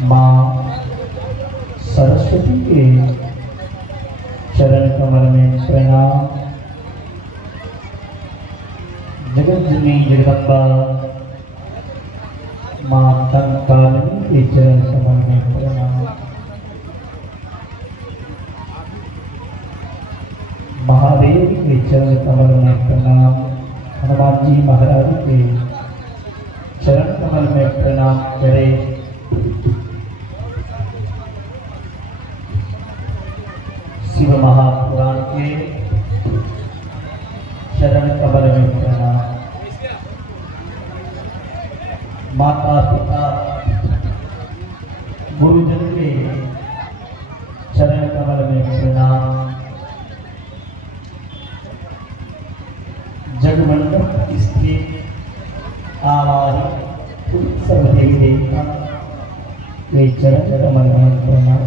माँ सरस्वती के चरण कमल में प्रणाम। जगत जननी जगदम्बा माँ कंकालिनी के चरण कमल में प्रणाम। महादेव के चरण कमल में प्रणाम। हनुमान जी महाराज के चरण कमल में प्रणाम करें। शिव महापुराण के चरण कमल में प्रणाम। माता पिता गुरुजन के चरण कमल में प्रणाम। जगमंडप स्थित आवाहित सब देवी देवता के चरण कमल में प्रणाम।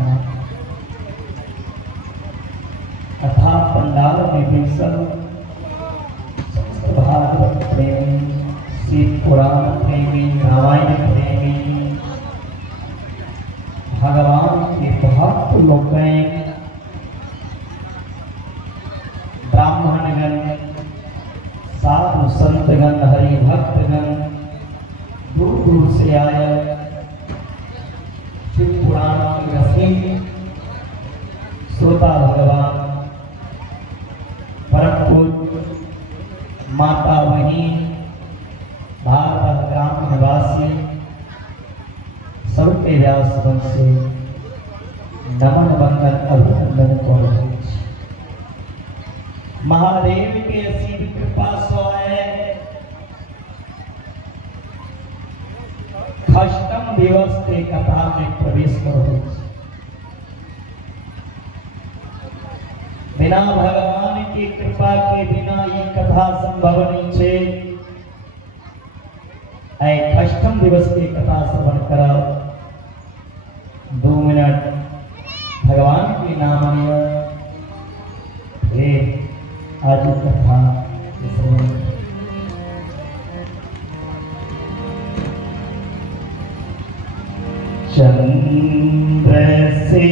कथा पंडाल में विषम भागवत प्रेमी, शिव पुराण प्रेमी, रामायण प्रेमी, भगवान के भक्त लोग ब्राह्मणगण, साधु संतगण, हरि भक्तगण दूर दूर से आए शिव पुराण की रसिक श्रोता भगवान माता वहीं भारत ग्राम निवासी सबके व्यास से नमन बंदन अभिनंदन करो। महादेव के असीम कृपा सोए अष्टम दिवस के कथा में प्रवेश करो। बिना भगवान की कृपा के बिना ये कथा संभव नहीं है। अष्टम दिवस की कथा श्रवण करा। 2 मिनट भगवान के नाम लिया, फिर आज कथा श्रवण। चंद्र से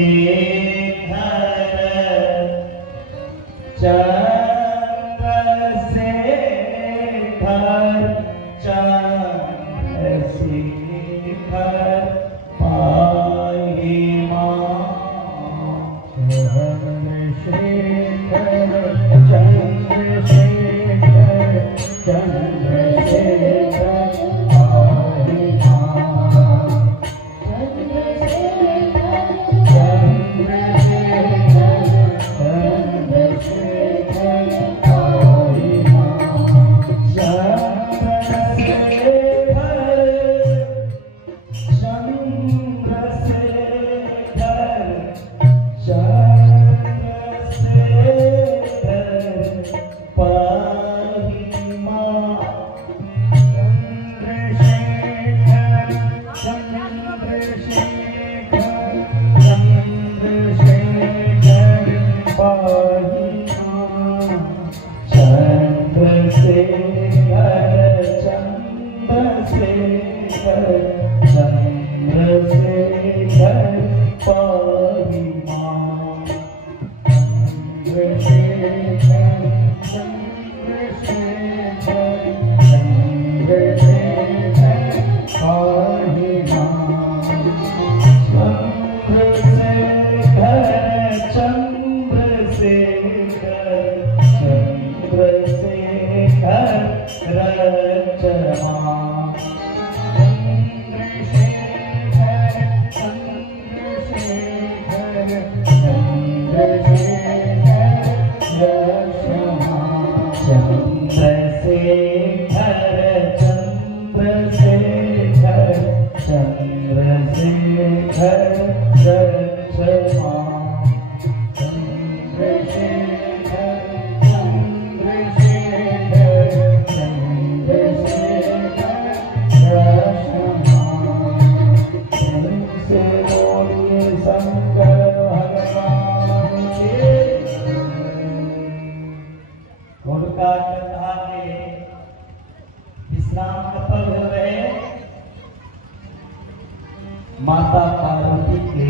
माता पार्वती के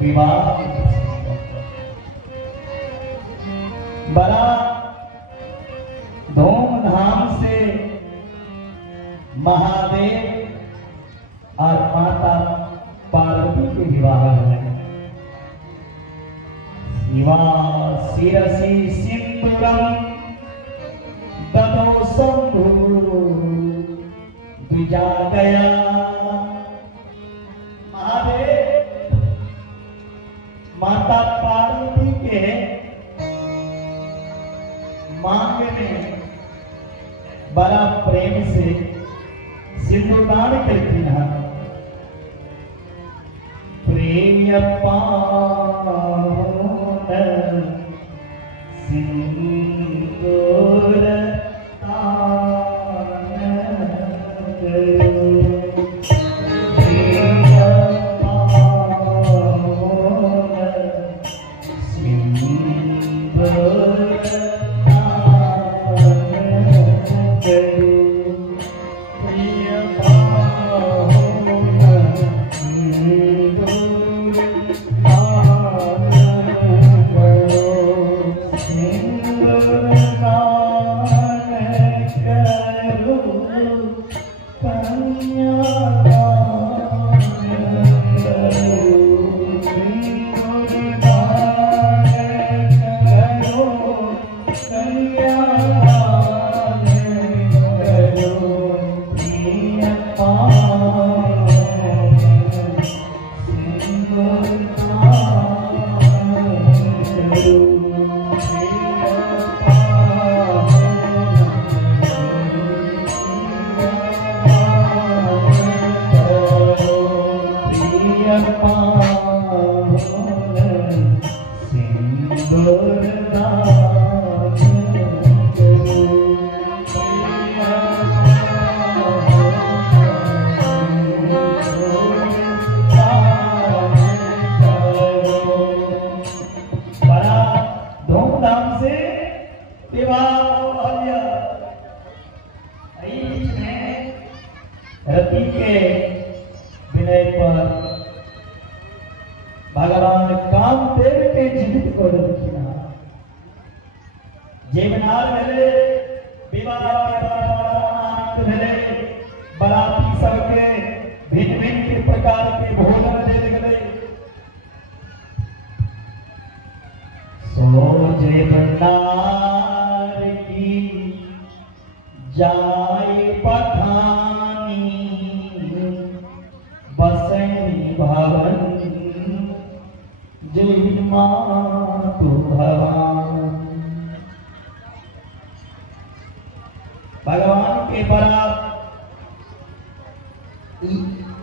विवाह बड़ा धूमधाम से महादेव और माता पार्वती के विवाह है। शिवा शिरसि सिंदूरम ददौ शंभु द्विजा गया। महादेव माता पार्वती के मांग में बड़ा प्रेम से सिंदूरदान करती है। प्रिय पावन सिंदूर रति के विनय पर भगवान कामदेव के जीवित को रखिना जीवनार भेले विवाह के भेले बराती सबके भिन्न भिन्न प्रकार के भोजन दे गए। सो जीवनार की जाय पठानी बसनी भवन जय मातु भगवान। भगवान के बरात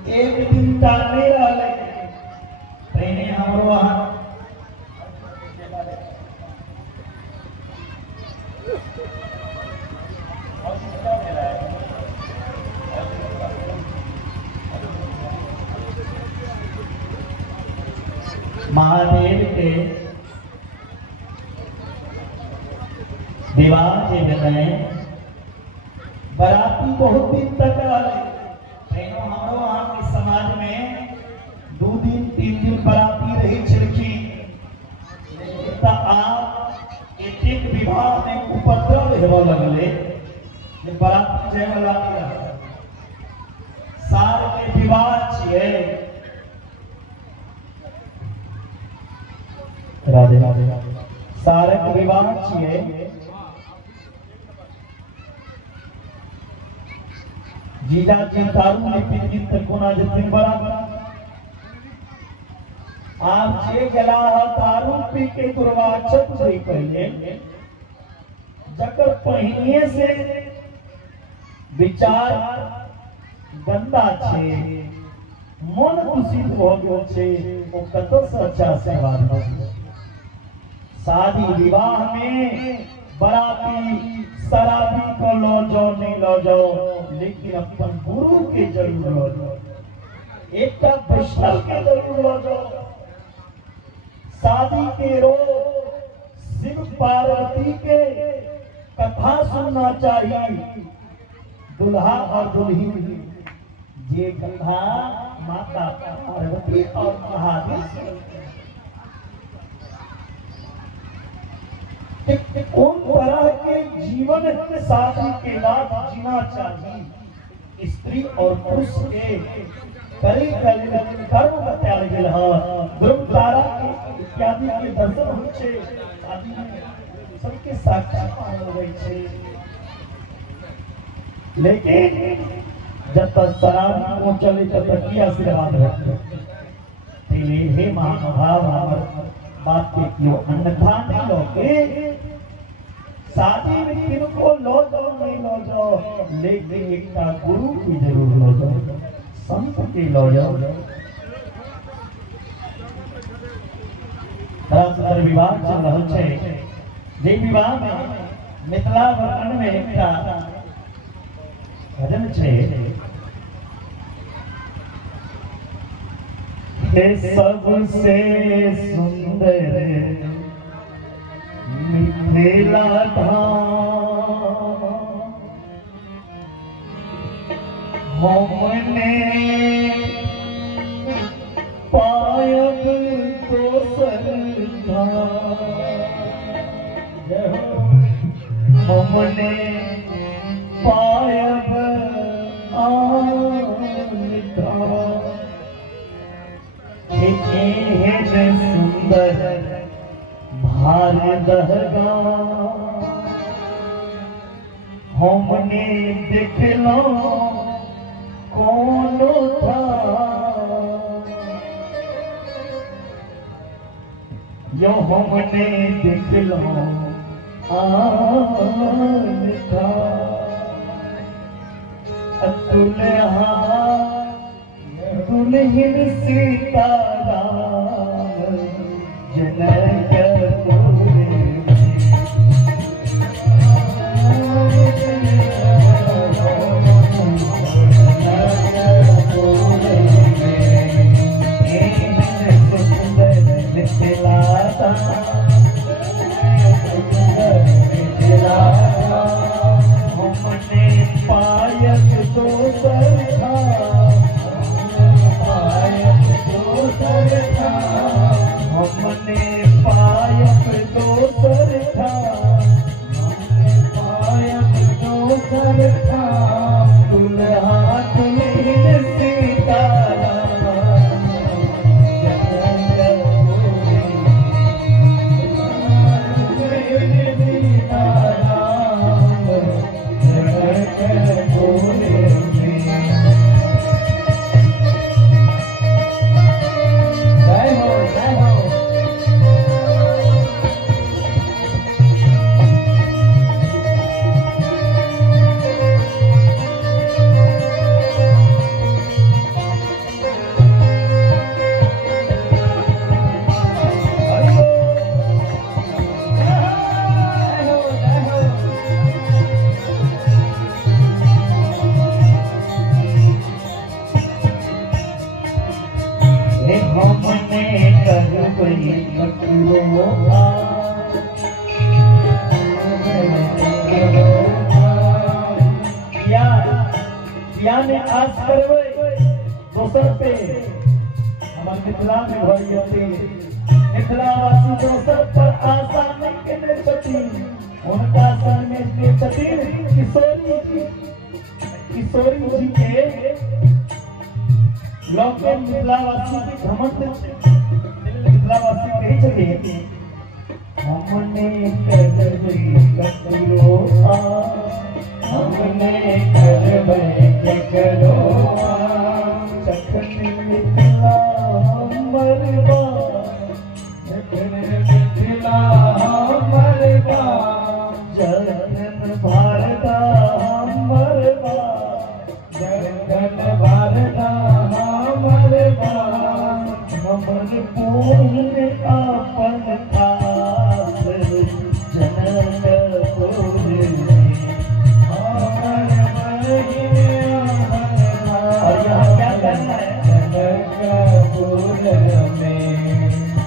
एक दिन टालने वाले पहले हमरो वहां महादेव के विवाह के बनाए बराती बहुत दिन तक रहे। हमारो के समाज में 2 दिन 3 दिन बराती रही छिड़की। आप एक विवाह में उपद्रव हेबा लगले बराती जाए वाला सार के विवाह छिए। राधे राधे सारक विवाह छिए। जीजा जी दारू लेकिन दिन तक कोना जतिन बराबर आप जे गला दारू पी के दुर्वाचक सही कहिए जकर पहिए से विचार गंदा छे मन दूषित हो गयो छे ओ कतो से अच्छा से बात शादी विवाह में बराती शराबी को लो जाओ नहीं लो जाओ लेकिन अपन गुरु के जरूर लो जाओ एक वैष्णव के जरूर लो जाओ। शादी के रोज शिव पार्वती के कथा सुनना चाहिए। दुल्हा और दुल्हन ये कथा माता पार्वती और महादेव कौन तरह के जीवन साथी के बाद जीना चाहिए। स्त्री और पुरुष के कई कर्म बताया गेल है। ध्रुव तारा के इत्यादि के दर्शन होइ छै, शादी में सबके साक्षात्कार होय छै। लेकिन जब तक शराब पहुंचले तब तक की आशीर्वाद रहते हे महानुभाव हमर बात के क्यों अन्यथा नहीं लोगे। शादी में किनको लो जाओ नहीं लो जाओ, लेकिन एक गुरु की जरूर लो जाओ, संत के लो जाओ। सुंदर विवाह चल रहा है। जे विवाह में मिथिला वर्ण में एक भजन है, सबसे सुंदर मिथिला धाम हमने पायब दोसर धाम, हमने पायब आन धाम। सुंदर भारत हमने देखलो कोनो था, यो हमने देखलो आन था। दुल्हा दुल्हन सीताराम जनकपुर हमने पायक दोसर था, हमने पायक दोसर था, पायक दोसर था। दुल्हा दुल्हन सीताराम यानी आज करवे दोसर पे हमारे मिथिला में भरी होती। मिथिलावासी दोसर पर आशा नहीं केने छथिन, उनका सन में के छथिन किशोरी जी के लोग मिथिलावासी के घमंड मिथिलावासी कही छथिन हमने करवे ककरो हमने करवे ककरो चखन मिथिला हमर बा, चखन मिथिला हमर बा, जन भारत हमर बा, जन भारत हमर बा। हमर पूर्ण आपन खास जनकपुर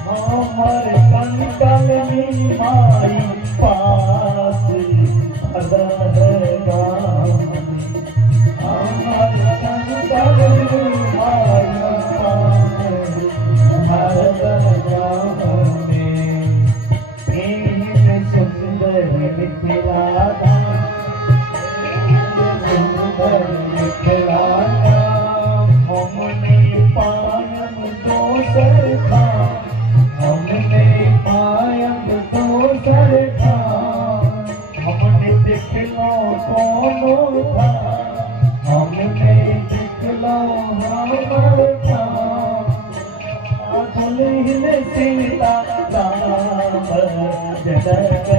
हमर कंकल माई पास गाम, हमर कंकल माई सरखा हमने पायब दोसर था हमने देखलो कोनो था हमने देखलो हमर था दुल्हन सीता राम जनक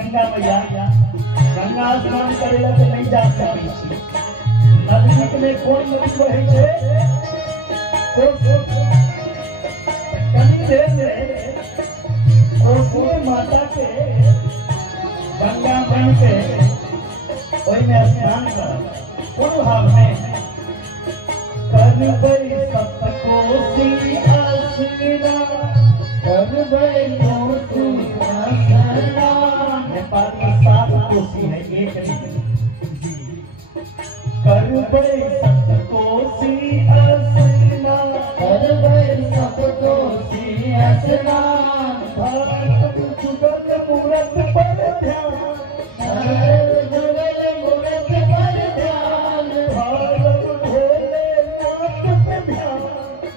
गंगा मैया गंगा स्नान करेला तो नहीं जा सकै नजदीक में कोई नदी बहै छै कनी देर में कोसी माता के गंगा बन के ओई में स्नान कर कोन भाव में करबै सत कोसी आसना करबै कोसी आसना नेपाल में 7 कोसी है एक नहीं करबै सत कोसी आसना करबै सत कोसी आसना भारत जुगल मूरत पर ध्यान भारत जुगल मूरत पर ध्यान भारत भोले नाथ पे ध्यान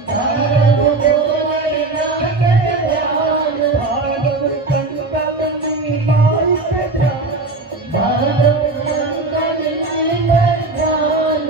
भारत भोले नाथ पे ध्यान भारत कंकलनी माई पे ध्यान भारत कंकलनी पे ध्यान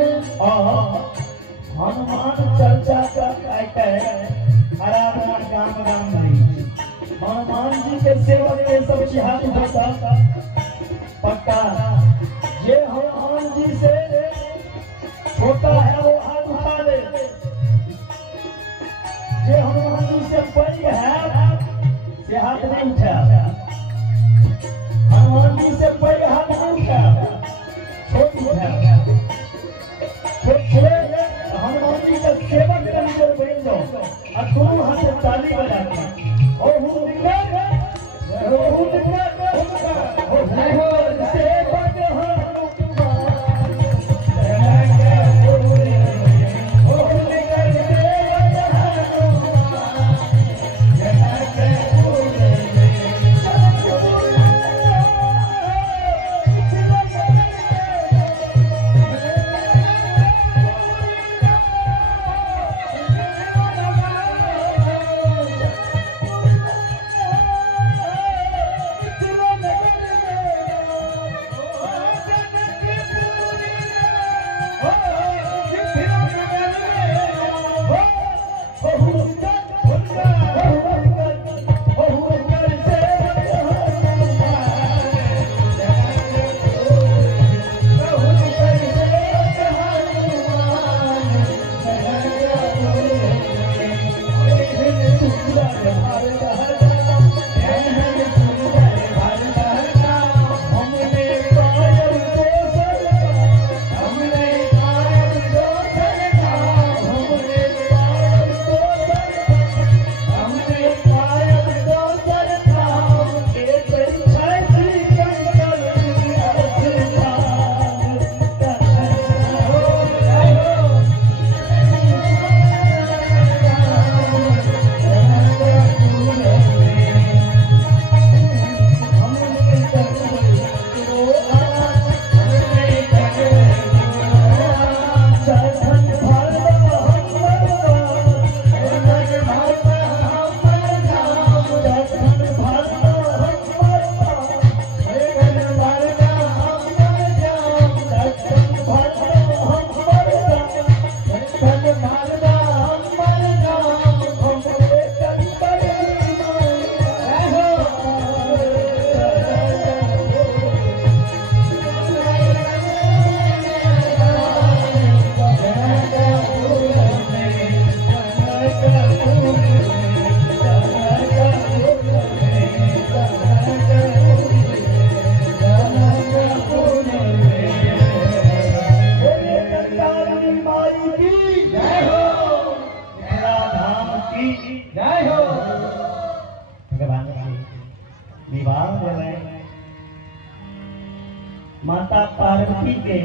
माता पार्वती के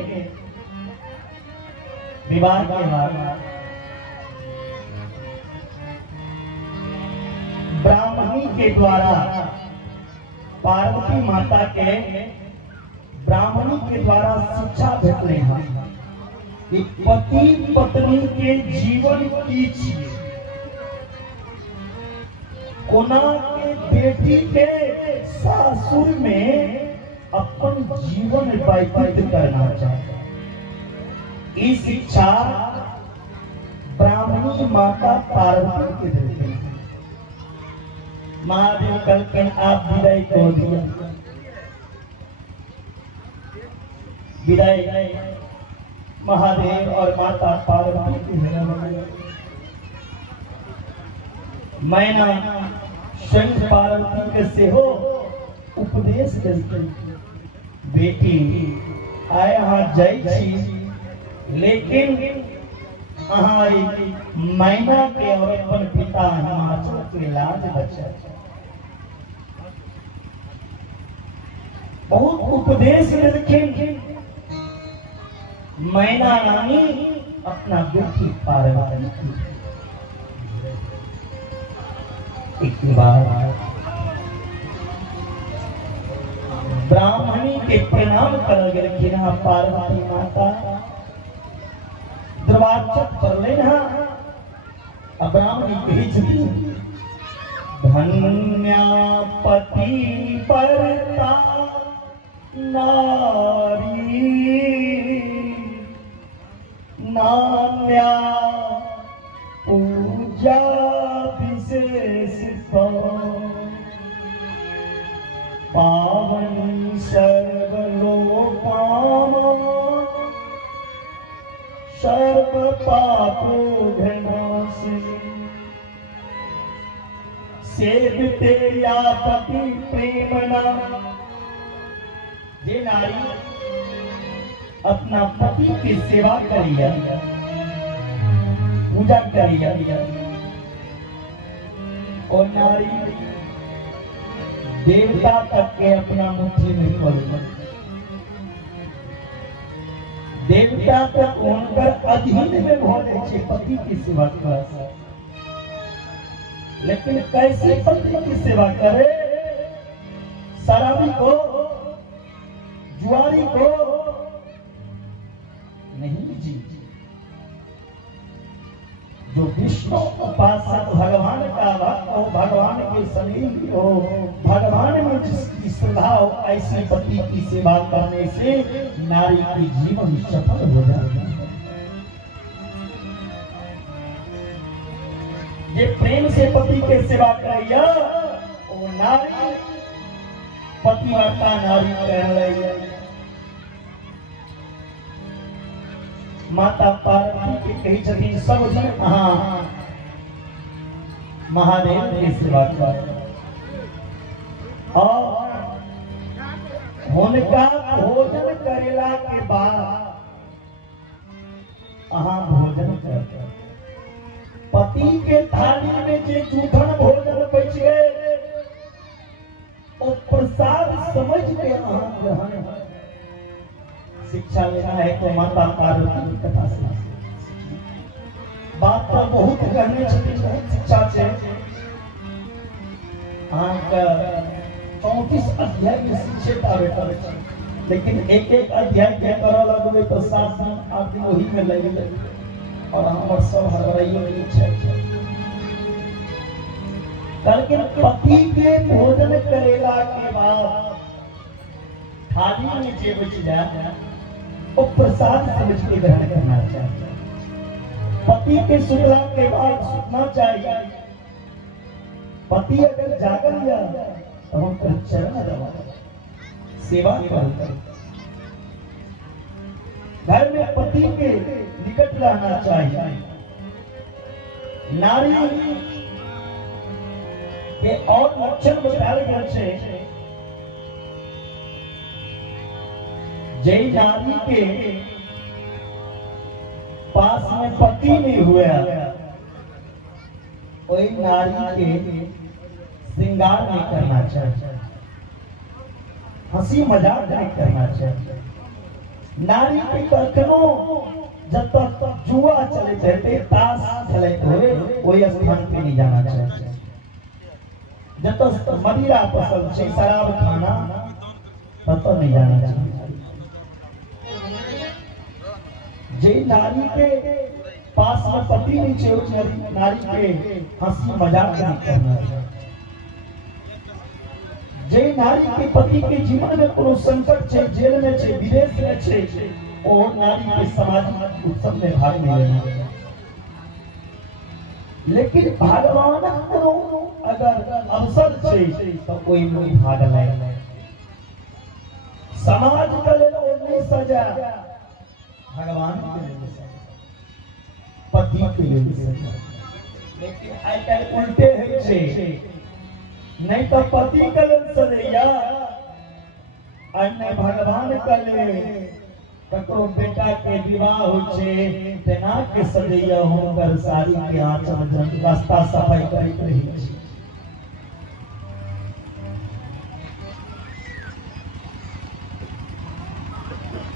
विवाह के बाद ब्राह्मणी के द्वारा पार्वती माता के ब्राह्मणी के द्वारा शिक्षा भेटले हैं कि पति पत्नी के जीवन की छिए, कोना के बेटी के सासुर में अपन जीवन व्यतीत करना चाहिए। इस शिक्षा ब्राह्मणी माता पार्वती के देते हैं। महादेव कल के आप विदाई को दिया, विदाई महादेव और माता पार्वती की मैना स्वयं पार्वती के से हो उपदेश देते बेटी आए हाँ जय छी, लेकिन हमारी मैना के और अपन पिता हिमाचल के लाज बचा बहुत उपदेश लिखे। मैना रानी अपना बेटी पार्वती एक बार ब्राह्मणी के प्रणाम कर गए पार्वती माता दरबार पर लेना ब्राह्मणी भेज दी। धन्या पति परता नारी नाम्या पूजा विशेष पावन सर्वलोकाम सर्व पापो घनाशिनी सेवते या पति प्रेमना। ये नारी अपना पति की सेवा करिए, पूजा करिए, और नारी देवता तक के अपना मुट्ठी में खोल, देवता तक उनकर अधीन में भोले पति की सेवा कर। लेकिन कैसे पति की सेवा करे? शराबी को, जुआरी को नहीं जी। जो विष्णु उपासक भगवान का भक्त हो, भगवान के समीप हो, भगवान में जिसकी श्रद्धा हो, ऐसी पति की सेवा करने से नारी की जीवन सफल हो जाता है। ये प्रेम से पति के सेवा करिए, वो नारी पतिव्रता नारी कह रही है। माता पार्वती के कही छठी सब दिन महादेव की सेवा कर, और उनका भोजन करेला के बाद भोजन कर। पति के थाली में जो जूठन भोजन बच गए वो प्रसाद समझ के ग्रहण। शिक्षा लेना है तो माता पार्वती की कथा से। बात तो बहुत कहने बहुत शिक्षा से। 34 अध्याय में शिक्षित आवे, लेकिन एक एक अध्याय के कर लगवे तो 7 दिन 8 दिन वही में लगे, और हमार सब हरवाइयों में इच्छा लेकिन पति के भोजन करेला के बाद थाली में जे बच जाए वो प्रसाद समझ के ग्रहण करना चाहिए। पति के सुतला के बाद सुतना चाहिए। पति अगर जागर गया तो हम चरण दबा सेवा कर। घर में पति के निकट रहना चाहिए। नारी के और लक्षण बताए गए छे। जय नारी के पास में पति नहीं हुआ, कोई नारी के श्रृंगार नहीं करना चाहिए। हंसी मजाक नहीं करना चाहिए। नारी के कखनो जब तक जुआ चले रहते, ताश खेले हुए कोई स्थान पे नहीं जाना चाहिए। जब तक मदिरा पसंद से शराब खाना तब तक नहीं जाना चाहिए। जे नारी के पास में पति नहीं चाहिए, नारी के हंसी मजाक नहीं करना चाहिए। जे नारी के पति के जीवन में कोनो संकट छे, जेल में छे, विदेश में छे, ओ नारी के सामाजिक उत्सव में भाग नहीं लेना चाहिए। लेकिन भगवान को अगर अवसर छे तो कोई नहीं भाग ले। समाज के लिए नहीं सजा, भगवान के लिए सजा, पति के लिए सजा। लेकिन आजकल उल्टे है छे, नहीं तो पति के लिए सजैया और नहीं भगवान के लिए। ककरो बेटा के विवाह हो छे तेना के सजैया होकर साड़ी के आंचल जन रास्ता सफाई करैत रही छे।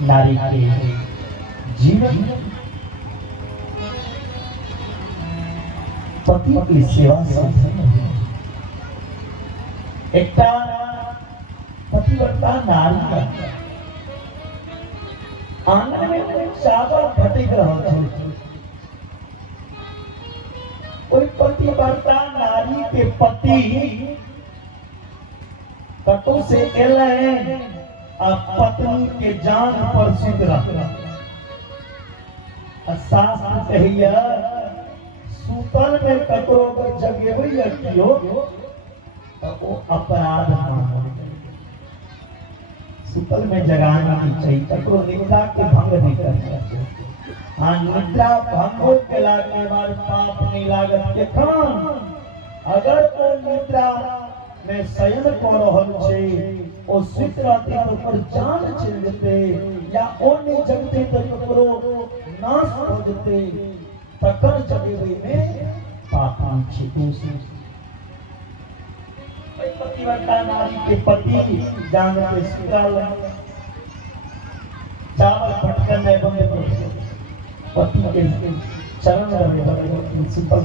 नारी के जीवन पति की सेवा से एक पतिव्रता नारी का आंगन में चावल फटिक रहा था। कोई पतिव्रता नारी के पति कटो से एले आ पत्नी के जान पर सिद्ध रखा। शास्त्र कहिया सूतल में ककरो जगेबै कियो तो वो अपराध मानो। सुतल में जगाना नहीं चाहिए, ककरो निद्रा के भंग नहीं करना चाहिए। हाँ, निद्रा भंग केला के बाद पाप नहीं लागत के खान। अगर वो निद्रा में शयन कर रहल छे, ओ सुत रहते तो पर जान चल जते या ओ नहीं जगते तो ककरो नाश हो जते, तकर जगेबै में पाप छे। दूसरी पतिव्रता नारी के पति जान के सुतल चावल फटकन में बंद कर पति के चरण में सुतल।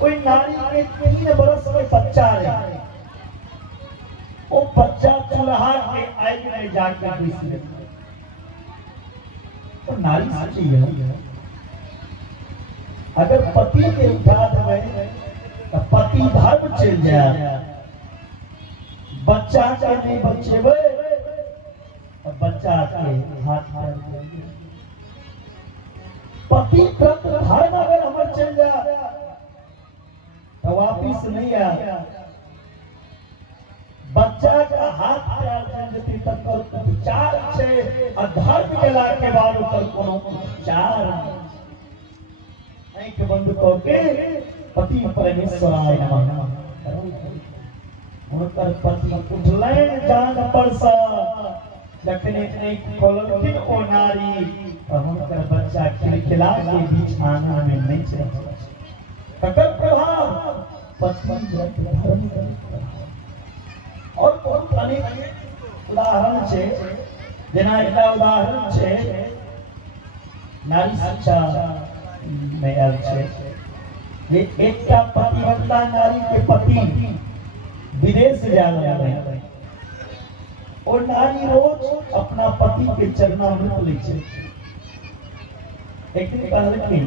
कोई नारी के 3 बरस के बच्चा है, वो बच्चा चूल्हा के आग में जाकर बैठ तो नारी सच्ची है। अगर पति के उठा देवे पति धर्म चल जाए, बच्चा के नहीं बचेबे बच्चा के हाथ पति व्रत धर्म अगर हमर चल जाए तो वापिस नहीं आया। बच्चा का हाथ पैर चल जती तक उपचार छे, धर्म केला के बाद ओकर कोनो उपचार आंख बंद करके पति परमेश्वराय नमः उनकर पति उठलैन जान परसा जखने आंख खोललखिन ओ नारी हुनकर बच्चा खिलखिला के बीच आंगन में नहीं चल ककर प्रभाव पति व्रत धर्म और बहुत अनेक उदाहरण छे। जेना एकटा उदाहरण छे नारी शिक्षा में आयल छे। ये एकटा पतिव्रता नारी के पति विदेश जा रहे हैं और नारी रोज अपना पति के चरणामृत ले छे। एक दिन कहलखिन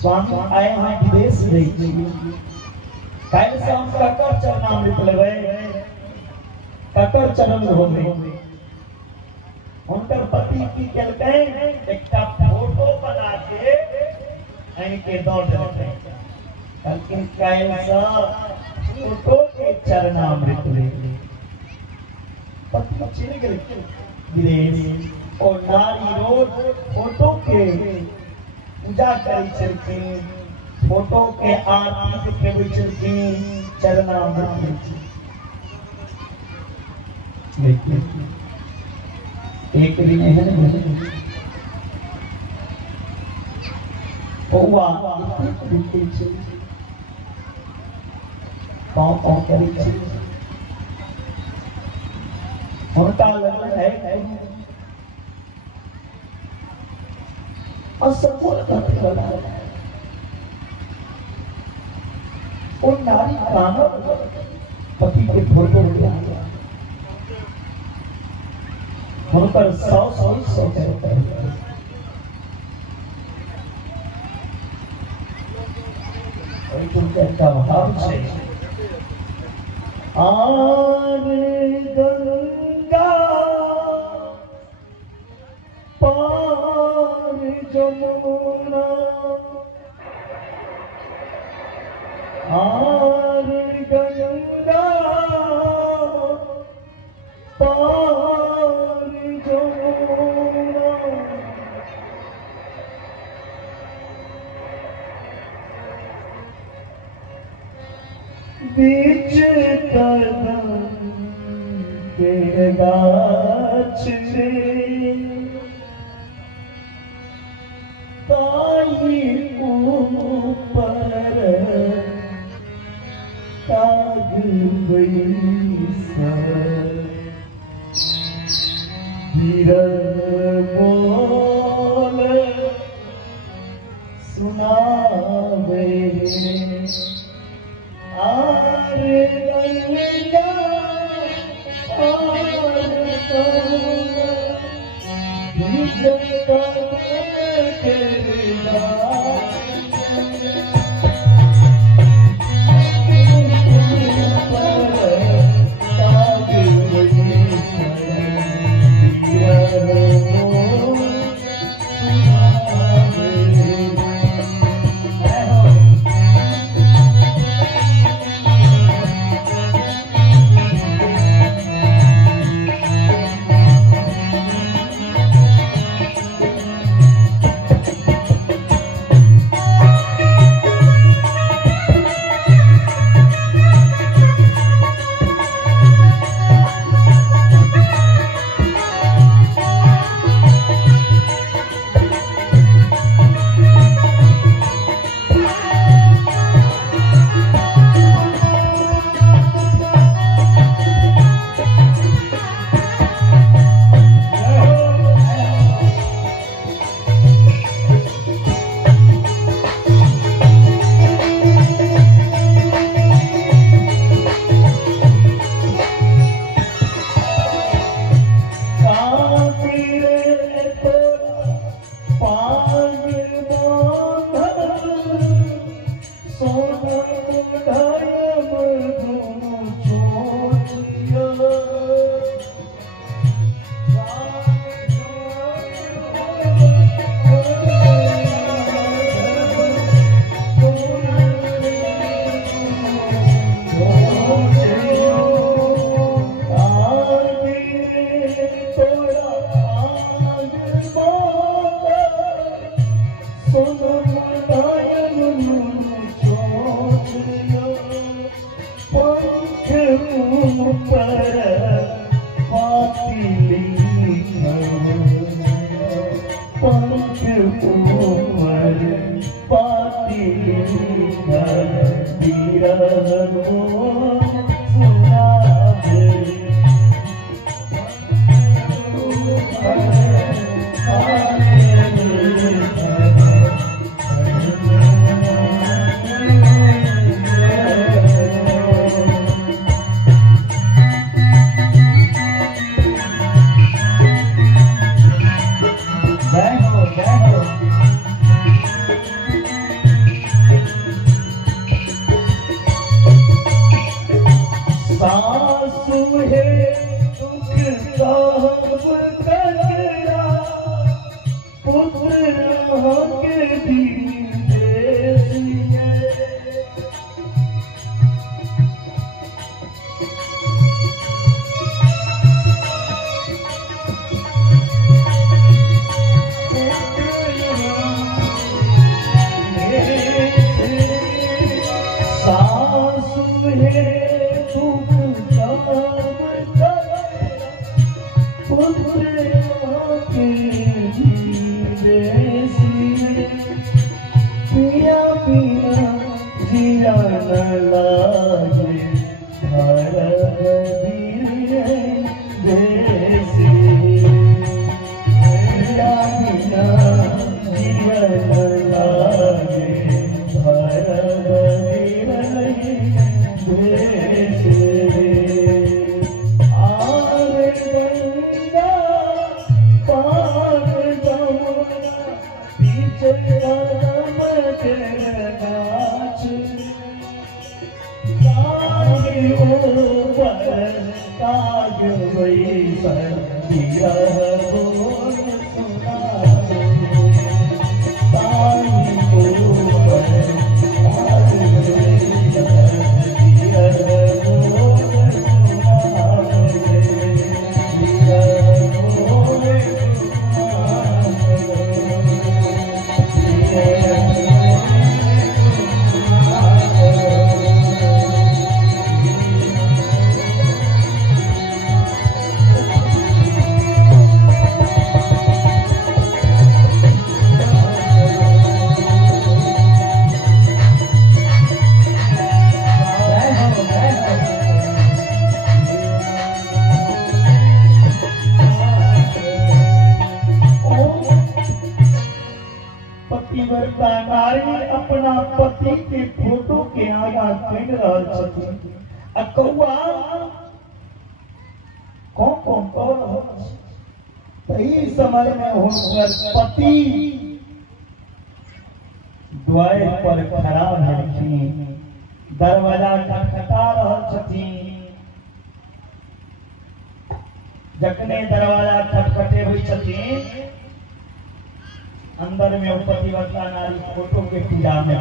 स्वामी आए हैं विदेश रही कल से हम ककर चरणामृत लेबै, ककर चरण धोबै। उनकर पति की केलकैन एकटा फोटो बना के इनके दौड़ देलकै। कहलखिन कल से फोटो के चरणामृत ले। पति चल गेलखिन विदेश और नारी रोज फोटो के पूजा करै छलखिन, फोटो के आरती देखेबै छलखिन, चरणामृत लै छलखिन। लेकिन एक दिन एहन बौआ दिखै छै, पाँव करै छै, छोटा लगन है असफल करना और नारी कानर पति के फोटो लिया हम पर 100 कहते हैं का भाव से आर गंगा पार जमुना आर गंगा पार जमुना बीच कदम के गाछ में ताई ऊपर काग बैसा हिरन बोल सुनावे आर गंगा आर गंगा बीच कदम के गाछ काग वैसन बिरह बोल सुनावे ताई ऊपर काग वैसन बिरह बोल सुनावे बिरह बोल पतिव्रता नारी अपना पति के फोटो के आगा कह रहल छथिन आ कौआ कौन सही समय में हुनकर पति द्वार पर खड़ा रहलखिन दरवाजा खटखटा रहल छथिन जखने दरवाजा खटखटे हुई छथिन अंदर में पतिव्रता नारी फोटो के पूजा में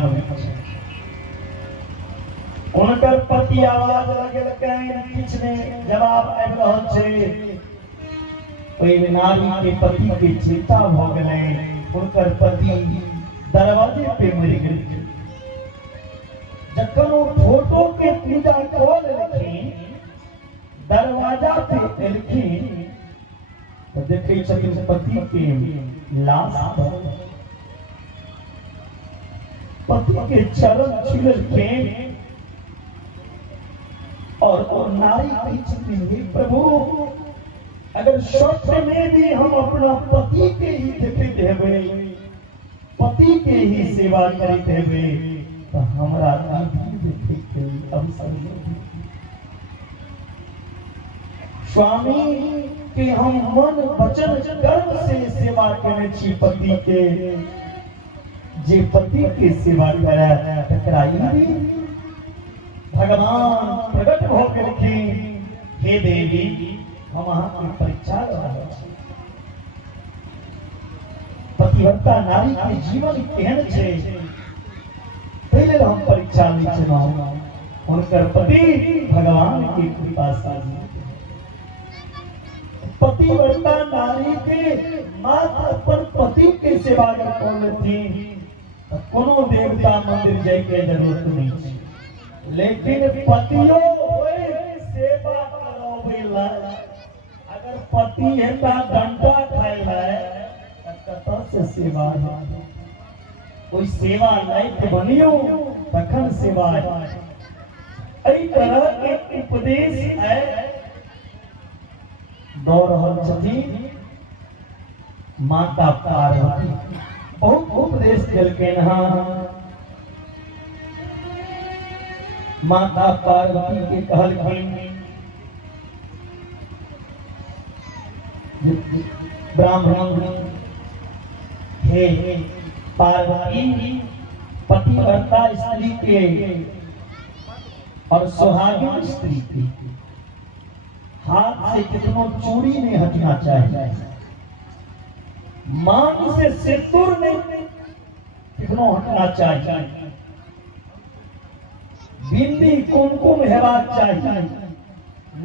उनकर पति आवाज लगेलकैन किछ ने जवाब आबि रहल छै ओइ नारी के पति के चिंता भ गेलै उनकर पति दरवाजे पे मरि गेलै जखन ओ फोटो के पूजा कऽ लेलखिन दरवाजा पे एलखिन तो देखे छथिन पति के लाश पति के चरण छुलखिन और नारी कही छथिन हे प्रभु अगर स्वप्न में भी हम अपना पति के ही देखते हेबै पति के ही सेवा करते हेबै तो हमरा देखे के अवसर मिली स्वामी कि हम मन वचन कर्म से सेवा करने छी पति के जे पति के सेवा करे तकरा भगवान प्रकट हो गेलखिन हे देवी हम अहाँ की परीक्षा ल रहल छी पतिव्रता नारी के जीवन केहन छै पहले हम परीक्षा लै छलहुँ हुनकर पति भगवान की कृपा से पतिव्रता नारी के मात्र अपन पति के सेवा कर लेथिन कोनो देवता मंदिर जाय के जरूरत नहीं छै लेकिन पतियो होय सेवा करबैला अगर पति हेता डंडा खाइला कतऽ से सेवा है कोई सेवा लायक बनियो तखन सेवा है एहि तरह के उपदेश है दौड़ रहल छथिन माता पार्वती बहुत उपदेश देलखिन हँ माता पार्वती के कहलखिन ब्राह्मण हे पार्वती पतिव्रता स्त्री के और सुहागिन स्त्री के हाथ से कितनों चूड़ी नहीं हटना चाहिए मांग से सिंदूर नहीं कितनों हटना चाहिए बिंदी कुमकुम हेबाक चाहिए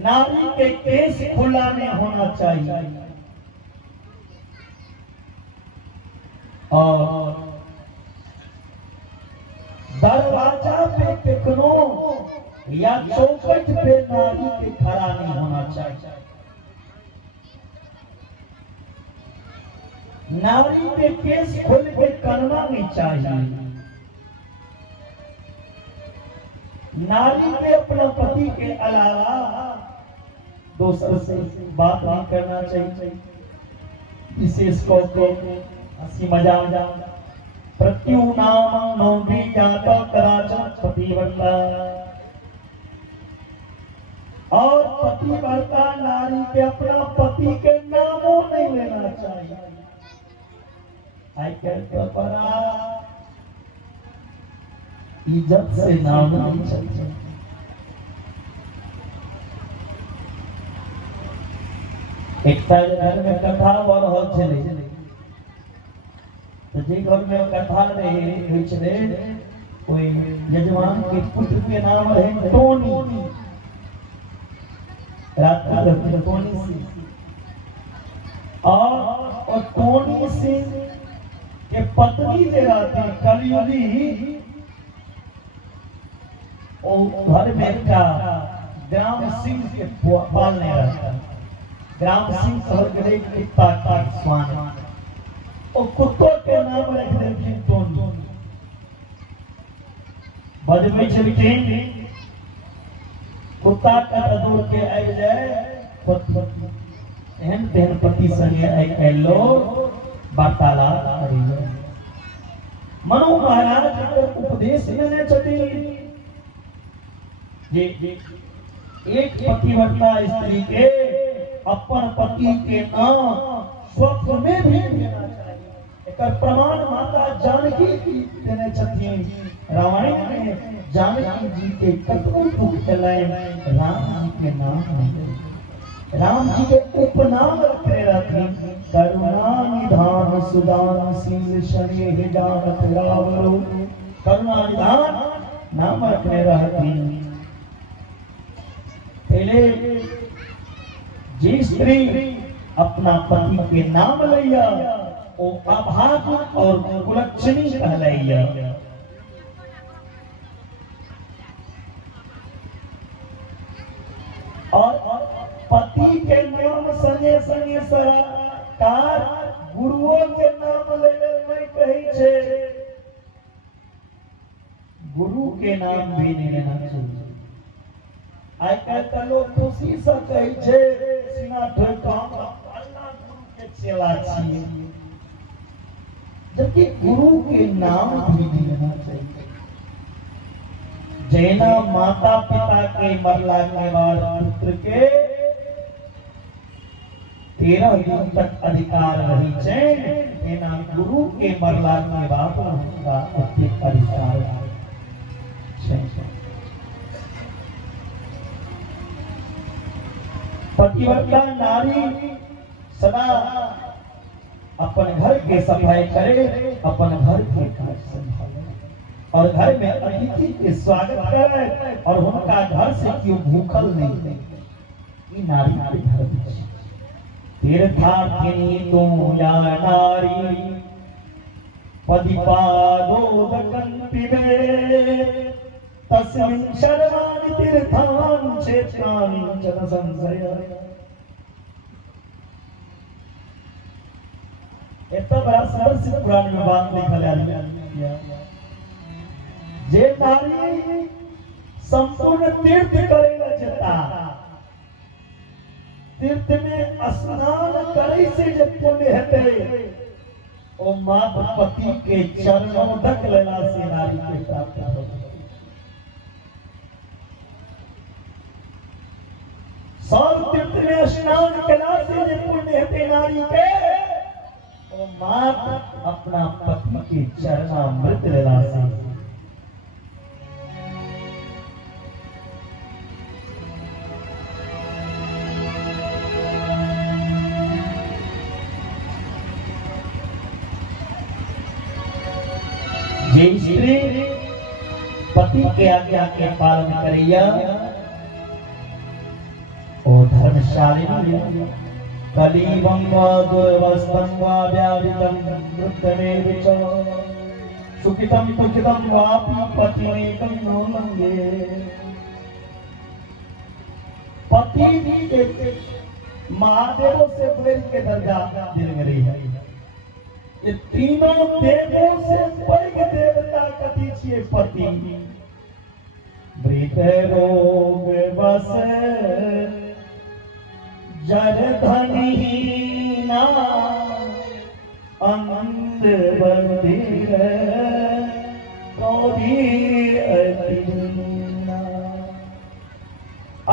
नारी के केस खुला नहीं होना चाहिए और दरवाजा पे कितनों या चौखट पे नारी के खड़ा नहीं होना चाहिए नारी के केस खोल के करना नहीं चाहिए नारी के अपना पति के अलावा दूसरे से बात नहीं करना चाहिए विशेष को हंसी मजाक प्रत्युनाम नौदी जाता कराचन पतिव्रता और पतिव्रता नारी के अपना पति के नामों नहीं लेना चाहिए आई कहते बड़ा इज्जत से नाम नहीं चलते एक घर में कथा हो रहल छले, तो जे घर में कथा रहे छले, कोई यजमान के पुत्र के नाम रहे टोनी, राजपूत टोनी सिंह। और टोनी सिंह के पत्नी जो रहती कलयुगी, घर में का ग्राम सिंह के पालने रहता। ग्राम सिंह शहर के कुत्ता का स्वान, और कुत्तों के नाम रख देलखिन टोनी। बजबै छलखिन कुत्ता का दौड़ के आबि जाए, एहन तेहन पति संगे आइ लोग वार्तालाप करिए। मनु महाराज उपदेश देने छथिन जे एक पतिव्रता स्त्री के अपन पति के नाम स्वप्न में भी लेना चाहिए। एक प्रमाण माता जानकी देने छथिन। रामायण में जानकी जी के कतनो दुख चलाए, राम जी के नाम नहीं, राम जी के उपनाम रखे रहथिन। करुणा निधान सुदान सिंह शनि जानत रावरो, करुणा निधान नाम रखे रहथिन। पहले जी स्त्री अपना पति के नाम लैया, वो अभाग और कुलक्षणी कहलैया। और पति के नाम संगे संगे सरकार गुरुओं के नाम लेने नहीं कही छे, गुरु के नाम भी नहीं लेना चाहिए। आई कल लोग खुशी से कही छे सीना ठोक अल्लाह गुरु के चेला छिए, जबकि गुरु के नाम भी नहीं लेना चाहिए। जैना माता पिता के मरला के बाद पुत्र के 13 दिन तक अधिकार रही छे, तेना गुरु के मरला के बाद उनका अधिकार छे। पतिव्रता नारी सदा अपन घर के सफाई करे, अपन घर के काज संभाले, और घर में अतिथि के स्वागत करे, और उनका घर से क्यों भूखल नहीं, ये नारी के धर्म है। तीर्थार्थिनी तुम या नारी पदिपादोदकंति में, तस्मिन् शर्वाणि तीर्थानि क्षेत्राणि च संशय। इतना बड़ा सरस पुराण में बात लिखल है। जे नारी संपूर्ण तीर्थ करेला जता, तीर्थ में स्नान करे से जब पुण्य हेते, ओ मात पति के चरणों तक लेला से नारी के प्राप्त होते। सब तीर्थ में स्नान कला से जब पुण्य हेते नारी के, ओ मात अपना पति के चरणामृत लेला से। जे स्त्री पति के आज्ञा के पालन करिया, ओ धर्मशालिनी। कलिवं वा दुर्वस्तं वा व्याधितं वृद्धमेव च, सुखितं दुःखितं वापि पतिमेकं नो लंघे। पति के महादेव से बढ़ के दर्जा दिल गई है। ये तीनों देवों से बढ़ देवता कथी छिए पति। वृद्ध रोग बस जर धनहीना, अंध बंदिर गौरी अतीना।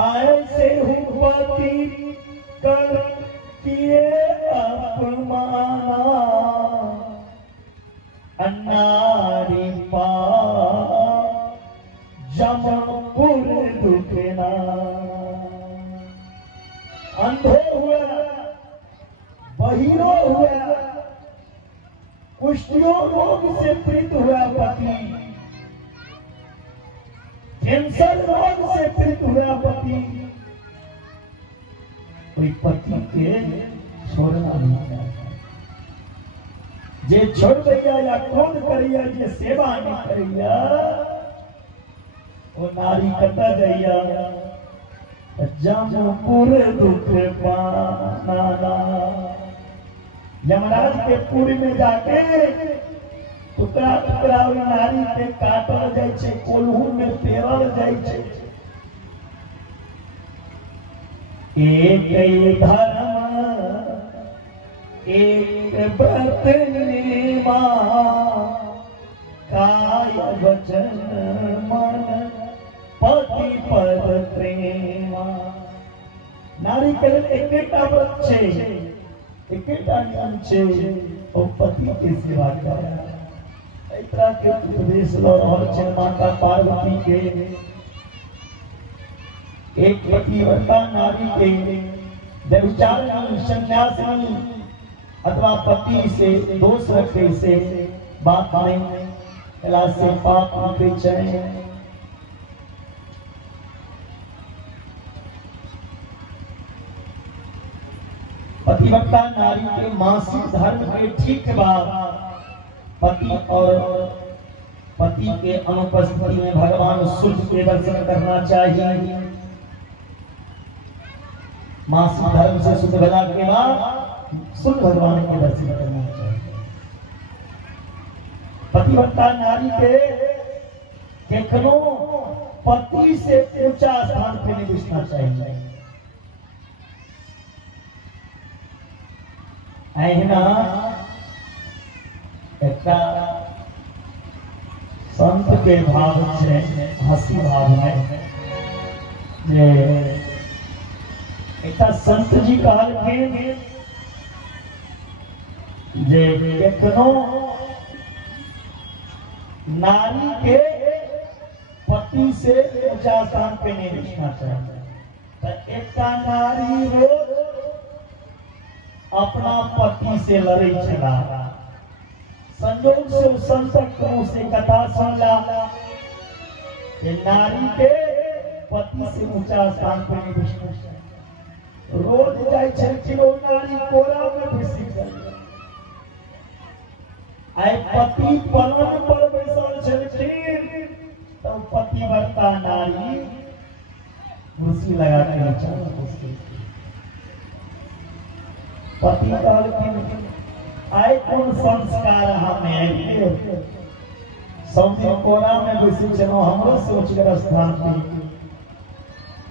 ऐसे पति कर किए अपमाना, अन्नारी पा जमपुर दुखना। अंधे हुए बहिरो हुआ, कुष्ठियों रोग से पीड़ित हुआ पति, कैंसर रोग से पीड़ित हुआ पति, कोई पति के छोड़ना नहीं चाहिए। जे छोड़ दिया या क्रोध करिया, जे सेवा नहीं करिया, वो नारी कटा जाइया जमपुर दुख पाना। यमराज के पुरी में जाके टुकड़ा टुकड़ा नारी के काटल जाय छे, कोल्हू में पेरल जाय छे। एक धर्म एक व्रत निमा, काय वचन मन पति पद प्रेमा। नारी के एकेटा व्रत छे, एकेटा नियम छे, ओ पति के सेवा करे। एहि तरह के उपदेश ल रहल छे माता पार्वती के। एक पतिव्रता नारी के व्यभिचारिणी, सन्यासिनी अथवा पति से दोष रखे से बात नहीं, एला से पाप पे चले। पतिव्रता नारी के मासिक धर्म के ठीक बाद पति और पति के अनुपस्थिति में भगवान सूर्य के दर्शन करना चाहिए। मासिक धर्म से शुद्ध बना के बाद सूर्य भगवान के दर्शन करना चाहिए। पतिव्रता नारी के केकनो पति से ऊंचा स्थान पे नहीं बैठना चाहिए। अहिना एकटा संत के भाव छे, हंसी भाव है जे एकटा संत जी कहलखिन जे केकनो नारी के पति से ऊंचा स्थान पे नहीं बैठना चाहिए। तो एकटा नारी रोज अपना पति से लड़े चला, संयोग से उस संत से कथा सुनला कि नारी के पति से ऊंचा स्थान पे नहीं बैठना चाहिए। रोज जाय छलखिन ओ नारी कोरा में घुसी जाय, आइ पति पलंग पर बैसल छलखिन, तो पतिव्रता नारी कुर्सी लगा के चल। पति कहलखिन आइ कोन संस्कार हमें आइए, सौदी कोरा में बैसल छलो हमरो सोच के स्थान पे,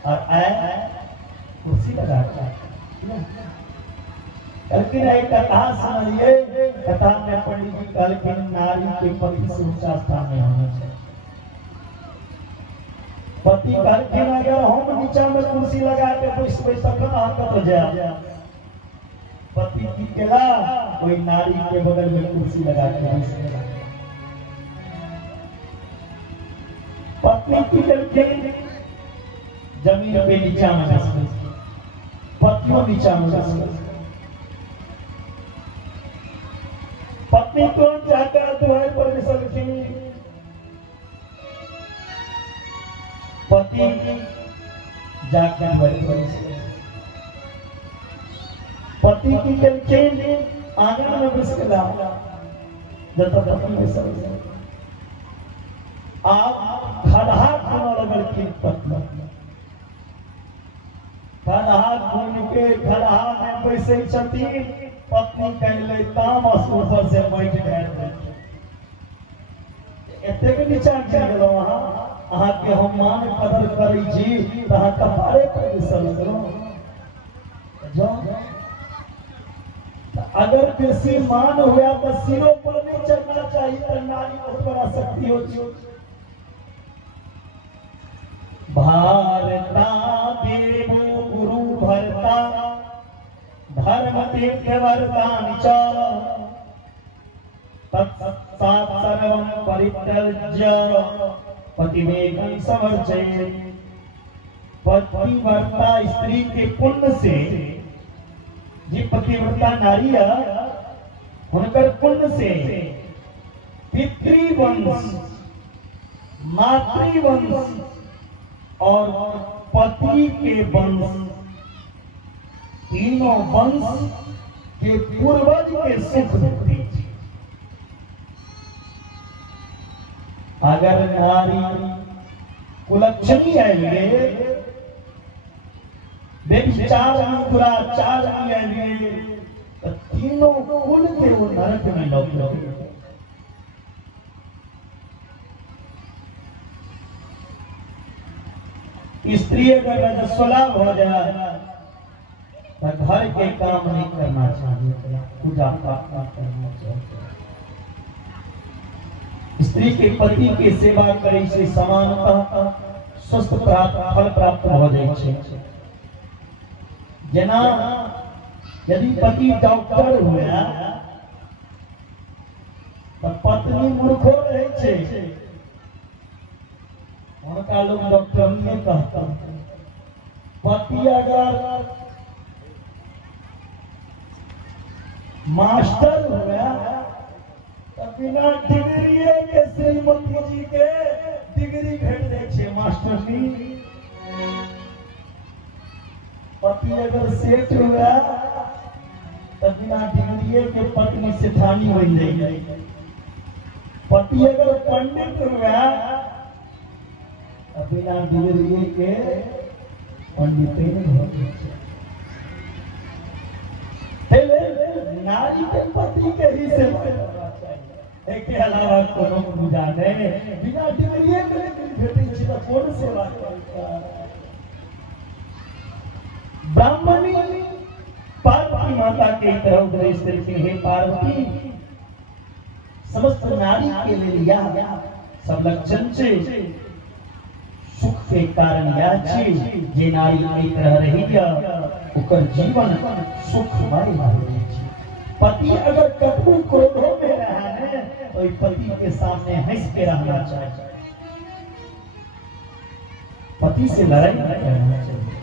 और आए कुर्सी लगा के। लेकिन एक कथा सुनिए, कथा में पंडित जी कहलखिन नारी के पति से ऊंचा स्थान में होना चाहिए। पति कहलखिन अगर हम नीचा में कुर्सी लगा के बैठबै तखन अहाँ कतऽ जायब। पति की केला कोई नारी के बगल में कुर्सी लगा के बैठ। पत्नी की कहलखिन जमीन पे नीचा में बैठ, पतियों नीचा में बैठ। पत्नी कौन जाकर द्वार पर बैठलखिन, पति जाकर द्वार पर। पति की कहलखिन आंगन में बैठ गेला, जब तक पत्नी बैसल आप खड़हा खुनल लगलखिन। पत्नी खड़हा खुन के खड़हा में बैसे छथिन, पत्नी कहले तामस ऊपर से बैठ गए। एतेक नीचा गिर गेलो अहाँ के हम मान कदर करै छी, त अहाँ कपारे पर बैसल जो। अगर किसी मान हुआ तो सिरों पर नहीं चढ़ना चाहिए, तो नारी बहुत बड़ा शक्ति होती। भारता देवो गुरु भरता धर्म तीर्थ वर्तानि च तत्सात् सर्वं परित्यज्य पतिमेकं समर्चयेत्। पतिव्रता स्त्री के पुण्य से, ये पति पतिव्रता नारी हुनकर पुण्य से पितृवंश, मातृवंश और पति के वंश, तीनों वंश के पूर्वज के सुख देती। अगर नारी कुलक्षणी आइए, व्यभिचारिणी दुराचारिणी आइए, तो तीनों कुल के वो नरक में लौट। स्त्री अगर रजस्वला हो जाए तो घर के काम नहीं करना चाहिए, पूजा पाठ करना चाहिए। स्त्री के पति के सेवा करे से समानतः स्वस्थ फल प्राप्त हो जाए छै। जना यदि पति डॉक्टर हुआ तो पत्नी मूर्खो रहे छै, उनका लोग डॉक्टर नहीं कहता। पति अगर मास्टर हुआ तो बिना डिग्री के श्रीमती जी के डिग्री भेट दे छे मास्टर जी। पति अगर सेठ हुआ तो बिना डिग्री के पत्नी से ठानी हो जाएगी। पति अगर पंडित हुआ तो बिना डिग्री के पंडित नहीं होते। नारी के पति के ही सेवा करना चाहिए, के अलावा कोनो पूजा नहीं। बिना डिग्री के भेटे छी तो कौन सेवा करता। ब्राह्मणी पार्वती माता के तरह उपदेश देते हैं, पार्वती समस्त नारी के लिए यह सब लक्षण छे। सुख के कारण या छे जे नारी एक तरह रही ओकर जीवन सुखमय रहे। पति अगर कटु क्रोधों में रहा है तो पति के सामने हंस के रहना चाहिए, पति से लड़ाई नहीं करना चाहिए।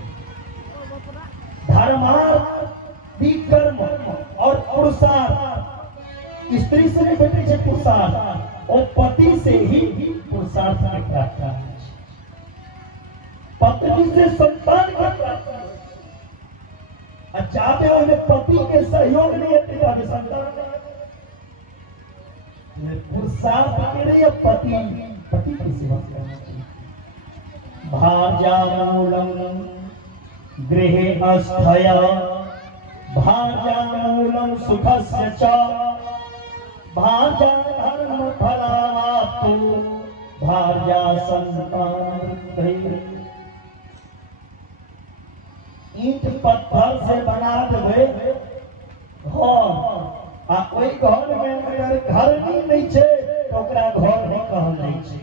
धर्मार्थ विकर्म और पुरुषार्थ स्त्री से नहीं भेटे छे पुरुषार्थ, और पति से ही पुरुषार्थ की प्राप्ति है। पत्नी से संतान की प्राप्ति है। चाहते हो पति के सहयोग नहीं है पिता के संतान पुरुषार्थ के लिए पति की सेवा करना चाहिए। भार्यामूलम गृहे अस्थया भार्यामूलम सुखस्य च भार्या धर्म फलावाप्तो भार्या संतान। ईंट पत्थर से बना देवे घर, आ कोई घर में अगर घर नहीं छे तो ओकरा घर नहीं कहल नहीं छे।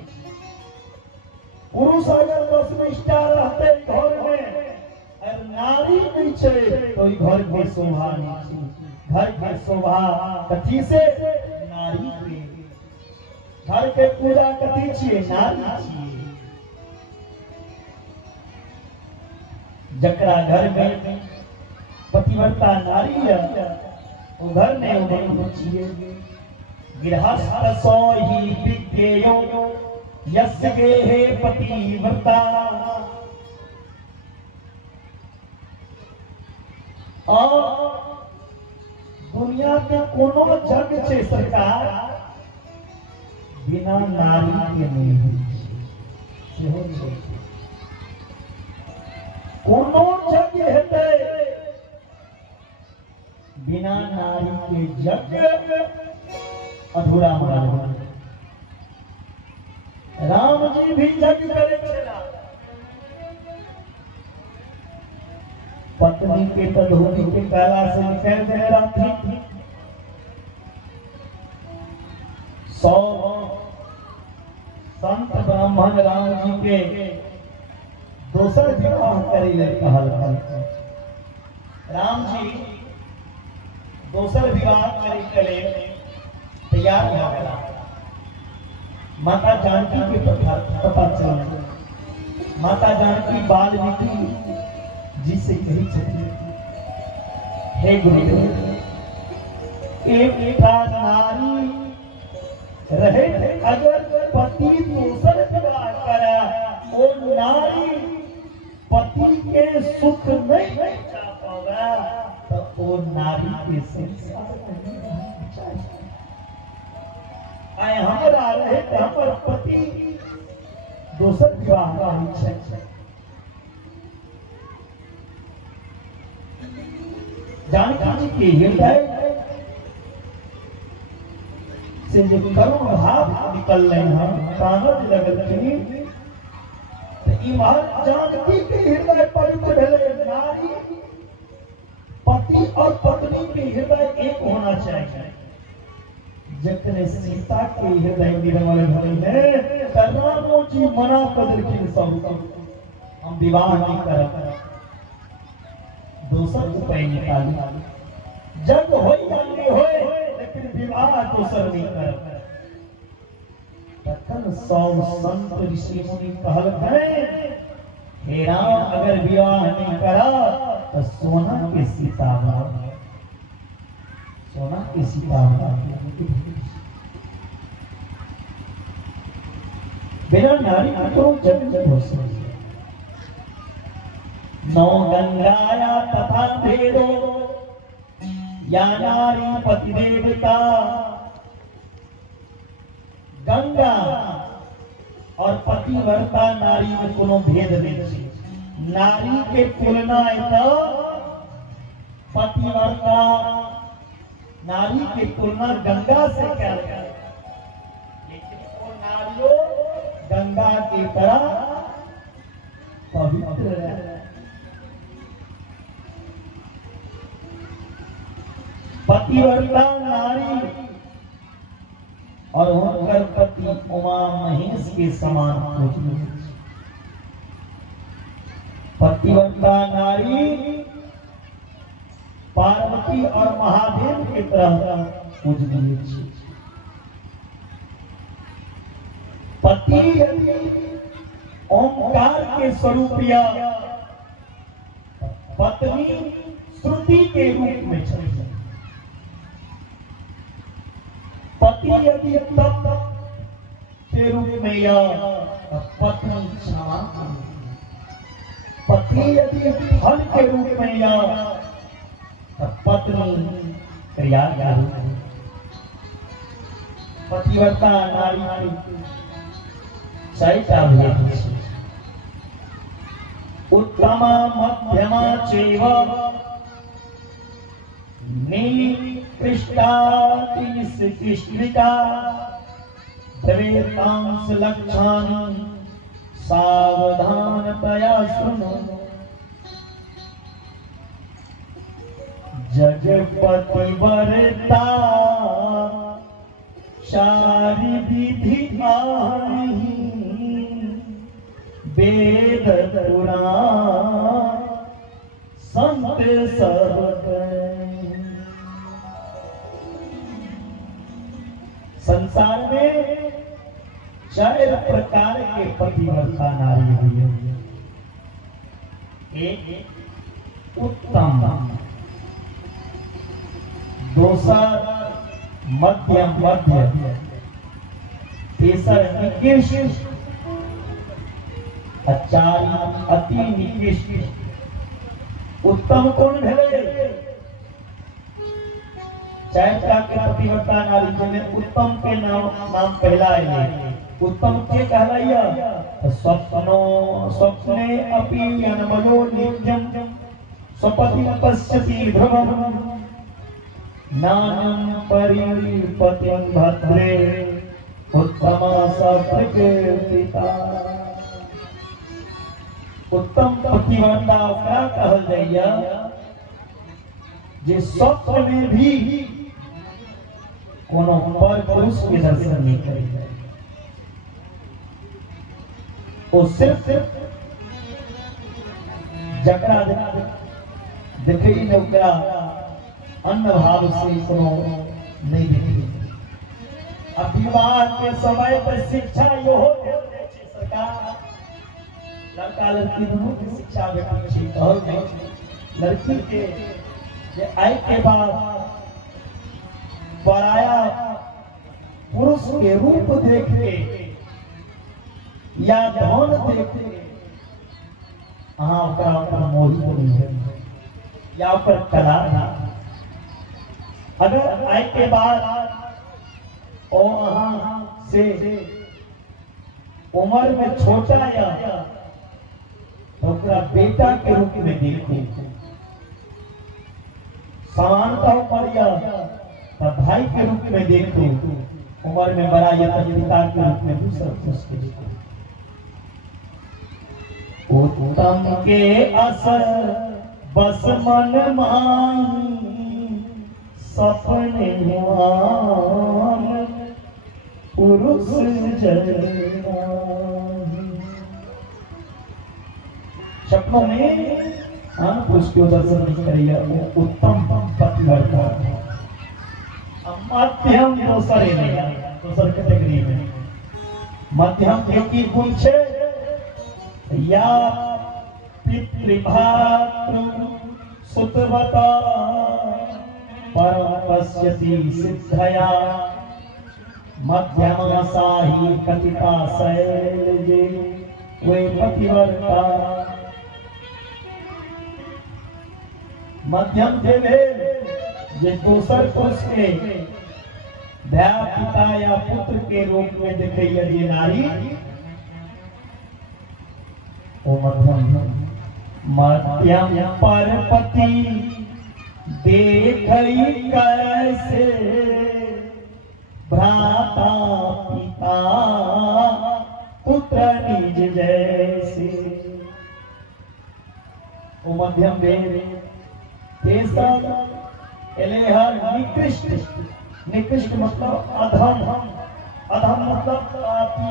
पुरुष अगर 10 निष्ठा रहते घर में और नारी नहीं छे तो घर की शोभा नहीं छे। घर की शोभा कथी से? नारी के। घर के पूजा कथी छिए? नारी छिए। जकरा घर में पतिव्रता नारी है वो घर में उचिए। गृहस्थ सो ही विज्ञेयो यस्य गेहे पतिव्रता। और दुनिया के कोनो जग छे सरकार बिना नारी के नहीं है। कोनो जग हेतै बिना नारी के जग अधूरा मानल। राम जी भी जग करे छला, पत्नी के धोबी के काला से निकल गए रात्रि। 100 संत ब्राह्मण राम जी के दोसर विवाह करे ले कहल। राम जी दोसर विवाह करे के लिए तैयार हो गया। माता जानकी के पता चला। माता जानकी वाल्मीकि जी से कही छथि हे गुरुदेव, एक नारी रहे अगर पति दूसर विवाह करा, वो नारी पति के सुख नहीं जा पावा, तो वो नारी के संसार नहीं रहना चाहिए। आए हमारा रहे तो हमार पति दूसर विवाह का इच्छा जानकारी के हृदय से जो करुण भाव निकल रहे हैं, कागज लगल के जानकी के हृदय पवित्र भले। नारी पति और पत्नी के हृदय एक होना चाहिए। जखने सीता के हृदय निर्मल भले रामो जी मना कर हम विवाह नहीं कर, दूसर उपाय निकाली। जग हो लेकिन विवाह दूसर नहीं कर। तखन सौ संत ऋषि मुनि कहल हे राम, अगर विवाह नहीं करा तो सोना के सीता बना, सोना के सीता बना। बिना नारी को जग हो सकती। नौ गंगाया तथा भेदो या नारी पति देवता। गंगा और पतिव्रता नारी में कोनो भेद नहीं। नारी के तुलना तो पतिव्रता, नारी की तुलना गंगा से क्या है, लेकिन वो नारियों गंगा की तरह पवित्र है। पतिव्रता नारी और उनकर पति उमा महेश के समान पूजनीय। पतिव्रता नारी पार्वती और महादेव की तरह पूजनीय। पति ओंकार के स्वरूप या पत्नी श्रुति के रूप में चली। पति यदि तप के रूप में या पत्नी क्षमा, पति यदि फल के रूप में या पत्नी क्रिया का रूप में। पतिव्रता नारी चारिता भेद, उत्तमा मध्यमा चैव निकृष्टा निष्कृष्टा भवेतांस लक्षाणि सावधानतया शृणु। जगपतिव्रता शारी विधि आहि, वेद पुराण संत सब। संसार में 4 प्रकार के पतिव्रता नारी हुई है। एक उत्तम, दूसरा मध्यम मध्य, तीसरा निकृष्ट, चार अति निकृष्ट। उत्तम कौन भेले? 4 प्रकार के पतिव्रता नारी जिनमें उत्तम के नाम पहला है। उत्तम के कहलाइया स्वप्ने अपि अनमलो नित्यम स्वपति पश्यति ध्रुवम नानम परिपतिं भद्रे उत्तमा सप्रकृतिता। उत्तम पतिव्रता क्या कहल जाइया? जे स्वप्न में भी कोनो पर पुरुष के दर्शन नहीं करेगा, वो सिर्फ जकरा देखे नौकरा अन्न भाव से कोनो नहीं देखे। अब विवाह के समय पर शिक्षा यो हो सरकार, लड़का लड़की दोनों की शिक्षा बेटी कहल। लड़की के ये आई के बाद पराया पुरुष के रूप देख के या धन देख के मोहित नहीं है या ओकर कला ना। अगर आई के बाद ओ से उम्र में छोटा या तो बेटा के रूप में देखो, समानता उम्र या तो भाई के रूप में देखो, उम्र में बड़ा या तो पिता के रूप में दूसरा उसके देखो। उत्तम के असर बस मन माही सपने मान पुरुष जय। सपनों में पुरुष को दर्शन नहीं करेगा, वो उत्तम पतिव्रता मध्यम दोसर नहीं, दोसर कैटेगरी में मध्यम की गुण छे या पितृभातृ सुतवता परम पश्यति सिद्धया मध्यमा साही कथिता शैलजे वे पतिव्रता। मध्यम देवे ये दोसर पुरुष के पिता या पुत्र के रूप में देखे यदि नारी वो मध्यम पर पति देखई कैसे भ्राता पिता पुत्र निज जैसे। वो मध्यम निकृष्ट, निकृष्ट मतलब अधम, अधम मतलब पापी।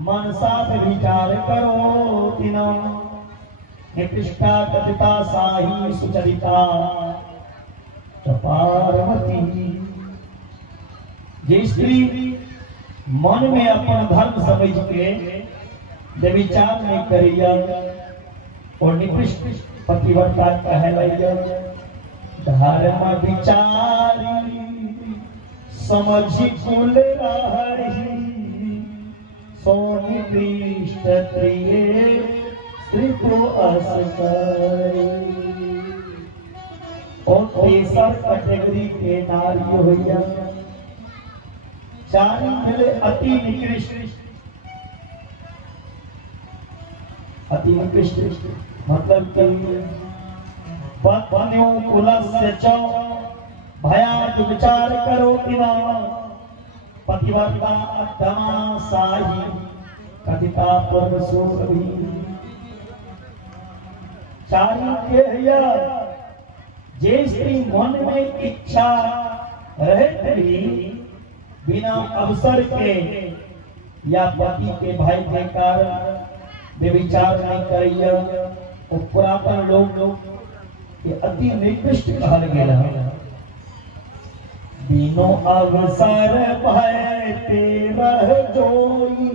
मनसा विचार करो तिना निकृष्टा कथिता साही सुचरिता पार्वती। जे स्त्री मन में अपन धर्म समझ के विचार नहीं करिया और निकृष्ट पतिव्रता कहलाइया। धर्म विचारी समझी कुल रही सोनी कृष्ण प्रिय स्त्री को असकरी। और तेसर कैटेगरी के नारी होइया चार मिले अति निकृष्ट। अति निकृष्ट मतलब कि भया विचार करो तिना पतिव्रता अधमा साही कथिता परमसूरी। चारी के है जे स्त्री मन में इच्छा रहती बिना अवसर के या पति के भाई के कारण विचार नहीं करिए वो पुरातन लोग के अति निकृष्ट कहल गेल। बिनो अवसर भय तेरह जोई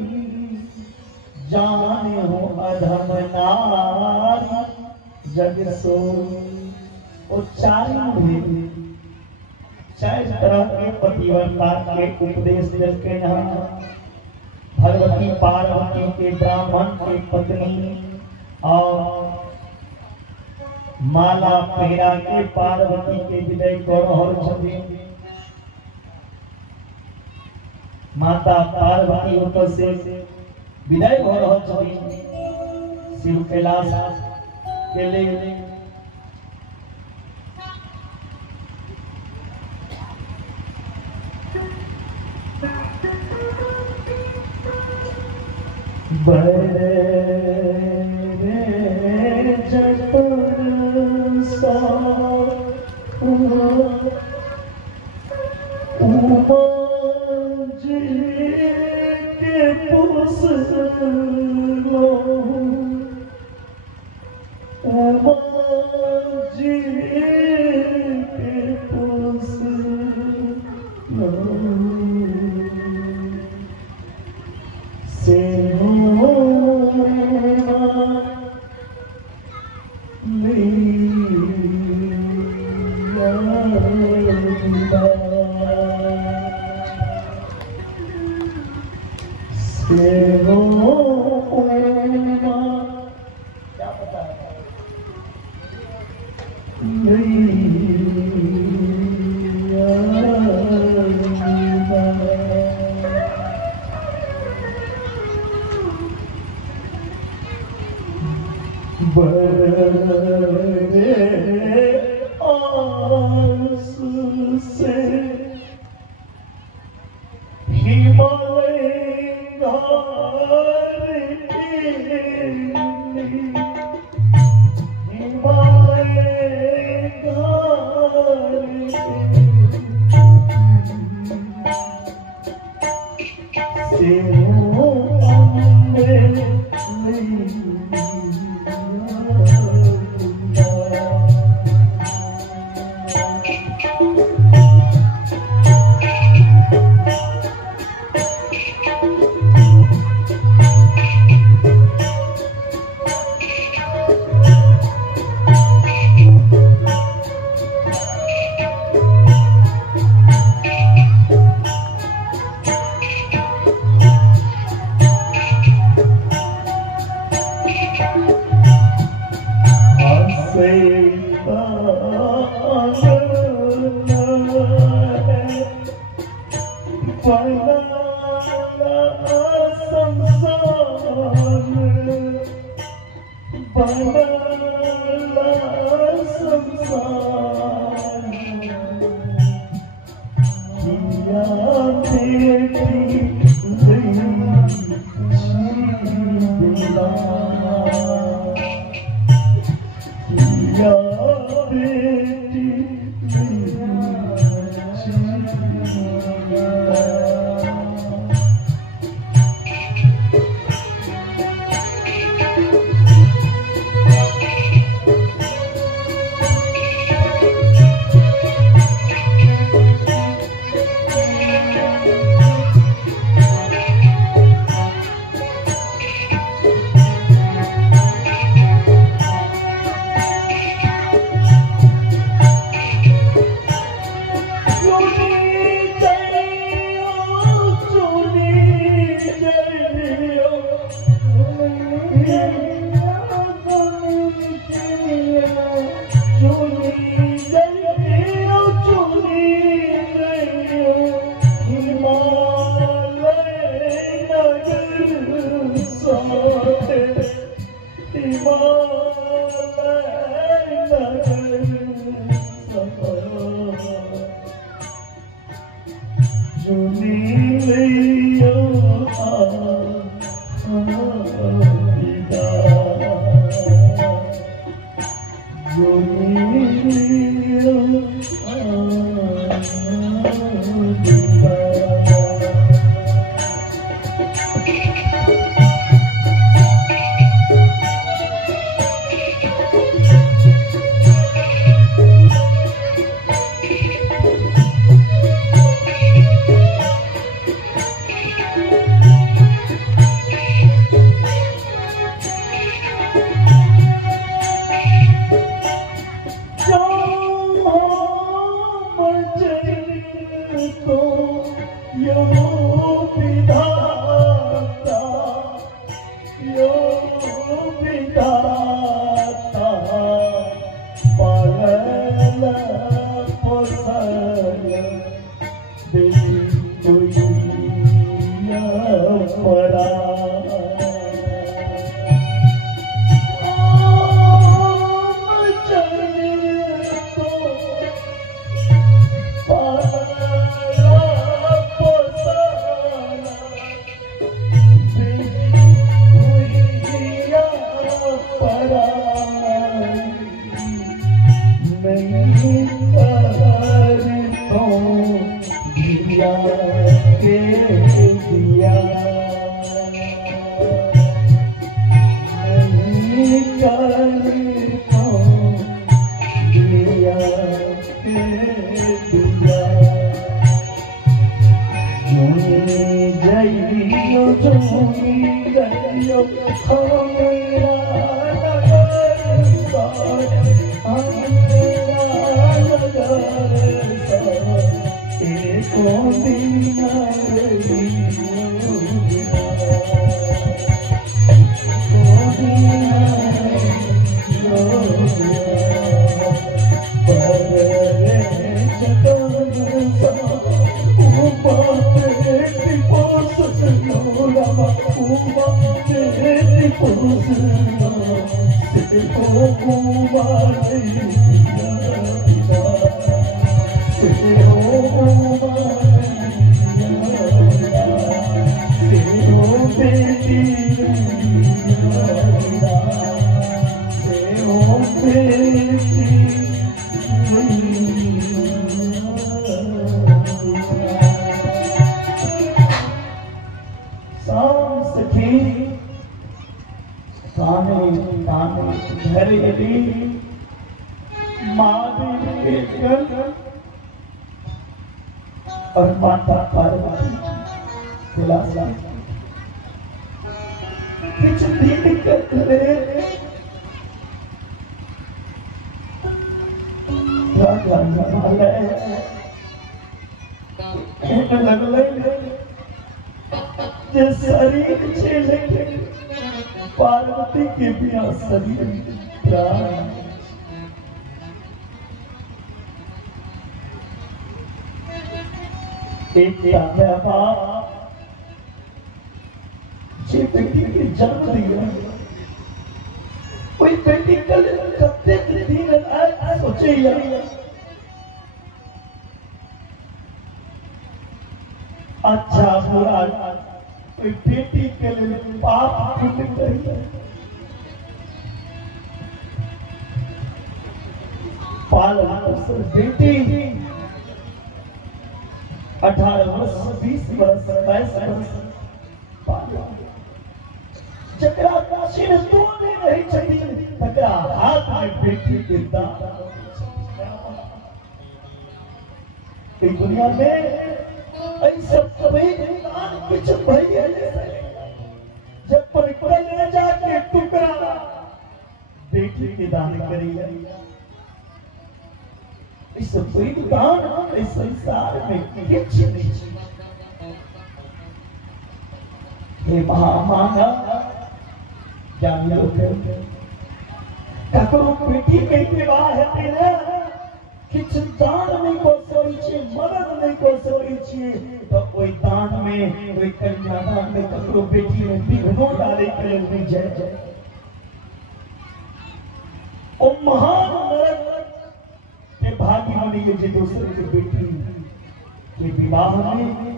जाने हो अधम नारी जग सोई। और चार तरह के पतिव्रता के उपदेश देते हैं। भगवती पार्वती के ब्राह्मण के पत्नी और माला फेरा के पार्वती के विदाई कर रहल छथिन। माता पार्वती ओतऽ से विदाई हो रहल छथिन शिव कैलाश के लिए। से बरसे आंसू से हिमालय और माता पार्वती दिलासा कुछ दिन करे शरीर छेले पार्वती के बिना शरीर प्राण एक बेटी के जन्म दिया कोई बेटी कल कत्ते दिन आए सोचे अच्छा बुरा कोई बेटी के लिए पाप पुण्य करिए पालन पोषण बेटी 18 वर्ष 20 वर्ष 22 वर्ष जकरा काशीन तोड़े नहीं चाहिए तकरा हाथ में बेटी गिरता दुनिया में ऐसा कभी कुछ भई है जब पर कल जाके टुकड़ा बेटी के दान करी इस दान इस संसार में कुछ नहीं हे महामाना जानियो ककरो बेटी के विवाह है किछ दान नहीं को सोची मदद नहीं को सोची तो कोई दान में कोई कन्यादान में ककरो बेटी में विघ्नो डाले के लिए जय जय ओ महान नरक के भागी बनी जे दूसरे की बेटी के विवाह में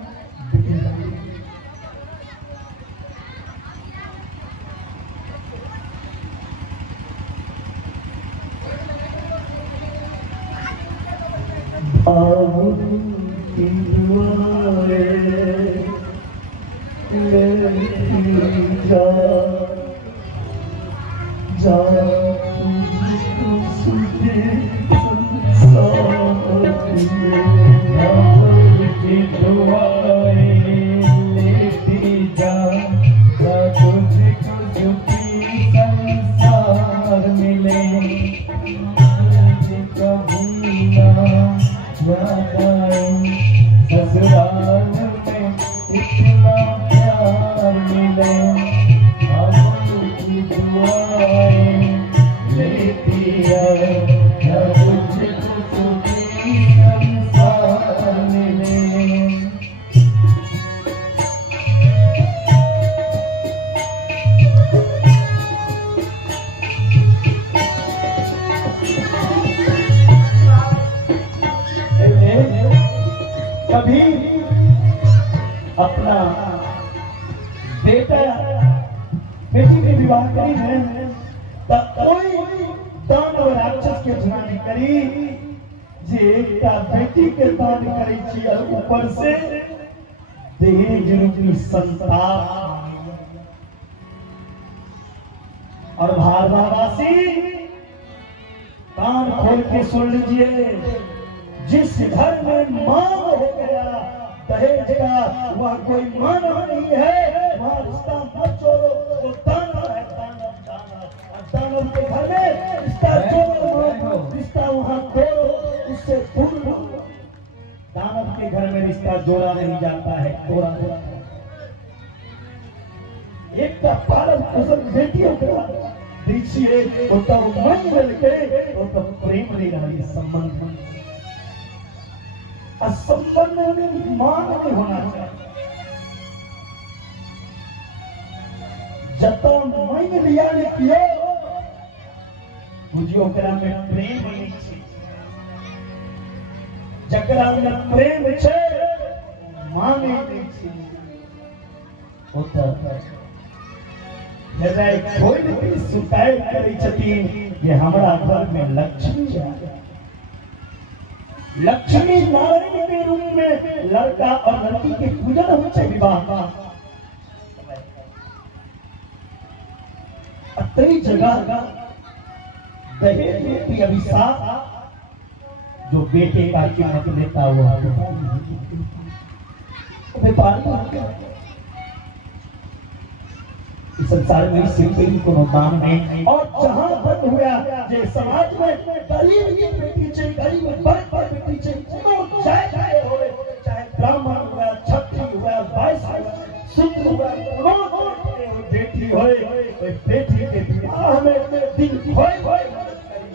कभी अपना बेटा बेटी के विवाह करी है तो कोई दान और राक्षस के झुकानी करी जे एकटा बेटी के दान करी छी और ऊपर से दहेज रूपी संतान और भारतवासी कान खोल के सुन लीजिए जिस घर में मांग हो गया दहेज का वह कोई मानव नहीं है वह रिश्ता मत जोड़ो वो दानव है दानव के घर में रिश्ता जोड़ो रिश्ता वहां तोड़ो उससे दूर रहो दानव के घर में रिश्ता जोड़ा नहीं जाता है तोड़ा एक का पालन पोषण बेटियों का दीजिए तो तब मन मिलके तो तब प्रेम नहीं रहा संबंध संबंध में मान नहीं होना चाहिए जतो मांग लिया ने कियो बुझियो ओकरा में प्रेम नहीं छै, जकरा में प्रेम छै मांगे नहीं छै। ओत हृदय खोल के सुताय करै छथिन जे हमरा घर में लक्ष्मी आ जाए। लक्ष्मी नारायण के रूप में लड़का और लड़की के पूजन हो छै विवाह। कई जगह दहेज की अभिशाप जो बेटे का कीमत लेता हुआ इस संसार में सिंपल को दाम नहीं। और जहां बंद हुआ जे समाज में गरीब की बेटी चाहिए, गरीब वर्ग पर बेटी चाहिए, चाहे होवे, चाहे ब्राह्मण हुआ, क्षत्रिय हुआ, वैश्य हुआ, शूद्र हुआ, बेटी होए, बेटी के विवाह में दिल खोए खोए मदद करी।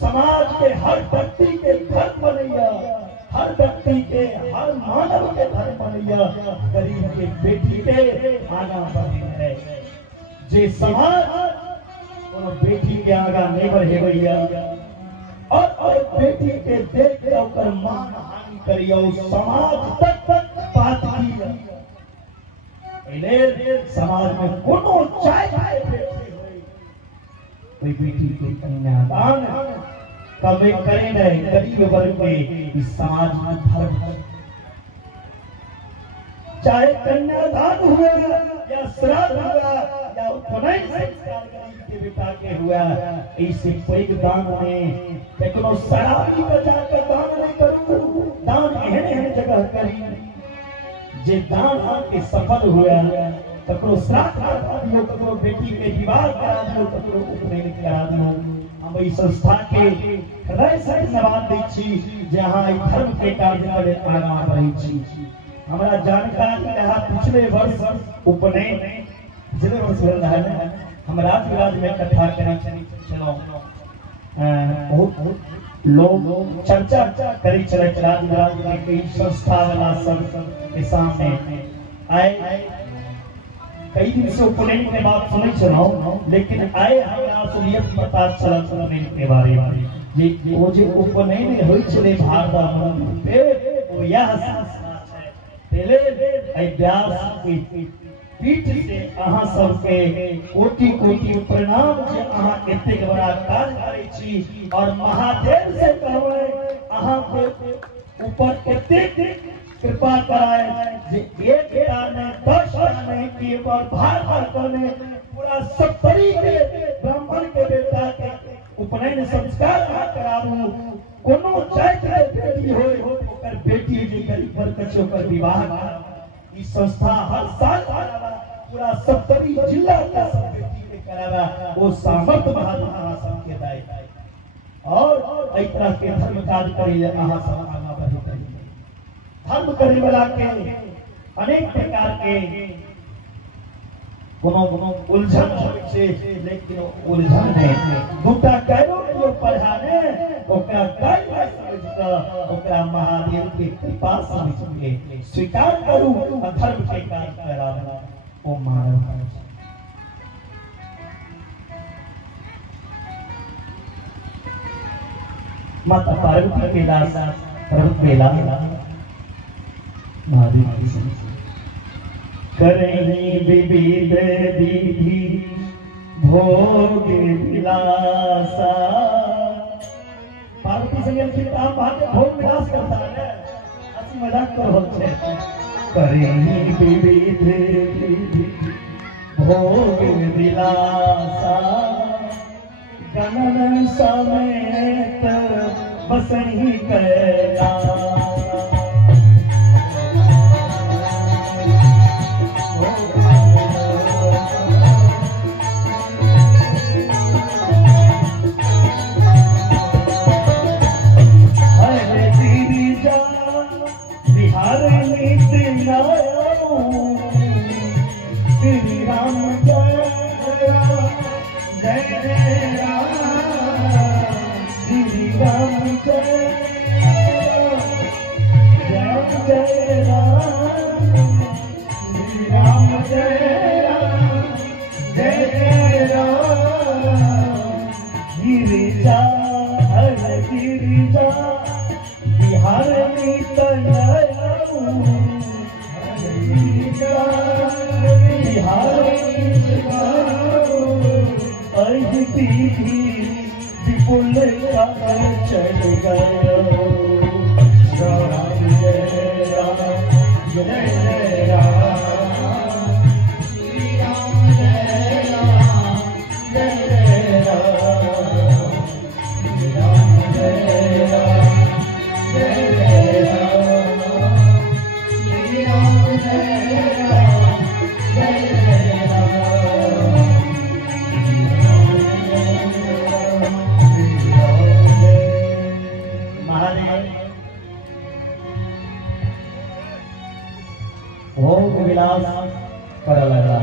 समाज के हर व्यक्ति के घर बनैया, हर व्यक्ति के, हर मानव के घर बनैया, गरीब के बेटी के आगा बढ़ी है। जे समाज कोनो बेटी के आगा नहीं बढ़े भैया और बेटी के देख के ओकर मान हानि करियो, समाज तक बात की समाज में कोनो चाहे बेटी होई, कोई बेटी के कन्यादान कभी करे नहीं। गरीब वर्ग के इस समाज में धर्म, चाहे कन्यादान हुआ या श्राद्ध हुआ या उपनयन संस्कार गरीब के बेटा के हुआ, इसी पैग दान में कोनो शराबी का जाकर दान नहीं करूं, दान एहन जगह करी जे दान के सफल हुआ। ककरो श्राद्ध करा दियो, ककरो बेटी के विवाह करा दियो, ककरो उपनयन करा दियो। हम इस संस्था के हृदय से धन्यवाद दै छी जहां धर्म के कार्य करे आगा बढ़ै छी। हमरा जानकारी रहा पिछले वर्ष उपनयन पिछले वर्ष भेल रहा, हम राजविराज में कथा करै छलौ, बहुत लोग चर्चा करी चले राजविराज में कई संस्था वाला सब के सामने आए। कई दिन से उपनयन के बात सुनै छलौ, लेकिन आए हमरा असलियत पता चलल उपनयन के बारे में। जे ओ जे उपनयन होय छले भारदा मंदिर पे, ओ यह संस्था छै। पहले ए व्यास की पीठ से अहाँ सबके कोटि कोटि प्रणाम जे अहाँ एतेक बड़ा काज करै छी, और महादेव से कहबै अहाँ के ऊपर एतेक कृपा कराए जे एक ने 10 ने की बार भार करने पूरा 70 के ब्राह्मण के बेटा के उपनयन संस्कार कराबू। कोनो जाति के बेटी होय ओकर बेटी जे गरीब वर्ग के ओकर विवाह ई संस्था हर साल करावा, पूरा 70 जिला के सब बेटी के करावा। वो सामर्थ महात्मा सब के दाई और एई तरह के धर्म कार्य करी अहाँ सब आगा बढ़े करी। धर्म करे वाला के अनेक प्रकार के कोनो उलझन होय छै, लेकिन उलझन नहीं दूटा कैरो जो पढ़ाने ओकरा काय समझ के ओकरा महादेव के कृपा समझ के स्वीकार करू, धर्म के कार्य कराना ओ मानव। माता पार्वती के दास प्रभु के लाल महादेव करें विविध विधि भोग विलासा। पार्वती संगे किताब बात भोग विलास करता है, हंसी मजाक कर होते करें विविध विधि भोग विलासा। गणन समेत बसहि कैलास। श्री राम जय राम जय जय राम, श्री राम जय राम जय जय राम, श्री राम जय राम पीठी विपुल काल चढ़ गयो राम जय राम जय जय राम श्री राम जय राम जय जय राम श्री राम जय राम जय जय राम श्री राम जय राम जय जय राम महादेव भोग विलास कर लगा।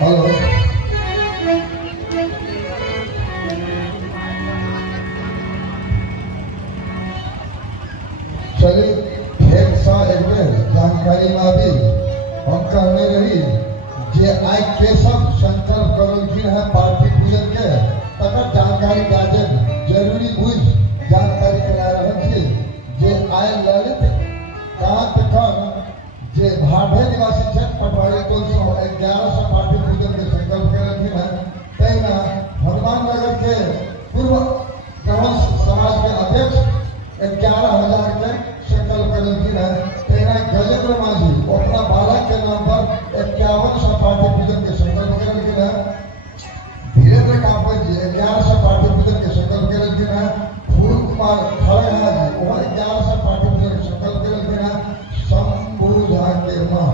हेलो चलिए एक सा एक बेर जानकारी में भी हम कहने रही जे आई केशव संकल्प करलखिन है पार्थिव पूजन के तकर जानकारी गार्जियन जरूरी बुझ जानकारी करा रहल छी जे आई ललित कांत कर जे भाटे निवासी छथि पटवारी टोल से 11 से पार्थिव पूजन के संकल्प करलखिन है तैना हनुमान नगर के पूर्व ग्राम समाज के अध्यक्ष 11,000 के संकल्प करलखिन है तैना गजेंद्र माझी अपना बालक के नाम पर 51 से पार्थिव पूजन के संकल्प करलखिन है। धीरेन्द्र कांपत जी 11 से पार्थिव पूजन के संकल्प करलखिन है। फूल कुमार खड़गहा जी वो 11 से पार्थिव पूजन के संकल्प करलखिन है। शंभू झा के मां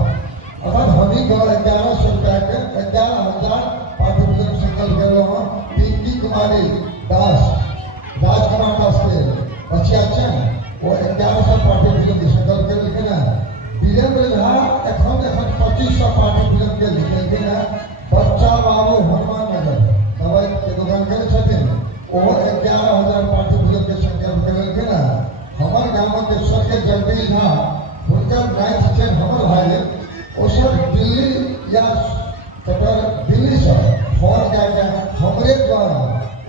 अर्थात हमी को 1100 रुपया के 11,000 पार्थिव पूजन के संकल्प कर रहे हैं। पिंकी कुमारी दास राजकुमार दास के बचिया चैन वो 1100 पार्थिव पूजन के संकल्प करलखिन है। वीरेंद्र झा एखन 2500 पार्थिव पूजन के लिखलखिन है। बच्चा बाबू हनुमान नगर दवाई के दुकान करे छथिन वो 11,000 पार्थिव पूजन के संकल्प करलखिन है। हमर गांव के स्वर्गीय जगदीश झा हुनकर नाइट चैन हमर भाई ओ सब दिल्ली या कटर दिल्ली से फोन करके हमरे द्वारा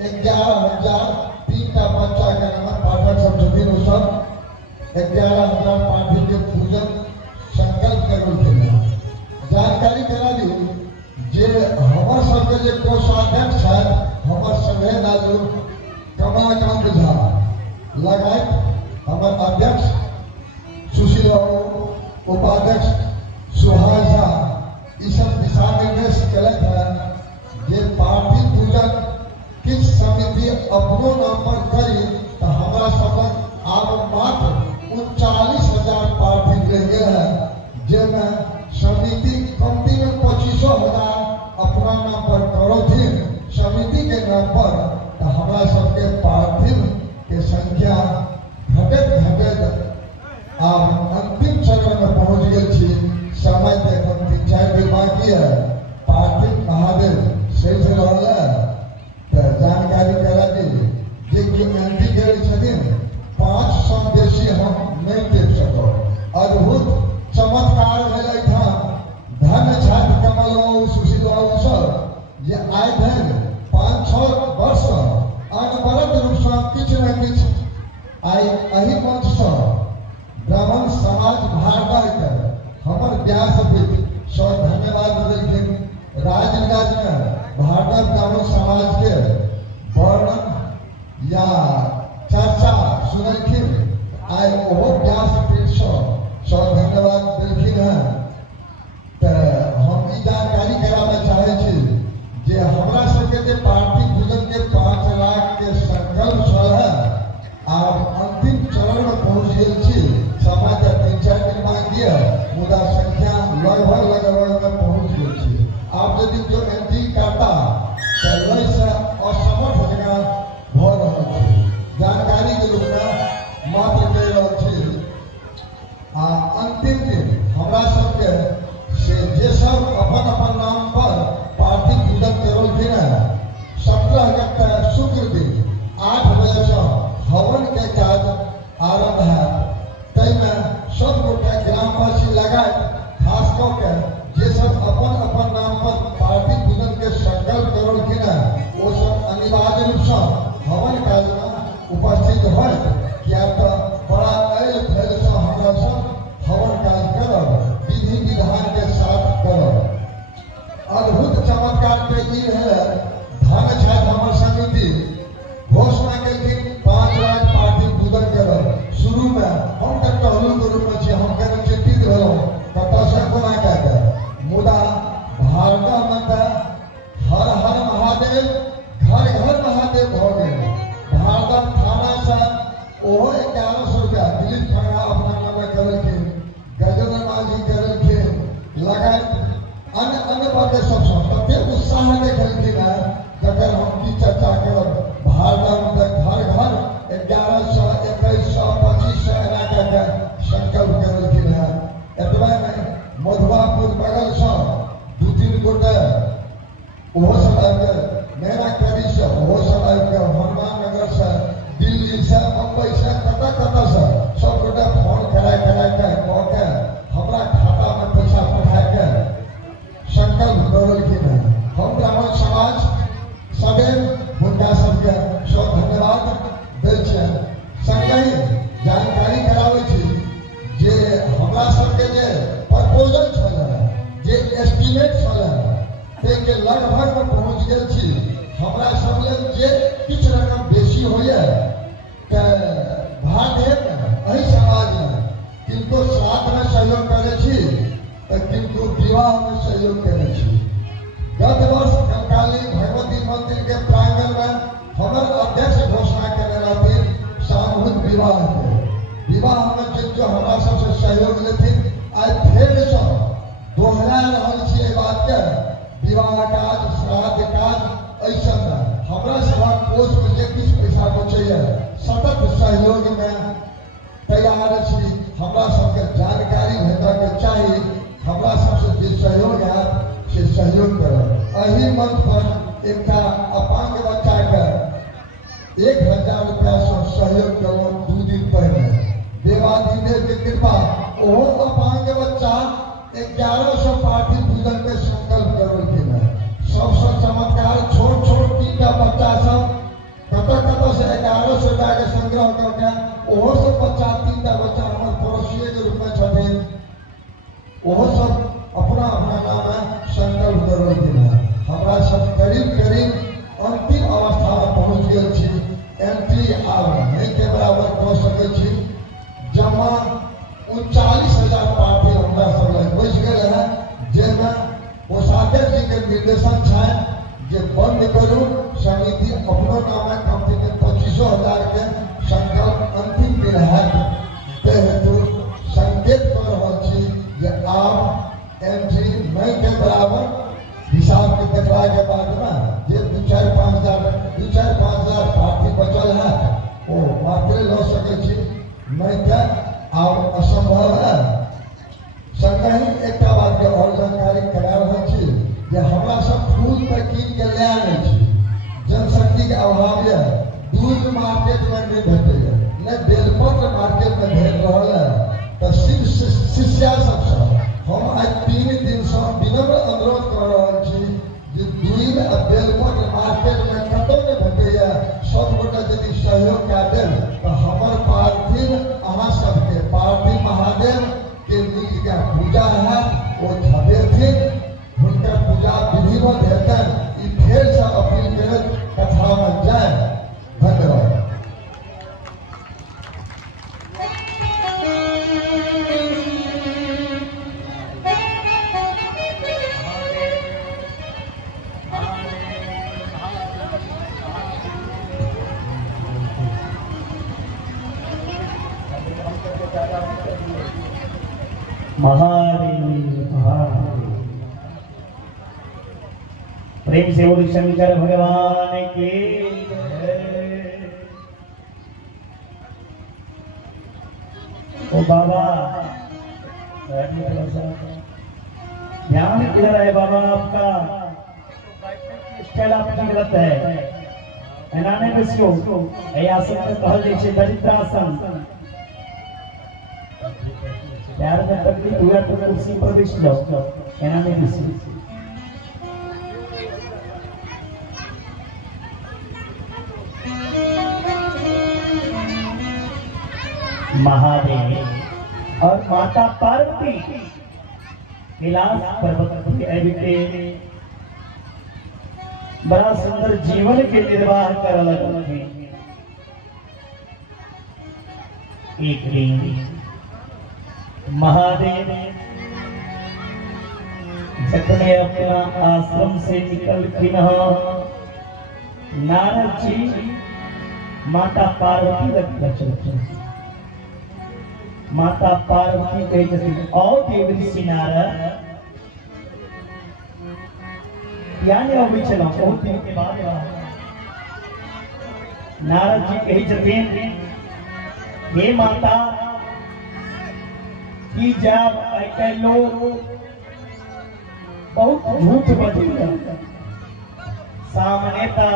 11,000 तीनटा बच्चा के नाम पाठक सब छथिन ओ सब 11,000 पार्थिव के पूजन संकल्प करलखिन है। जानकारी करा दी जे हमर सबके जे कोषाध्यक्ष छथि हमर संगे दादू कमलाकांत झा लगायत हमर अध्यक्ष सुशील बाबू उपाध्यक्ष सुहास झा ई सब दिशा निर्देश कलक है जे पार्थिव पूजन किस समिति अपनो नाम पर करी तो हमारा सबक आब मात्र 39,000 पार्थिव रह गए हैं जेमें समिति कमती में 25,000 अपना नाम पर करो थी समिति के नाम पर तो हमारा सबके पार्थिव के संख्या घटत घटत अब अंतिम चरण में पहुंच गए छी। समय तक 3-4 दिन बाकी है। पार्थिव महादेव सही से रहल है तो जानकारी करा दी जे कि एंटी गए छथिन 500 बेसी हम नहीं देख सको। अद्भुत चमत्कार भेलै था धन्य छात्र कमल बाबू सुशील बाबू सर ये आए धन 5-6 वर्ष अनवरत रूप से किछु न किछु आई अही मंच से ब्राह्मण समाज भारत के हमर व्यासपीठ सौ धन्यवाद देलखिन। राजनिवास में भारत ब्राह्मण समाज के वर्णन या चर्चा सुनलखिन आई ओहो व्यासपीठ सौ धन्यवाद देलखिन है। तो हम ई जानकारी कराना चाहे छी जे हमरा सबके जे पार्थिव पूजन के 5 लाख के संकल्प छल है आब अंतिम चरण में पहुंच गेल छी। समय तक 3-4 दिन बाकी है मुदा संख्या लगभग में पहुंच गई छी। आप यदि जो एंट्री करता तो लय से असमर्थ जगह भ रहल छी। जानकारी के रूप में मात्र कह रहल छी अंतिम दिन हमरा सबके से जे सब अपन अपन नाम पर पार्थिव पूजन करलखिन है 17 अगस्त शुक्र दिन 8 बजे से हवन के काज आरंभ है। तैमे सब गोटे ग्रामवासी लगाए खास करके जे सब अपन अपन नाम पर पार्थिव पूजन के संकल्प करलखिन है वो सब अनिवार्य रूप से हवन काज में उपस्थित होत। क्या तो ओहो 1100 रुपया दिलीप खन्ना अपना नाम करलखिन, गजेंद्र माझी करलखिन, लगायत अन्य अन्य बातें सब तते उत्साह देखलखिन है। जकर हम की चर्चा करब भारत में घर घर 1100 2100 2500 एना के संकल्प करलखिन है। एतबे नहीं मधुबापुर बगल से 2-3 गोटे ओहो सब आबि के मेरा करी से ओहो सब आबि के हनुमान नगर से दिल्ली से मुंबई से कत से सब गोटे फोन करा के कह के हमरा खाता में पैसा पठा के संकल्प करलखिन है। हम ब्राह्मण समाज सदैव हुनका सबके सब धन्यवाद दै छियन। संगहि जानकारी कराबै छी जे हमरा सबके जे प्रपोजल छलै, जे एस्टिमेट छलै, ताहिके लगभग में पहुँच गेल छी। हमरा सब लेल जे किछु रकम बेसी होइए तऽ भाग हेत एहि समाजमे किनको श्राद्ध में सहयोग करै छी तऽ किनको विवाह में सहयोग करै छी। गत वर्ष कंकाली भगवती मंदिर के प्रांगण में हमर अध्यक्ष घोषणा करने रहथिन सामूहिक विवाह के। विवाह में जो हमरा सबसे सहयोग लेथिन आज फेर से दोहरा रहल छी एहि बात के। विवाह काज श्राद्ध काज ऐसा हमरा सब कोष में जे किछु पैसा बचैया सतत सहयोग में तैयार छी। हमरा सबके जानकारी भेटऽ के चाही, हमरा सबसे जे सहयोग हैत से सहयोग करब। एहि मंच पर एकटा अपांग बच्चा के 1000 रुपया से सहयोग करो 2 दिन पहले। देवाधिदेव के कृपा ओहो अपांग बच्चा 1100 पार्टी पूजन के संकल्प करलखिन है। सबसे चमत्कार छोट छोट 3टा बच्चा सब कत से 1100 रुपया के संग्रह करके ओहो सब बच्चा 3टा बच्चा हमर पड़ोसिये के रूप में छथिन, ओहो सब अपना अपना नाम संकल्प करलखिन है। हमरा सब करीब अंतिम अवस्था में पहुँच गेल छी। एंट्री आब नहीं के बराबर कऽ सकै छी। जमा 39,000 पार्टी हमरा सब लग बैस गेल है, जेमें कोषाध्यक्ष जी के निर्देशन छनि जे बंद करू समिति अपनो नाम कम से कम 25,000 के संकल्प अंतिम दिन है। ताहि हेतु संकेत कर रहल छी जे आब एंट्री नहीं के बराबर हिसाब के देखला के बाद में जे 2-4-5 हजार पार्टी बचल है वो मात्र लऽ सकै छी, नहीं के आब असंभव है। संगहि एकटा बात के और जानकारी करा रहल छी जे हमरा सब फूल पर कीन के ले आनै छी। जनशक्ति के अभाव है, दूध मार्केट में नहीं भेटैया, नहीं बेलपत्र मार्केट में भेट रहल है। तो शिष्या सबसे हम आज 3 दिन से विनम्र अनुरोध कर रहा छी जे दूध आ बेलपत्र मार्केट में कतौ नहीं भेटैया। सब गोटा यदि सहयोग कऽ देब तो हमर पार्थिव अहाँ सबके पार्थिव महादेव के नीक के पूजा है वो झपेथिन, हुनकर पूजा विधिवत हेतन। ई फेर से अपील करैत कथा में जाय। धन्यवाद। महादेव महादेव। प्रेम से बोल शंकर भगवान की जय। ओ बाबा ध्यान किधर है बाबा आपका? स्टाइल आपकी गलत है। एनाने बसियो ए आसन पे कहल जाइ छै दरिद्रासन। यार में तकलीफ हुआ तो कुर्सी पर बैठ जाओ, एनाने बसियो। महादेव और माता पार्वती कैलाश पर्वत पर एबिटे बड़ा सुंदर जीवन के निर्वाह कर लगे। एक दिन महादेव जखने अपना आश्रम से निकल के नारद जी माता पार्वती लग माता पार्वती कही जैसे और देव ऋषि नारद यानी अभी चला बहुत दिन के बाद नारद जी कही जमीन हे माता की जब ऐसे लोग बहुत झूठ बजे सामने था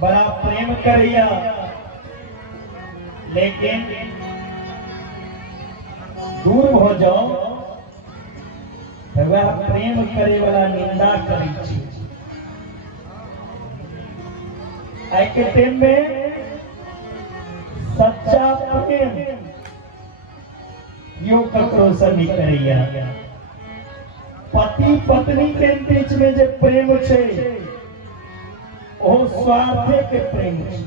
बड़ा प्रेम करिया लेकिन दूर हो जाओ वह प्रेम करे वाला निंदा करी छी ऐके टाइम में सच्चा प्रेम यो ककरो से नहीं करिया पति पत्नी के बीच में जो प्रेम छे ओ स्वार्थ के प्रेम छे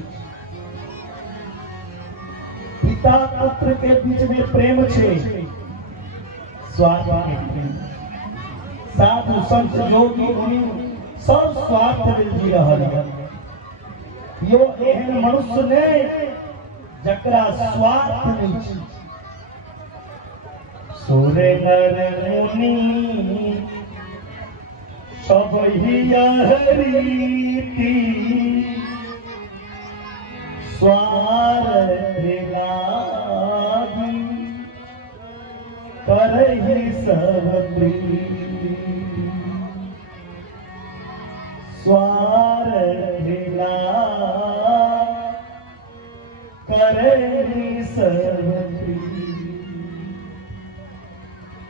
पिता पुत्र के बीच में प्रेम छे स्वार्थ के प्रेम साधु संत योगी मुनि सब स्वार्थ में जी रहल यो एहन मनुष्य ने जकरा स्वार्थ नहीं छे सुर नर मुनि सब ही रीति स्वार्थ लागी करहि सब प्रीति स्वार्थ लागी करहि सब प्रीति।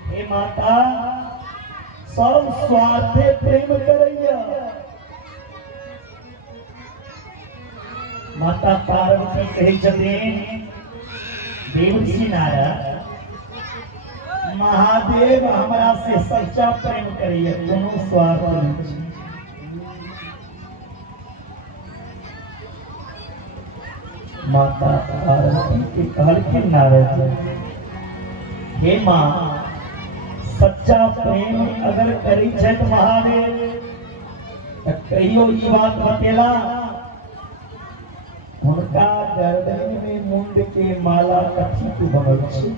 हे माता सब स्वार्थे प्रेम करैया माता पार्वती कही छथिन देवऋषि नारद महादेव हमरा से सच्चा प्रेम करिए कोनो स्वार्थ नहीं माता पार्वती के कहल के नारद हे माँ सच्चा प्रेम अगर करी छे तो महादेव कहियो ई बात बतेला उनका गर्दन में मुंड के माला कथी तू बनल छे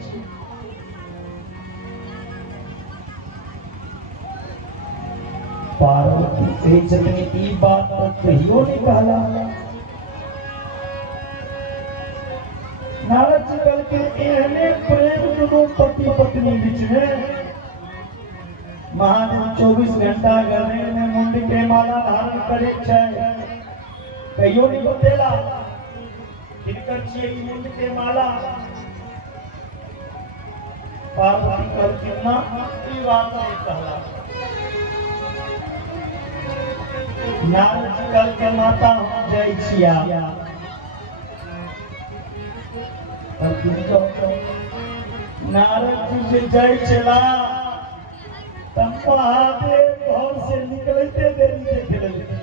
पार्वती कही छथिन ई बात तो कहियो नहीं कहला नारद जी कल के एहने प्रेम दोनों पति पत्नी बीच में महादेव 24 घंटा गर्दन में मुंड के माला धारण करे छे कहियो नहीं बतेला किनकर छिए मुंड के माला पार्वती कल कितना ई बात नहीं कहला नारद जी कल के माता जय छिया नारद जी से जय चला तब महादेव घर से निकलते देरी देखे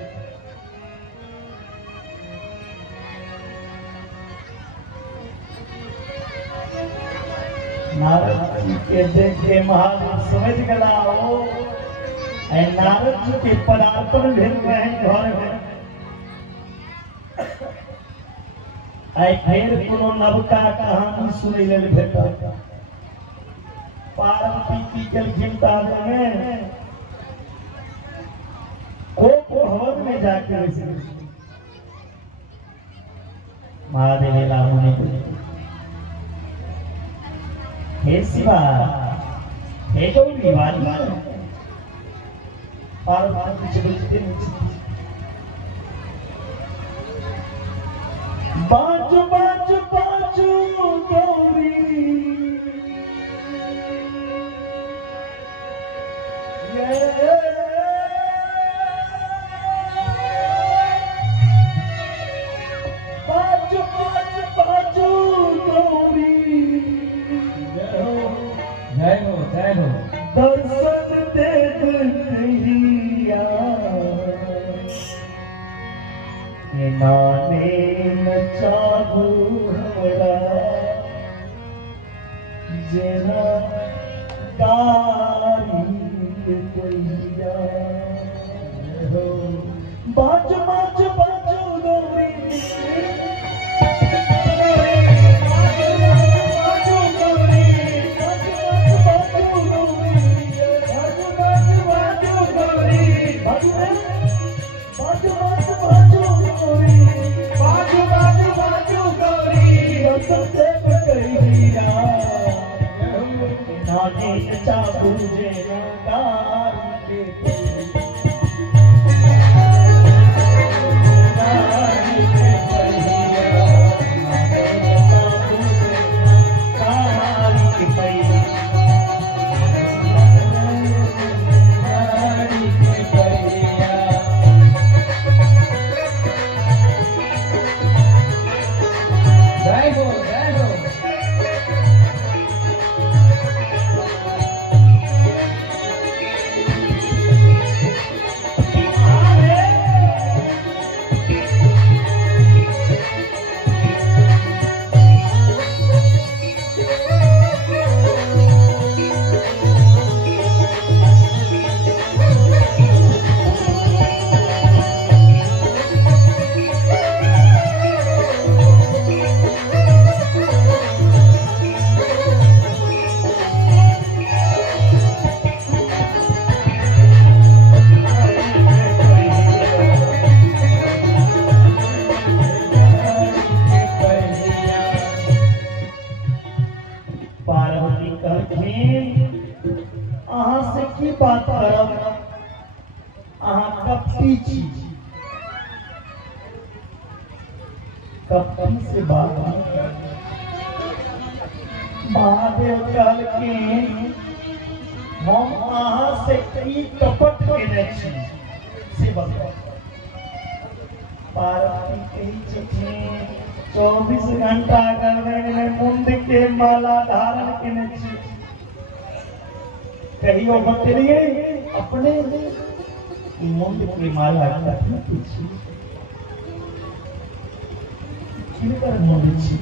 नारद जी के देखे महादेव समझ गला हो नारद जी के पदार्पण भेल रहे घर में फिर कोनो नवका कहानी सुने लेल भेटा पार्वती की जल घिमता में को हवन में जाके महादेव लामुनि हे शिवा हे गौरी वाली पार्वती जगत बाजू बाजू बाजू गौरी बाजू बाजू बाजू गौरी जय हो दर्शन दे दिया नाने न चाहूं पूजे नारी के बात करब अहाँ कपटी छी, कपटी से बात महादेव कहलखिन हम अहाँ से की कपट केने छी से बताओ। पार्वती कही छथिन 24 घंटा गर्दन में मुंड के माला धारण केने छी, कहियो बतलिए अपने मुंड की माला कथी छी, किनकर मुंड छी।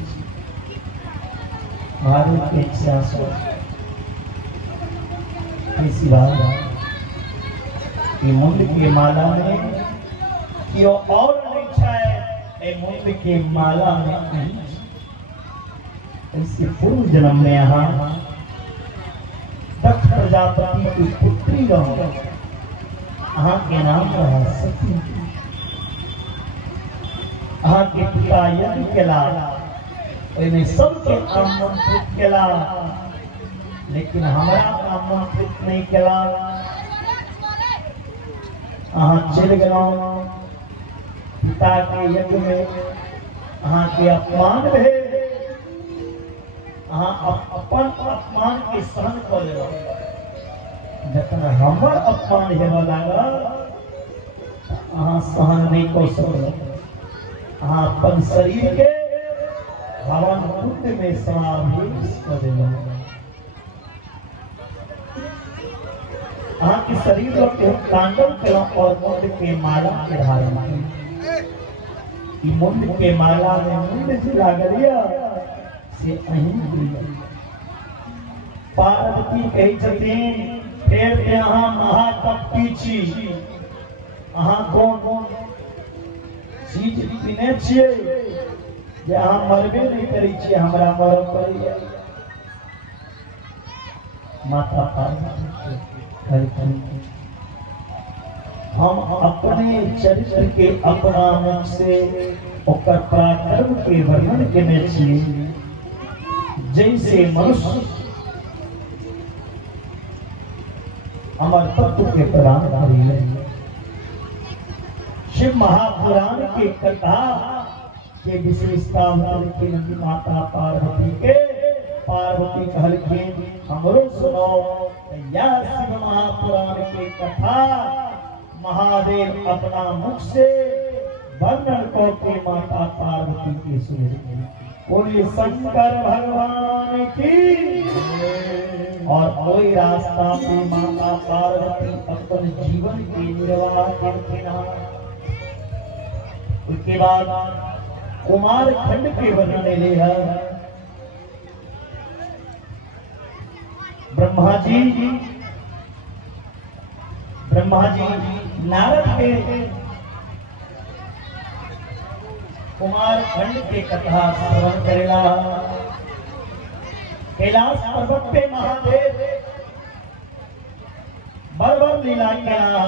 महादेव के इच्छा से मुंड की माला में क्यों और नहीं छाए, मुंड की माला में ऐसे पूर्व जन्म में यहाँ दक्ष प्रजापति की पुत्री रहो, यहाँ के नाम रहा सती। यहाँ के पिता यज्ञ केला, सबके आमंत्रित केला, लेकिन हमारा आमंत्रित नहीं केला। अहाँ चल गए पिता के यज्ञ में, अहाँ के अपमान भेल, अहाँ अपन अपमान के सहन कर लेलहुँ। जखन हमर अपमान हेबे लागल अहाँ सहन नहीं कर सकलहुँ, अहाँ अपन शरीर के हवन कुंड में समावेश कर देलहुँ। अहाँ के शरीर के तांडव केलहुँ और मुंड के माला के धारण की। मुंड के माला में मुंड जे लागल से अहीं पार्वती कही छथिन फिर अहाँ महाकपटी छी, अहाँ कोन चीज पीने छियै जे अहाँ मरबे नहीं करै छियै, हमरा मरब पड़ैया। माता पार्वती हम अपने चरित्र के अपना मुख से ओकर पराक्रम के वर्णन केने छियै। जैसे मनुष्य अमर तत्व के प्रदान करिए, शिव महापुराण के कथा के विशेषता की माता पार्वती के। पार्वती कहलखिन हमरो सुनो, या शिव महापुराण के कथा महादेव अपना मुख से वर्णन करके माता पार्वती के सुने। बोलिए शंकर भगवान की। और कोई रास्ता पे माता पार्वती अपन जीवन के निर्वाह करथिन। उसके बाद कुमार खंड के वर्णन ले है। ब्रह्मा जी नारद के कुमार खंड के कथा श्रवण करेला। कैलाश पर्वत पे महादेव बर लीला केला।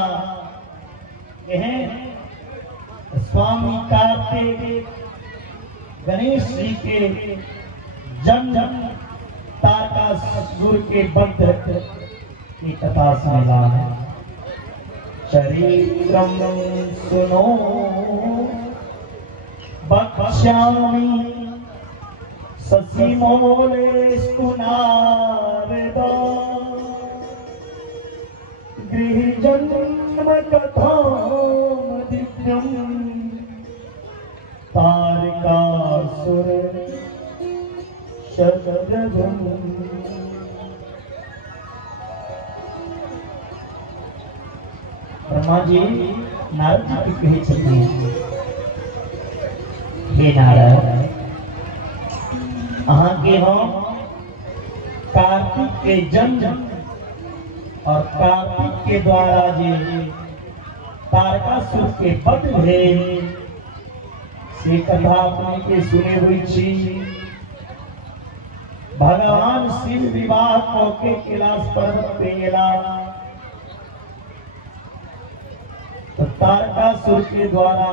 स्वामी कार्तिक गणेश जी के जन्म तारकासुर के बद्ध की कथा सुना है। चरित्रम सुनो बक्ष्यामि शशिमौलेस्तु नारदा गृहजन्म कथां दिव्यं तारकासुर शतद्रुम। ब्रह्मा जी नारद जी की कहे छथिन, हे नारद, अहाँ के हम कार्तिक के जन्म और कार्तिक के द्वारा जे तारकासुर के वध भेल से कथा अपने के सुने हुई छी। भगवान शिव विवाह के कैलाश पर्वत पे गेला तो तारकासुर के द्वारा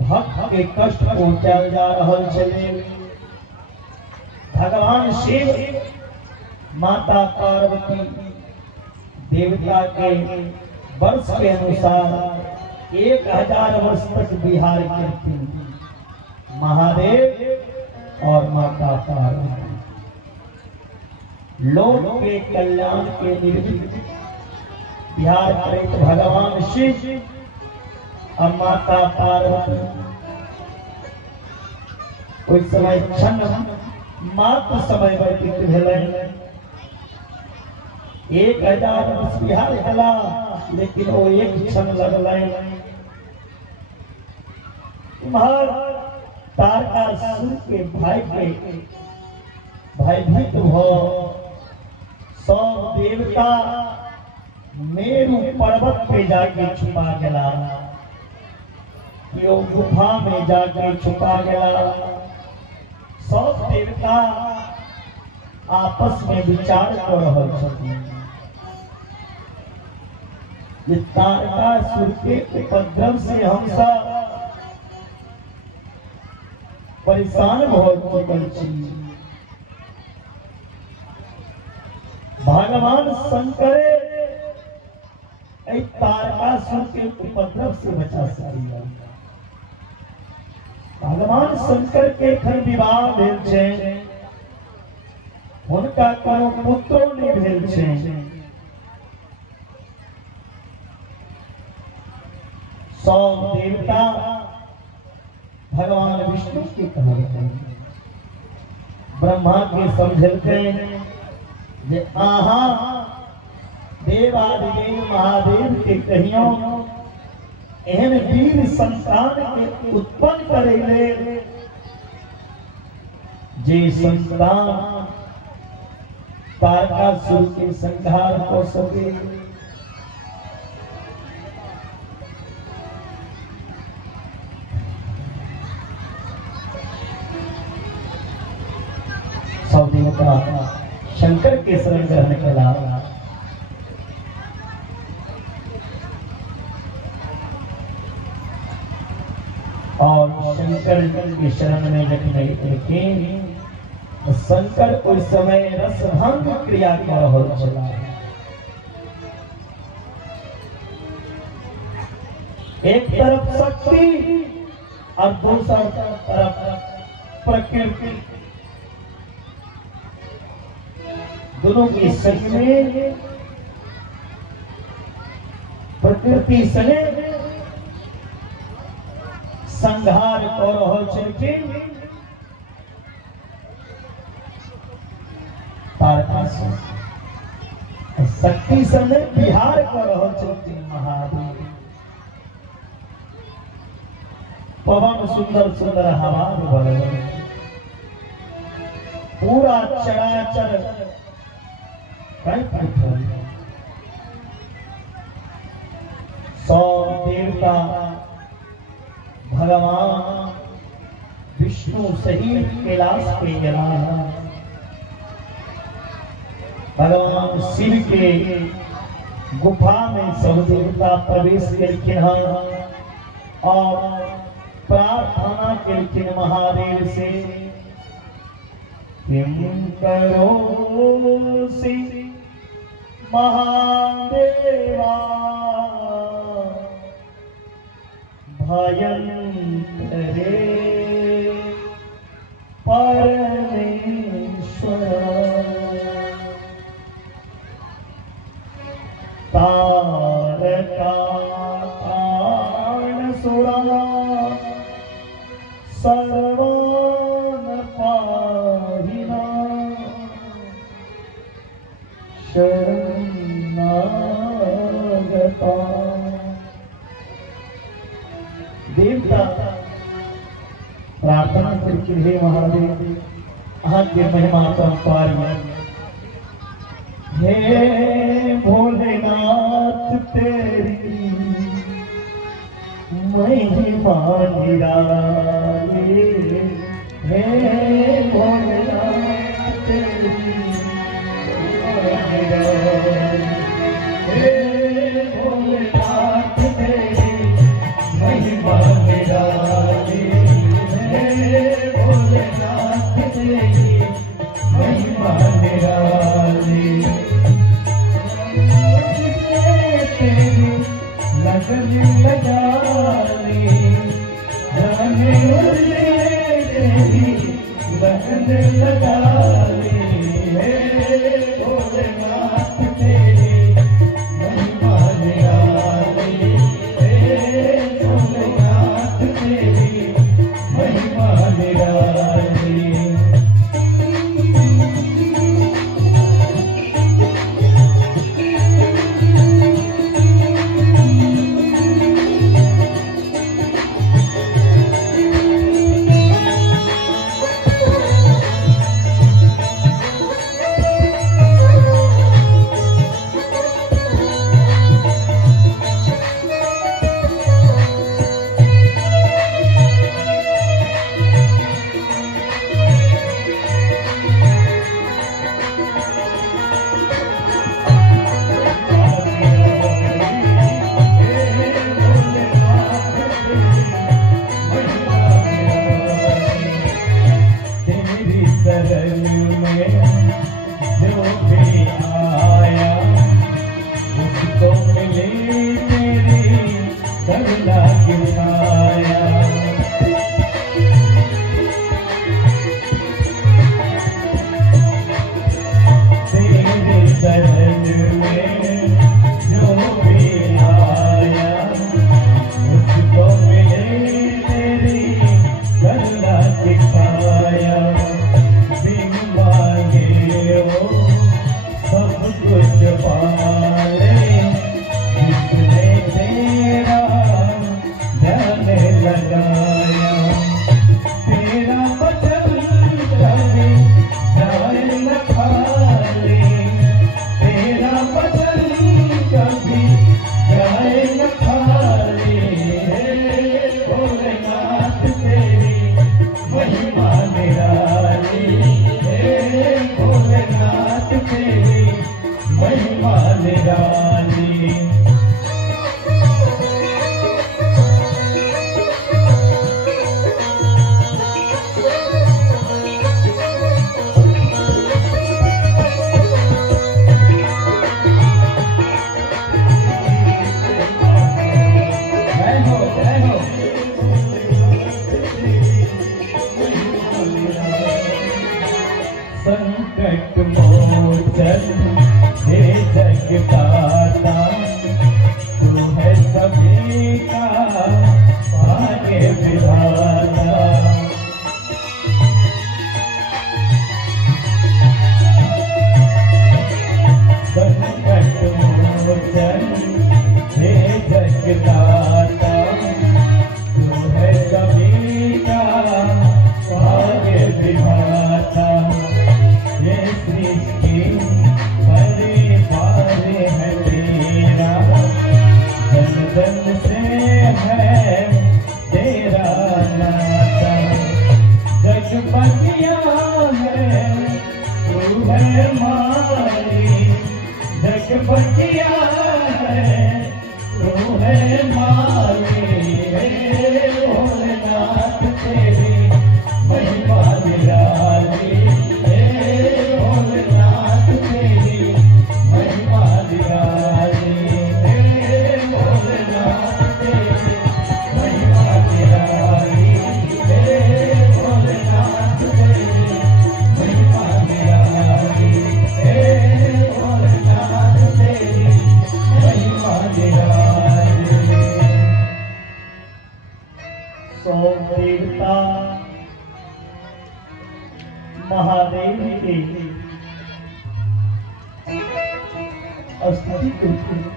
भक्त के कष्ट पहुंचायल जा रहल छले। भगवान शिव माता पार्वती देवता के वर्ष के अनुसार 1000 वर्ष तक विहार करती महादेव और माता पार्वती लोक के कल्याण के निर्मित विहार करे। भगवान शिव और माता पार्वती कोई समय क्षण मात्र समय व्यतीत भेलै। 1000 वर्ष विहार भेला लेकिन वो एक क्षण लगलै। तुम्हार तारकासुर के भयभीत भ सब देवता मेरु पर्वत पे जाके छुपा गया, यो गुफा में जाके छुपा गया। सब देवता आपस में विचार कर रहल छथिन जे तारकासुर के उपद्रव से हम सब परेशान भ चुकल छी। भगवान शंकर तारकासुर के उपद्रव से बचा सकिया। भगवान शंकर के एखन विवाह भेल छै, हुनका कोनो पुत्रो नहीं भेल छै। सब देवता भगवान विष्णु के कहलकै, ब्रह्मा के समझलकै जे अहाँ देवादिदेव महादेव के कहियो एहन वीर संतान के उत्पन्न करे ले जे संतान तारकासुर के संहार हो सके। सब देवता शंकर के शरण ग्रहण कला। और शंकर के शरण में लेकिन शंकर उस समय रसभंग क्रिया कर रहल छला। एक तरफ शक्ति और दूसरी तरफ प्रकृति, दोनों की संग में प्रकृति सने संहार कर रहल छलखिन तारकासुर। शक्ति सने विहार कर रहल छलखिन महादेव। पवन सुंदर सुंदर हवा बहल, पूरा चराचर सब देवता भगवान विष्णु सहित कैलाश पे गया। भगवान शिव के गुफा में सब देवता प्रवेश करके और प्रार्थना करके महादेव से किम करोसि महादेवा भयंकरे परमेश्वरा तारकाणसुरा सर्वान् पाहिना शरणागता। देवता प्रार्थना करके हे महादेव आद्य महिमा परंपार हे भोलेनाथ तेरी महिमा निराली। हे भोलेनाथ तेरी महिमा निराली। हे भोलेनाथ तेरी महिमा निराली। हे भोलेनाथ तेरी महिमा निराली। तेरी लगन लगाली जाने तेरी लगन लगाली। हे भोलेनाथ तेरी महिमा निराली। हे भोलेनाथ तेरी महिमा निराली। संकट मोचन हे जगदाता तू है सभी का भाग्य विधाता। संकट मोचन हे जगदाता तू है सभी का भाग्य विधाता। ये सृष्टि बड़े पारे है तेरा जन जन से है तेरा नाता। जगपतिया है तू है मारी जगपतिया है तू है मारी। हे भोलेनाथ तेरी महिमा निराली। हे भोलेनाथ तेरी महिमा महादेव के स्तुति करते हैं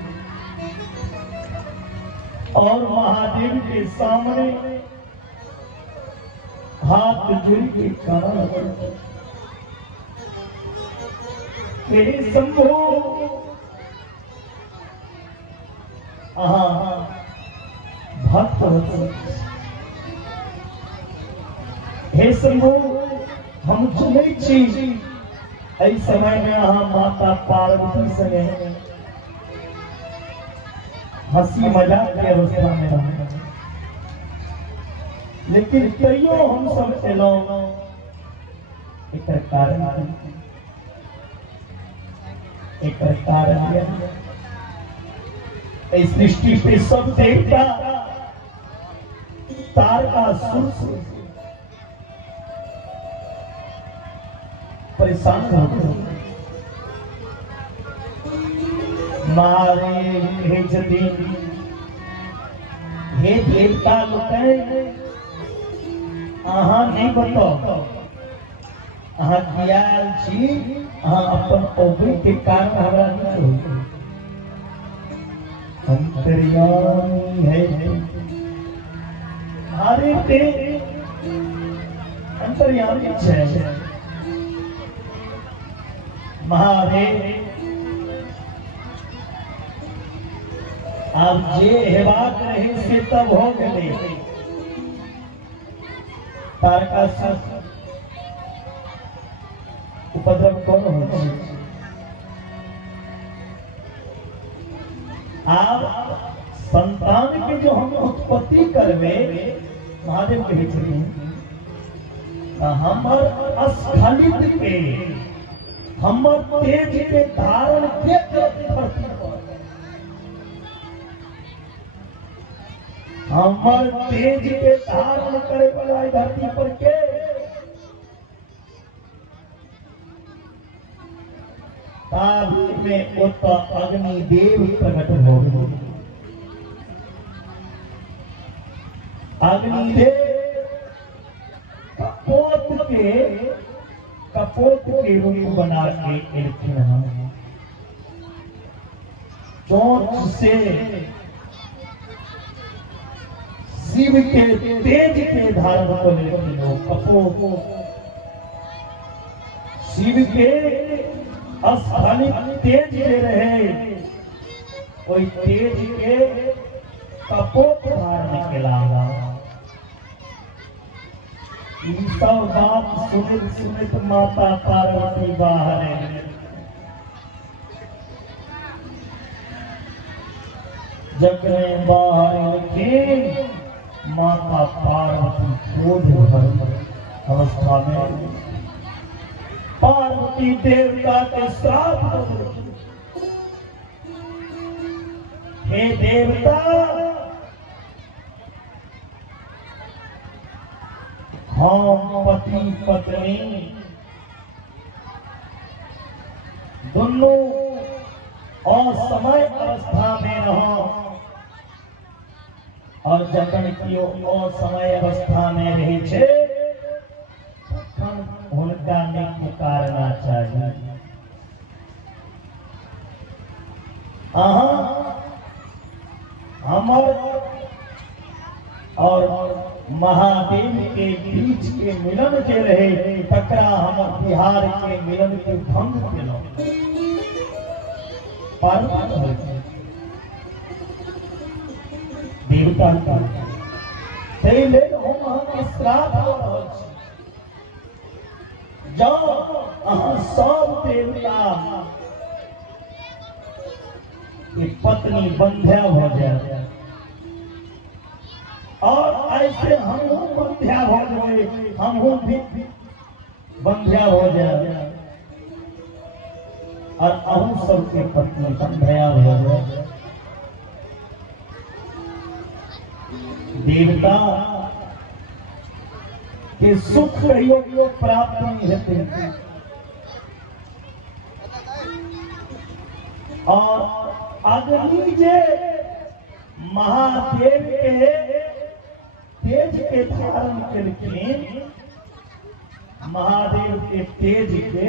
और महादेव के सामने हाथ जोड़ के खड़ा करते हे शंभो भक्त हे शंभो हम चले एहि समय में अहाँ माता पार्वती संगे हंसी मजाक के अवस्था में रहे, लेकिन तैयो हम सब एलौं एकर कारण इस सृष्टि पे सब देवता तारकासुर से परेशान होते मारे हे जदीन हे देवता लुटे अहाँ नहीं बताओ अहाँ दयाल छी अहाँ अपन औगुण के कारण हमरा नहीं हो अंतर्यामी है हमारे पे अंतर्यामी है महादेव आप जे हेबाक रहे से तब हो गए तारकासुर उपद्रव कौन हो आप संतान के जो हम उत्पत्ति करवे महादेव कहे छथिन हमर अस्खलित के हमर तेज के धारण के धरती पर हमर तेज के धारण करे वाला धरती पर के में उत अग्निदेव प्रकट हो गए। अग्निदेव कपोत के रूप बना के चोट से शिव के तेज के धारण को लेकिन कपोत शिव के अस्खलित तेज दे रहे कोई तेज के कपोत धारण के लागा सब बात सुनित माता पार्वती बाहर जब बाहर के माता पार्वती क्रोध अवस्था में पार्वती देवता के श्राप हे देवता हम पति पत्नी दोनों असमय अवस्था में रहो और जखन कियो असमय अवस्था में रहे छे उनका नहीं पुकारना चाहिए। हमर और महादेव के बीच के मिलन के रहे तकरा हमर बिहार के मिलन के भंग केलो देवता ताहि लेल हम अहाँके श्राप दऽ रहल छी जाओ अहाँ सब देवता की पत्नी बंध्या हो जाए और ऐसे हम बंध्या हो जाए हम भी बंध्या हो जाए और अहू सबके पत्नी बंध्या हो जाए। देवता के सुख कहियो प्राप्त नहीं होते और अग्नि जे महादेव के तेज के धारण करके महादेव के तेज के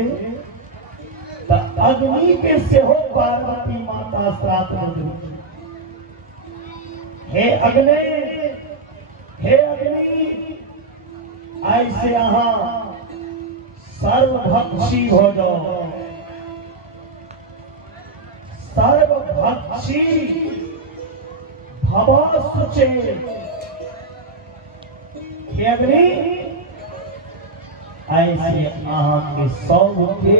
अग्नि के सेहो पार्वती माता श्राद्ध बदली। हे अग्नि, हे अग्नि, ऐसे यहाँ सर्वभक्षी हो जाओ, सर्वभक्षी भवासुचे। हे अग्नि, ऐसे यहाँ के सब के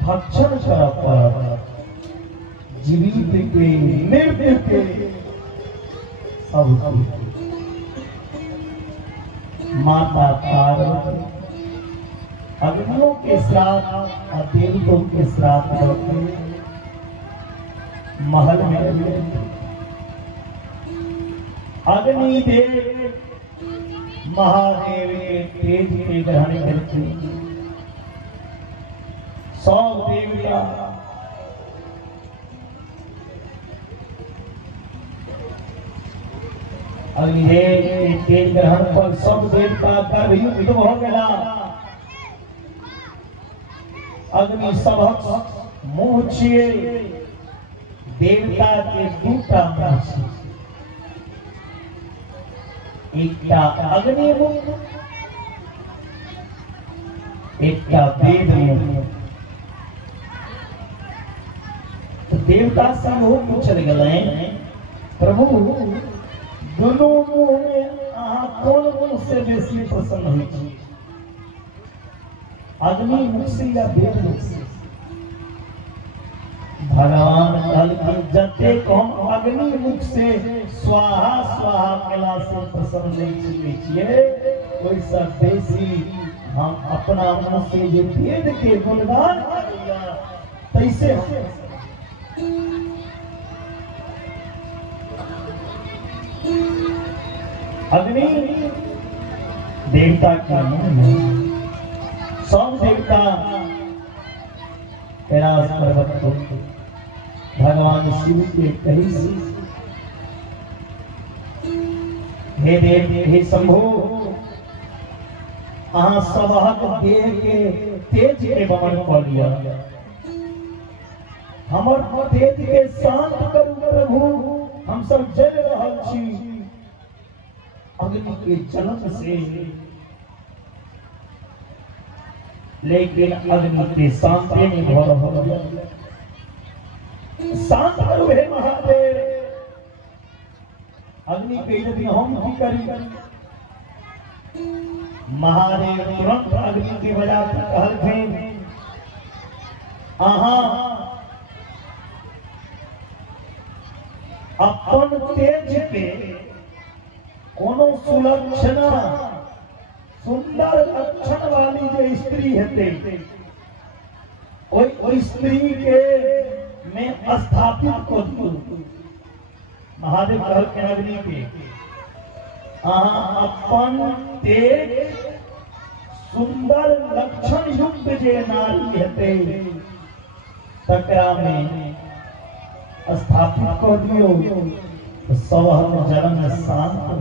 भक्षण कर जीवित के मृत्यु के सब माता पार्वती अग्नियों के श्राद्ध और देवताओं के श्राद्ध करके महल में अग्निदेव महादेव के तेज के ग्रहण करके सब देवता अग्निदेव के तेज ग्रहण पर सब देवता गर्भयुक्त हो गया। अग्नि सबक मुँह छिए देवता के दूटा मुँह छिए, एकटा अग्नि मुख, एकटा वेद मुख। तो देवता से वो पूछल गए, प्रभु दोनों मुँह में अहाँ कौन मुँह से बेसी प्रसन्न हुई छी, अग्नि मुख से या वेद मुख से? भगवान कहल कि जते हम अग्नि मुख से स्वाहा स्वाहा कला से प्रसन्न नहीं छिए, ओइसे बेसी हम अपना मुँह से जे वेद के गुणगान करिया तैसे अग्नि देवता का मुँह में सब देवता कैलाश पर्वत को भगवान शिव के कही से, हे देव, हे शंभु, अहाँ सबहक देह के तेज के बमन कर लिया, हमर तेज के शांत करू प्रभु, हम सब जल रहल छी अग्नि के जलन से, लेकिन अग्नि के शांति में भर हो गया। शांत करू हे महादेव। अग्नि के यदि हम की करी, महादेव तुरंत अग्नि के बजा कहलखिन, अहाँ अपन तेज पे कोनो सुलक्षणा सुंदर लक्षण वाली जो स्त्री हेते, ओई स्त्री के में स्थापित को दियो। महादेव कहल के अग्नि के, अहाँ अपन तेज सुंदर लक्षण युक्त जे नारी हेते तकरा में स्थापित कर दियो, तो सबहक जन्म शांत हो।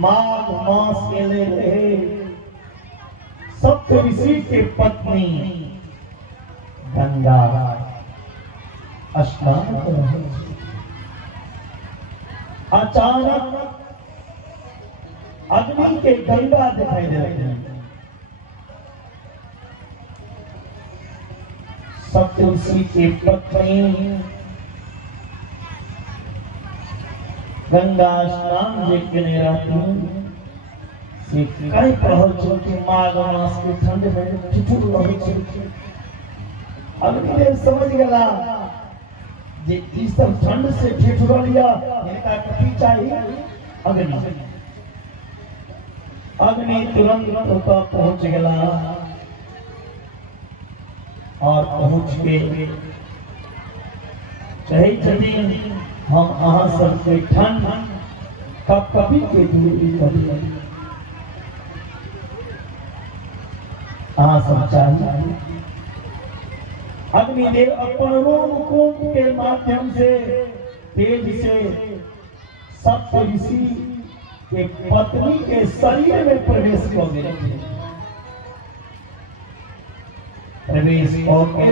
माघ मास के ले रहे सप्त ऋषि के पत्नी गंगा स्नान कर रहे, अचानक अग्नि के गंगा दिखाई दे रहे हैं। सप्त ऋषि के पत्नी गंगा स्नान देखने रहती से कई प्रहर चलते माघ मास के ठंड में ठिठुर रहे छे। अग्निदेव समझ गया जे ई सब ठंड से ठिठुर लिया, इनका कथी चाहिए? अग्नि। अग्नि तुरंत ओतऽ पहुंच गया और पहुंच के कही छथिन, हम अहाँ सबके ठंड कभी के दूरी करी, अहाँ सब चाहिए। अग्निदेव अपन रोम कुंभ के माध्यम से तेज से सप्त ऋषि कि पत्नी के शरीर में प्रवेश कर गए, प्रवेश होके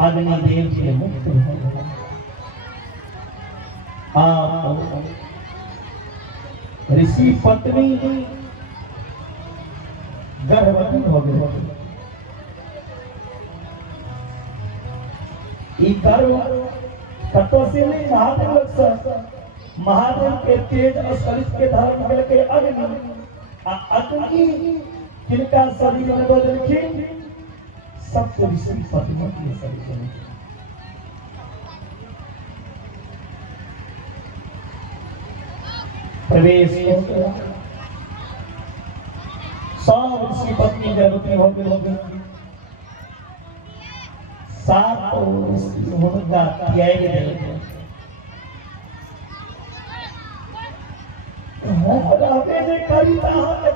अग्निदेव के मुक्त हो गए। ऋषि पत्नी गर्भवती हो गई। गर्भ तत्व से नहीं, महादेव के तेज स्खलित के धारण करके अग्नि जिनका शरीर में दो देखिए, सप्त ऋषि पत्नी के शरीर में प्रवेश हो गया। सब ऋषि पत्नी गर्भवती हो गई। सात उनका त्याग दे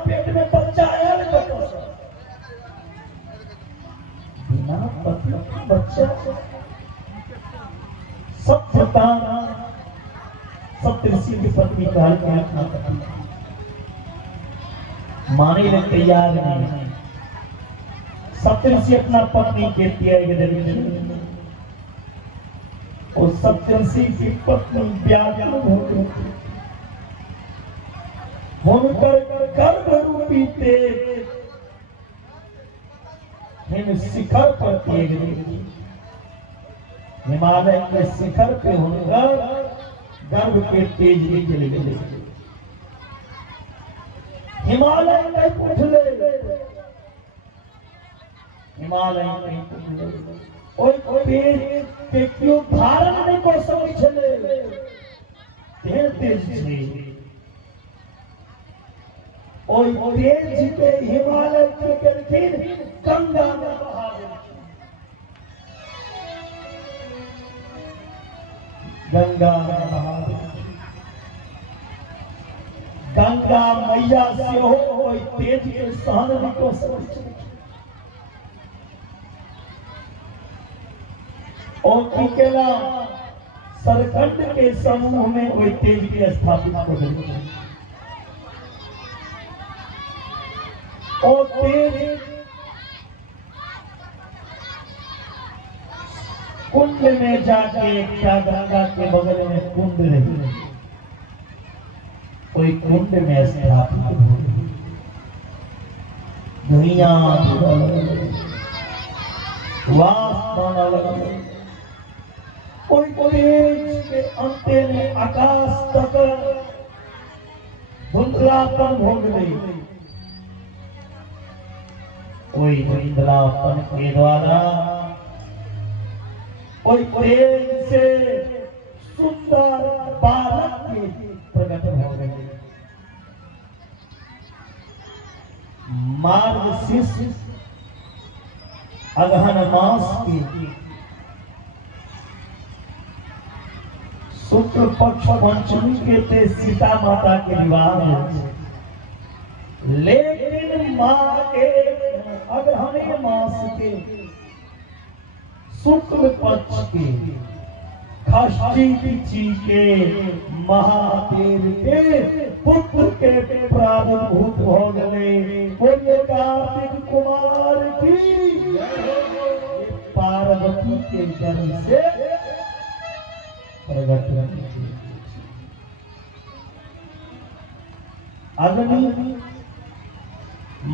पेट में बच्चा आया, बिना बच्चा सप्तऋषि की पत्नी माने ले तैयार नहीं। सप्तऋषि अपना पत्नी के त्याग दे, और सप्तऋषि की पत्नी व्याकुल हो गई। गर्भ रूपी तेज शिखर पर तेज, हिमालय के शिखर पे होकर गर्भ के तेज निकल गए। हिमालय में उठले, हिमालय में तेज के क्यों धारण नहीं को समझले, तेज छे तेज के हिमालय के करथिन गंगा में बहा देथिन। गंगा में बहा देथिन। गंगा मैया से हो तेज के सहन को समझ, और केला सरखंड के समूह में कोई तेज के स्थापित हो गई। और तेज कुंड में जाके, क्या गंगा के बगल में कुंड नहीं, कोई कुंड में स्थापित हो गई। दुनिया कोई तेज के अंते में आकाश तक धुंधलापन हो गई। कोई धुंधलापन के द्वारा कोई तेज से सुंदर बालक के प्रकट हो गए। मार्गशीर्ष अगहन मास की शुक्ल पक्ष पंचमी के थे सीता माता के विवाह, लेकिन माँ के अगहन मास के शुक्ल पक्ष के षष्ठी तिथि के महादेव के पुत्र के प्रादुर्भूत हो गए। बोलिए कार्तिक कुमार की, पार्वती के जन्म से प्रगट अग्नि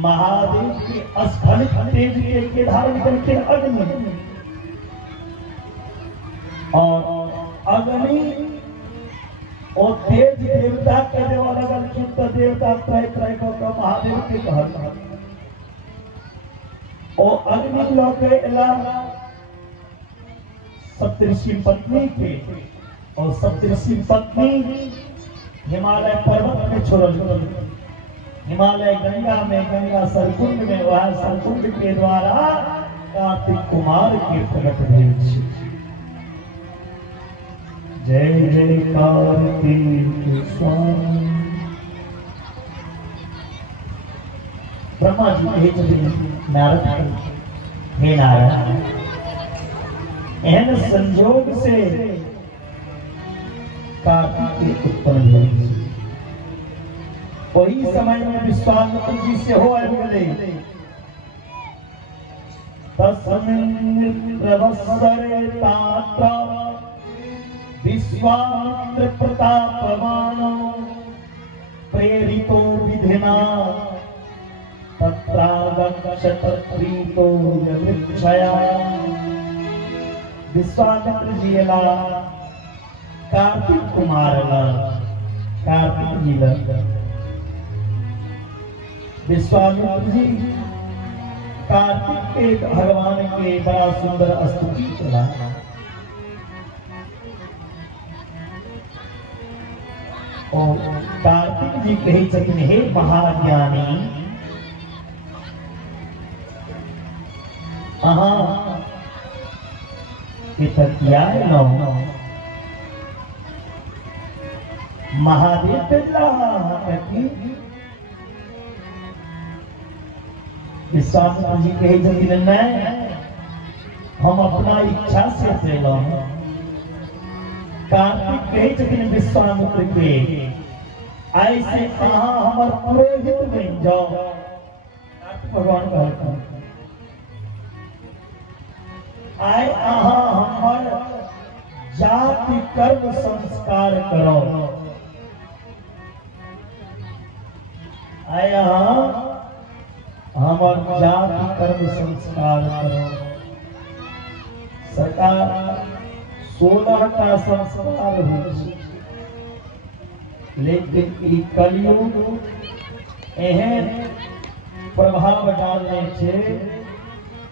महादेव के स्खलित तेज के धारण करके अग्नि, और अग्नि और तेज देवता कहने वाला शुद्ध देवता त्रय को महादेव के कहल, और अग्नि लौके एला सप्तऋषि पत्नी के, और सप्तऋषि पत्नी हिमालय पर्वत में छोड़ल, हिमालय गंगा में, गंगा सरकुंड में, वह सरकुंड के द्वारा कार्तिक कुमार के प्रकट भेज। जय जय कार्तिक स्वामी। ब्रह्मा जी भेज नारद, हे नारायण, एहन संयोग से कार्तिक के उत्पन्न हुए, वही समय में विश्वामित्र जी से हो गए। तस्मिन्निर्वत्सरे तात्र विश्वामित्र प्रतापवानो प्रेरितो विधिना तत्रागच्छत प्रीतो यदृच्छया। विश्वामित्र जी ला कार्तिक कुमार ला कार्तिक जी ला विश्वामित्र जी कार्तिक के भगवान के बड़ा सुंदर स्तुति चला। और कार्तिक जी कही छथिन हे महाज्ञानी अहाँ के तकिया नो महादेव तकी विश्वामित्र जी कहे छथिन नहीं हम अपना इच्छा से चलौं। कार्तिक कहे छथिन विश्वामित्र के ऐसे अहाँ हमर पुरोहित बन जाओ। कार्तिक भगवान कहता आय अहाँ हमर जाति कर्म संस्कार करो। आय अहाँ हमर जाति कर्म संस्कार करो। सरकार 16 का संस्कार हो, लेकिन ई कलयुग एहन प्रभाव डालने छे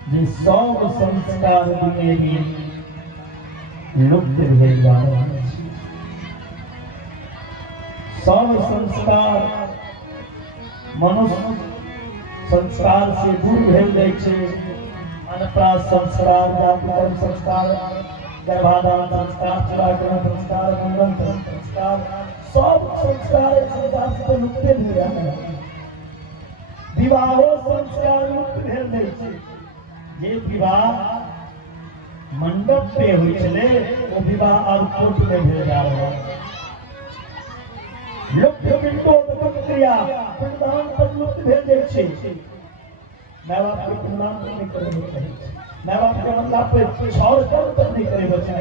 जे सब संस्कार धीरे धीरे लुप्त भेल जा रहल छै। सब संस्कार मनुष्य संस्कार से दूर भेल जाइ छै। अनप्रास संस्कार, जाति कर्म संस्कार, गर्भाधान संस्कार, चूड़ाकरण संस्कार, मुंडन संस्कार, सब संस्कार संसार से लुप्त भेल जा रहल छै। विवाहो संस्कार लुप्त भेल जाइ छै। जे विवाह मंडप पे होइ छलै ओ विवाह आब कोर्ट में भेल जा रहल छै। लुप्त पिंडोदक क्रिया पिंडदान तक लुप्त भेल जाइ छै। माय बाप के पिंडदान तक नहीं करे चाहिए। माय बाप के मतलब पे छौर कर तक नहीं करे बच्चे।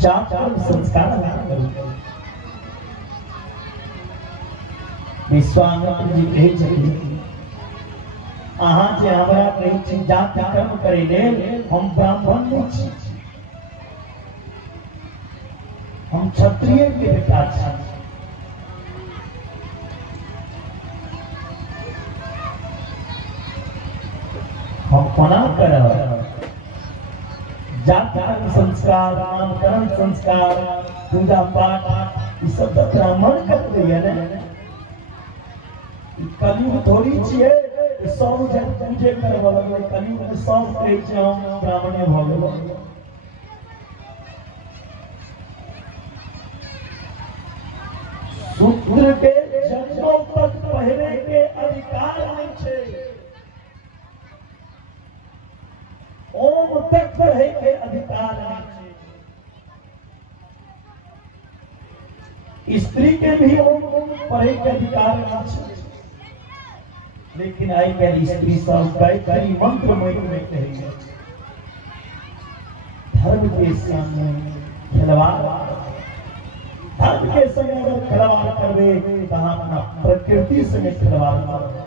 जात संस्कार ना करू। विश्वामित्र जी कहे छथिन अहाँ जे हमरा कहै छी जाति कर्म करे लेल हम ब्राह्मण नहीं छी, हम क्षत्रिय के बेटा छी। हम कोना करब? जाति कर्म संस्कार, नामकरण संस्कार, पूजा पाठ ई सब तो ब्राह्मण करते है ना। कलयुग थोड़ी छिए सब जन पूजे करब लगले। कलयुग में सब कहै छै हम ब्राह्मणे भ गेलौ। शूद्र के जन्मों तक पहरे के अधिकार नहीं छे। ओम तक पढ़े के अधिकार नहीं छे। स्त्री के भी ओम पढ़े के अधिकार नहीं छे। लेकिन आई कैल स्त्री सब गायत्री मंत्र में कहे धर्म के सामने खिलवाड़, धर्म के संग अगर खिलवाड़ करबे तो अपना प्रकृति संग खिलवाड़ करबे।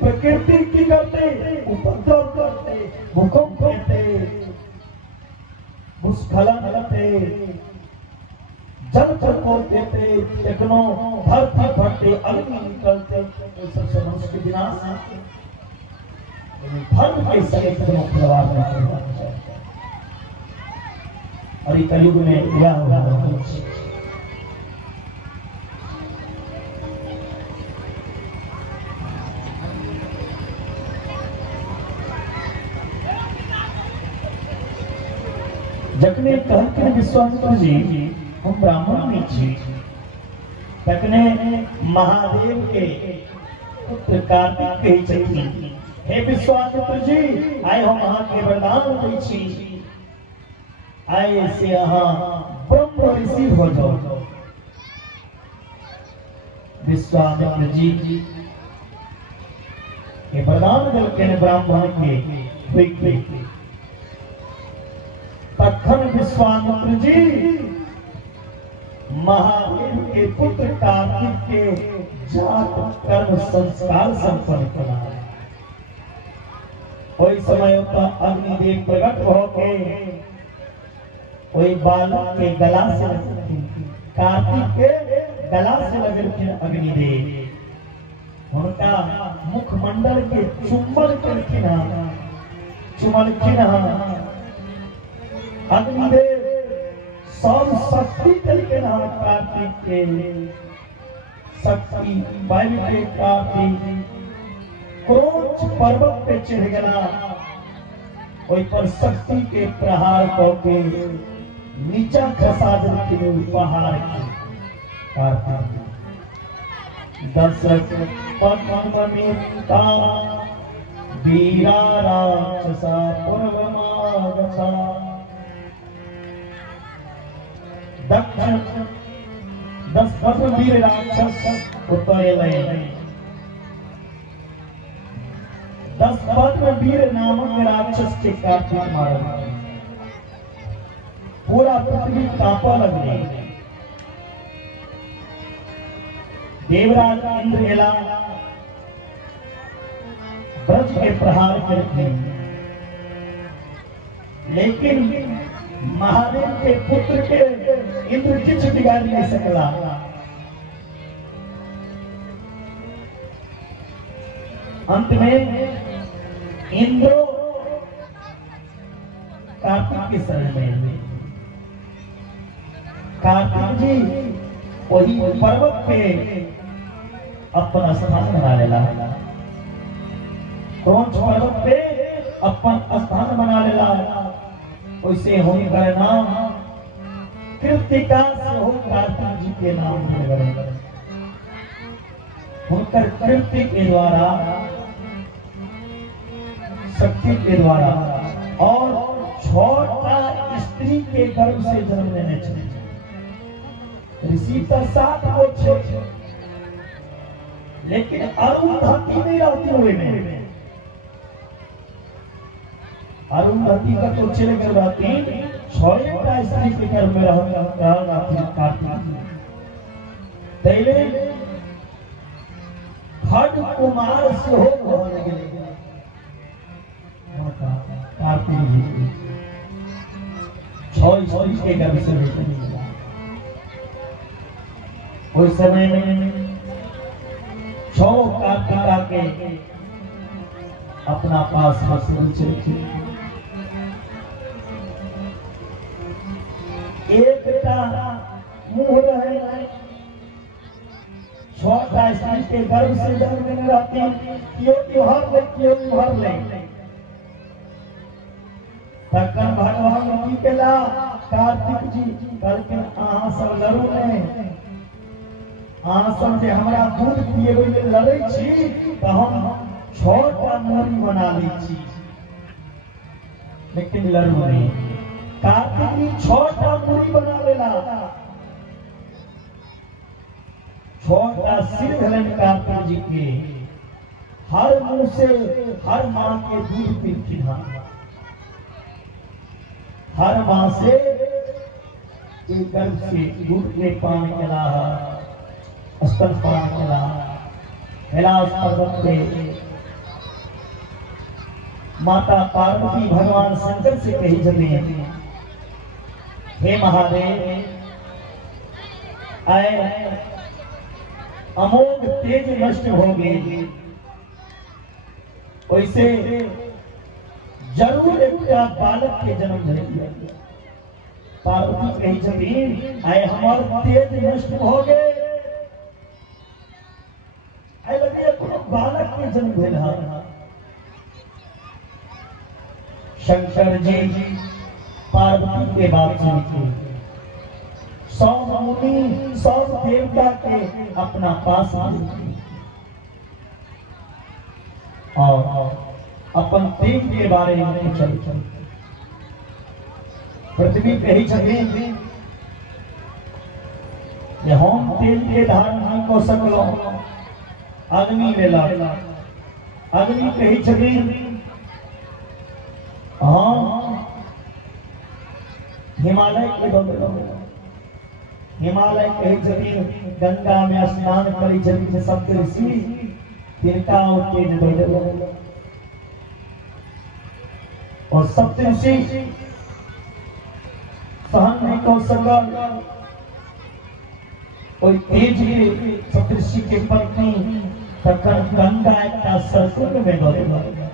प्रकृति की करते उपद्रव करते, भूकंप करते, भूस्खलन करते, जल चकोर देते, टेकनो धरती फटते, अग्नि निकलते, सबसे मनुष्य के विनाश। धर्म के संग खिलवाड़ नहीं करना चाहिए। और कलयुग में यह हो रहा है। जखने कहलखिन विश्वामित्र जी हम ब्राह्मण नहीं छी, तखने महादेव के पुत्र कार्तिक कहे छथिन हे विश्वामित्र जी आए हम अहाँ के वरदान दै छी, आए से अहाँ ब्रह्म ऋषि हो जाओ। विश्वामित्र जी के वरदान देलखिन ब्राह्मण के। तखन विश्वामित्र जी महावीर के पुत्र कार्तिक के जात कर्म संस्कार संपन्न करा। ओई समय अग्निदेव प्रकट होके ओई बालक के गला से कार्तिक के गला से लगलखिन अग्निदेव। उनका मुखमंडल के चुम्बलखिन अग्निदेव सब शक्ति करके कार्तिक के शक्ति बल के कार्तिक क्रोध पर्वत पे चढ़ गया। ओई पर शक्ति के प्रहार करके नीचा खसा देलखिन पहाड़ के। कार्तिक दशरथ पद्ममिता वीरा राक्षसा पूर्वमागता। दस वीर राक्षस उत्तर 10 वीर नामक राक्षस के कार्तिक मारा। पूरा पृथ्वी कांपा लगने। देवराज इंद्र एला ब्रज के प्रहार करके, लेकिन महादेव के पुत्र के इंद्र किछ बिगाड़ नहीं सकला। अंत में इंद्र कार्तिक के शरण में। कार्तिक जी वही पर्वत पे अपना स्थान बना लेला। क्रौंच पर्वत पे अपन स्थान बना लेला। वैसे होने का नाम कृतिका से हो कार्तिक जी के नाम उनकर कृति के द्वारा, शक्ति के द्वारा और छोटा स्त्री के गर्भ से जन्म लेने चाहिए। ऋषि तो 7 को 6, लेकिन अरुंधति नहीं रहती हुए में। अरुंधति का तो चले गए रहती 6 स्त्री के गर्भ में रहती कार्तिक। पहले खड कुमार से हो कार्तिक जी 6 स्त्री के गर्भ से उस समय में 6 कार्तिका के अपना पास एक मुंह रहे 6 स्त्री के गर्भ से जन्म में रहती। क्यों ले तखन भगवान की केला कार्तिक जी करके अहाँ सब लड़ू नहीं। अहाँ सब जे हमरा दूध पिएबे में लड़ै छी तो हम 6 मूरी बना ली छी, लेकिन लड़ू नहीं। कार्तिक जी 6 मूरी बना लेला। 6 सिर भेलन कार्तिक जी के। हर मुंह से हर मां के दूध पीथिन। हर मां से एक गर्भ से दूध के पान केला, स्तनपान केला। कैलाश पर्वत पे माता पार्वती भगवान शंकर से कही जमे, हे महादेव आए अमोघ तेज नष्ट हो गए। वैसे जरूर एक बालक के जन्म दिया। पार्वती कही जमीन आए हमार तेज नष्ट हो गए। आए लगे बालक के जन्म भेला। शंकर जी पार्वती के बात सुनी। 100 मुनि 100 देवता के अपना पास और अपन तेज के बारे में चल पृथ्वी कही छथिन जे हम तेल के धारण नहीं को सकलो अग्नि लेला अग्नि कही छथिन हम हिमालय के बदलो हिमालय कही छथिन गंगा में स्नान करी छथिन सप्त ऋषि तिनका और तेज बदलो और सप्त ऋषि सहन नहीं कर सकल कोई तेज के सप्तऋषि के पत्नी तखन गंगा एक सरकुंड में बदल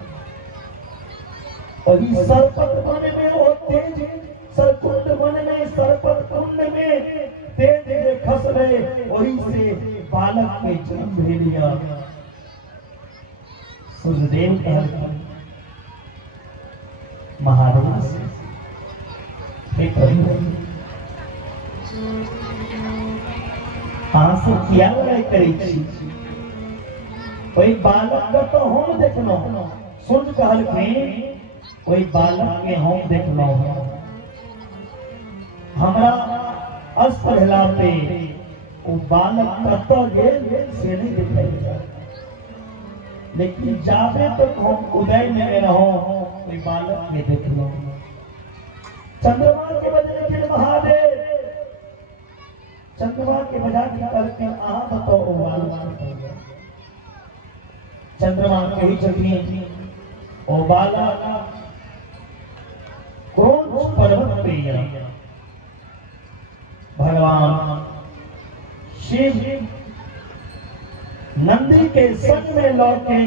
और इस सरपत वन में वो तेज सरकुंड वन में सरपत कुंड में तेज जे खसले वही से बालक के जन्म भेलिया सूर्यदेव कहते महादेव से हाँ से किया लड़ाई करी थी कोई बालक का तो हम देखना सुन कहल में कोई बालक के हम देखना हमरा अस्त्र हिला पे वो बालक का तो गेल से नहीं दिखाई लेकिन जाबे तक हम उदय में रहो कोई बालक के देख लो चंद्रमा के बजने के महादेव चंद्रमा के बजा के करके आ बताओ बालक चंद्रमा कही छथिन ओ बालक कौन पर्वत पे भगवान शिव नंदी के संग में लौटे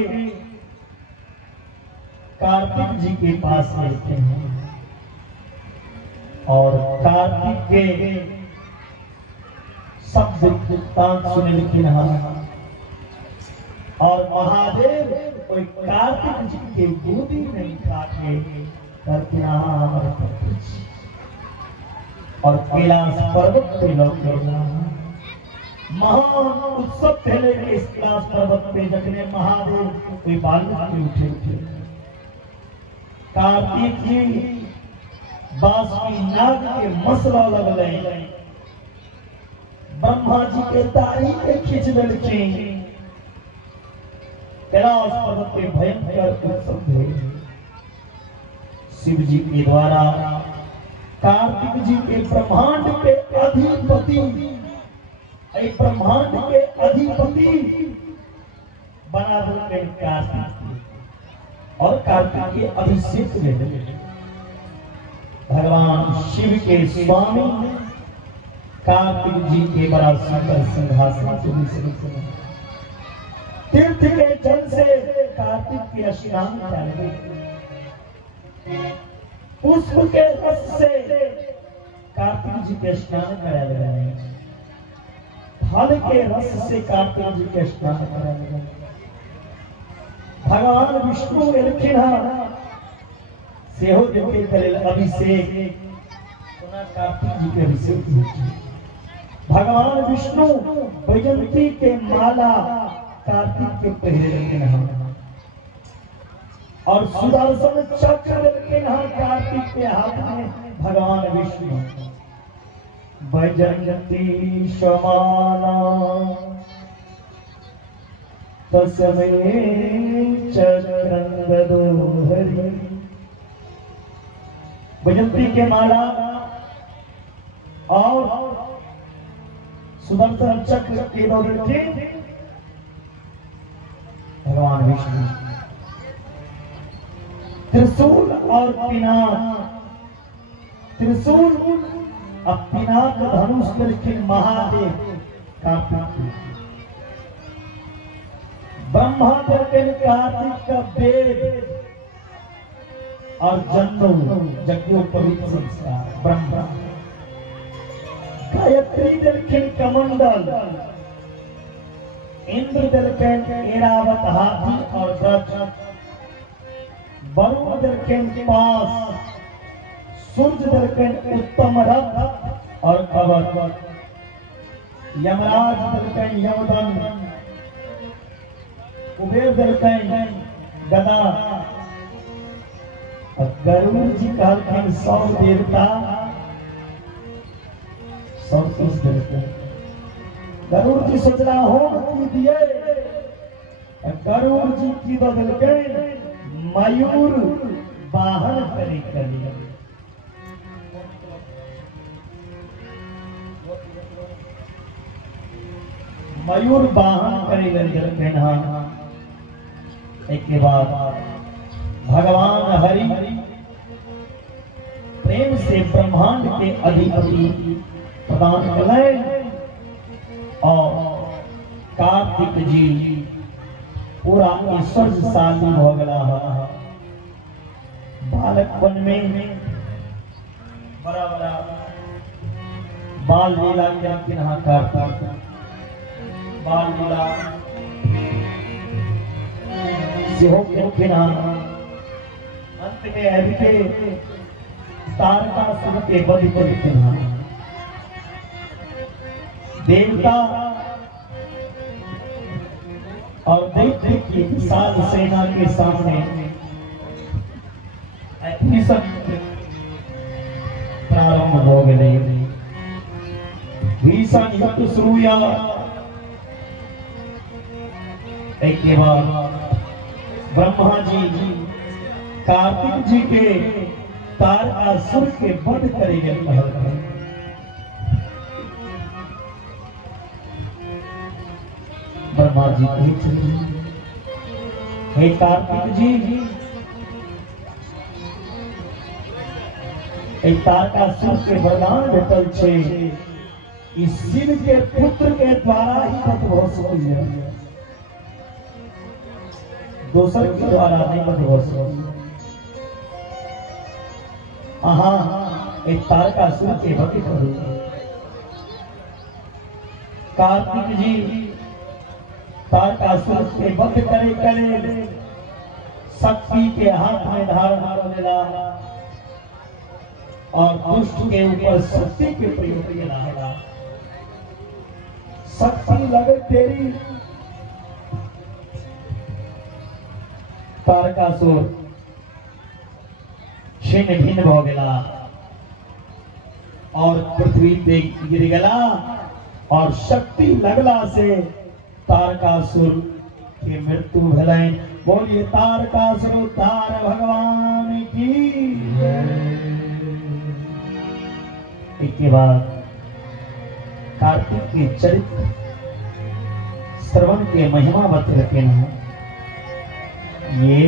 कार्तिक जी के पास रहते हैं और कार्तिक के सब वृत्तांत सुने लेकिन और महादेव कोई कार्तिक जी के गोदी नहीं काटे करके और कैलाश पर्वत पे लौटे महान उत्सव पहले के इस कैलाश पर्वत पे जखने महादेव कोई बालक के उठे कार्तिक जी बांसुरी नाग के मसला लगले ब्रह्मा जी के दाढ़ी के खींच लेलके कैलाश पर्वत पे भयंकर उत्सव हुए शिव जी के द्वारा कार्तिक जी के ब्रह्मांड के अधिपति ब्रह्मांड के अधिपति बना देते कार्तिक और कार्तिक के अभिषेक में भगवान शिव के स्वामी कार्तिक जी के बड़ा सुंदर सिंहासन तीर्थ के जल से कार्तिक के स्नान कराए पुष्प के रस से कार्तिक जी के स्नान कराए गए फल के रस से कार्तिक जी के स्नान कराए गए भगवान विष्णु एलखिन सेहो देवते करेल अभिषेक कार्तिक जी के अभिषेक भगवान विष्णु वैजंती के माला कार्तिक के पहले लेकिन और सुदर्शन चक्र लेकिन कार्तिक के हाथ में भगवान विष्णु वैजंती समाना तस्मै चक्रं ददोहरि वैजंती के माला और सुदर्शन चक्र के दौरे भगवान विष्णु त्रिशूल और पिनाक त्रिशूल और पिनाक धनुष लेकिन महादेव कार्तिक ब्रह्मा लेकिन कार्तिक का वेद और जन्नू यज्ञोपवीत संस्कार ब्रह्मा गायत्री दलखिन कमंडल इंद्र दलखिन ऐरावत हाथी और गज वरुण दलखिन पास सूर्य दलखिन उत्तम रथ और कवच यमराज दलखिन यमदंड कुबेर दलखिन गदा गरुड़ जी कहलखिन सब देवता सब कुछ देते। गरुड़ जी सोच रहा हो की दिए, गरुड़ जी की बदल के मयूर वाहन करे करिए। मयूर वाहन करे करिए। हाँ एक के बाद भगवान हरि प्रेम से ब्रह्मांड के अधिपति प्रदान करें और कार्तिक जी पूरा ऐश्वर्यशाली हो गया है। बालकपन में बड़ा बड़ा बाल लीला के यहाँ कार्तिक बाल लीला सिहो के नाम अंत में अभिके तारकासुर के वध के नाम देवता और दैत्य की विशाल सेना के सामने सब प्रारंभ हो गए। भीषण युद्ध शुरू हुआ। एक के बाद ब्रह्मा जी कार्तिक जी के तारकासुर के वध करेंगे। ब्रह्मा जी हे कार्तिक जी तारकासुर के वरदान भेटल छे, इस शिव के पुत्र के द्वारा ही वध हो सकती है, दूसर के द्वारा नहीं वध हो सकती। एक तारकासुर के वध करो। कार्तिक जी तारकासुर के वध करे करे शक्ति के हाथ में धारण लेला और दुष्ट के ऊपर शक्ति के प्रयोग किया। शक्ति लगे तेरी, तारकासुर छिन्न भिन्न हो गया और पृथ्वी पे गिर गया और शक्ति लगला से तारकासुर की मृत्यु भलाई। बोलिए तारकासुर तार भगवान की। इसके बाद कार्तिक के चरित्र श्रवण के महिमा बतरते हैं। ये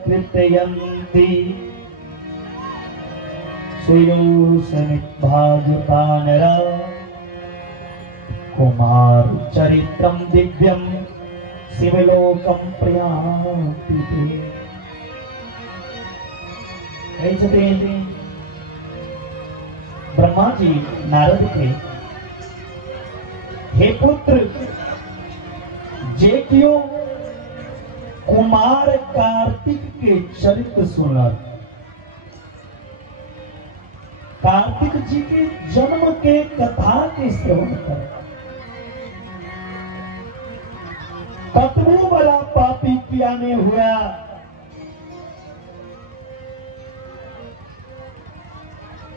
कृतयन्ति सुयोसनिभाजुतानरा कुमार चरित्रम दिव्यम शिवलोकम प्रयान्ति ते। ब्रह्मा जी नारद के हे पुत्र जे क्यों कुमार कार्तिक के चरित्र सुना, कार्तिक जी के जन्म के कथा के श्रवण कर, कतनो बड़ा पापी किया ने हुआ,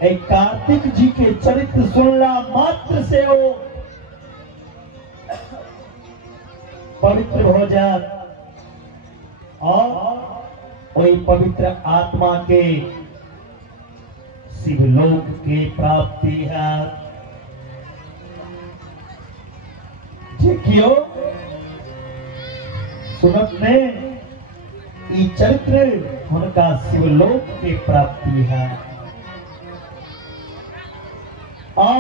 एक कार्तिक जी के चरित्र सुनना मात्र से वो पवित्र हो जात और वही पवित्र आत्मा के शिवलोक के प्राप्ति है। देखियो सुनत में ये चरित्र उनका शिवलोक के प्राप्ति है और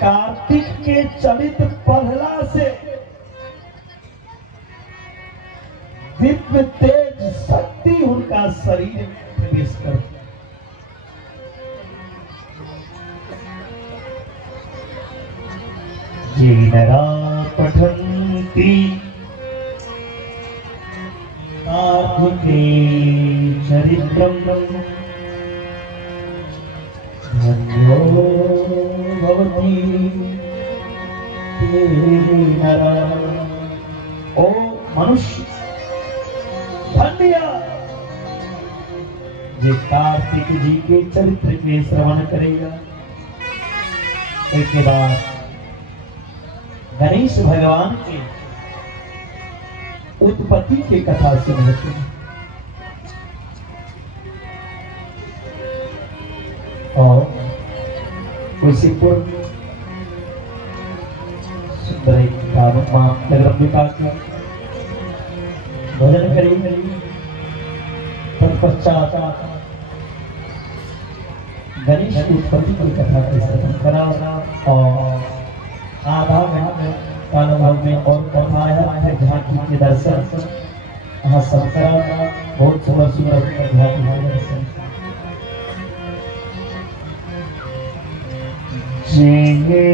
कार्तिक के चरित्र पढ़ला से दिव्य तेज शक्ति उनका शरीर में प्रवेश करती। जिनरा पठन्ति कार्तिके चरित्रम धन्यो भवति ते नरा। ओ मनुष्य धन्य जे कार्तिक जी के चरित्र के श्रवण करेगा। इसके बाद गणेश भगवान की उत्पत्ति की कथा सुनते हैं और उसी पूर्व सुंदर जगदम्बिका की भजन करेंगे। तत्पश्चात गणेश की उत्पत्ति की कथा के श्रवण करा और आधा घंटे का अनुभव में और कथा है झांकी के दर्शन यहाँ सब करा। बहुत सुंदर सुंदर झांकी के दर्शन जिन्हें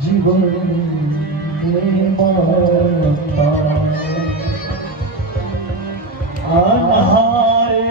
जीवन में माता अनहारे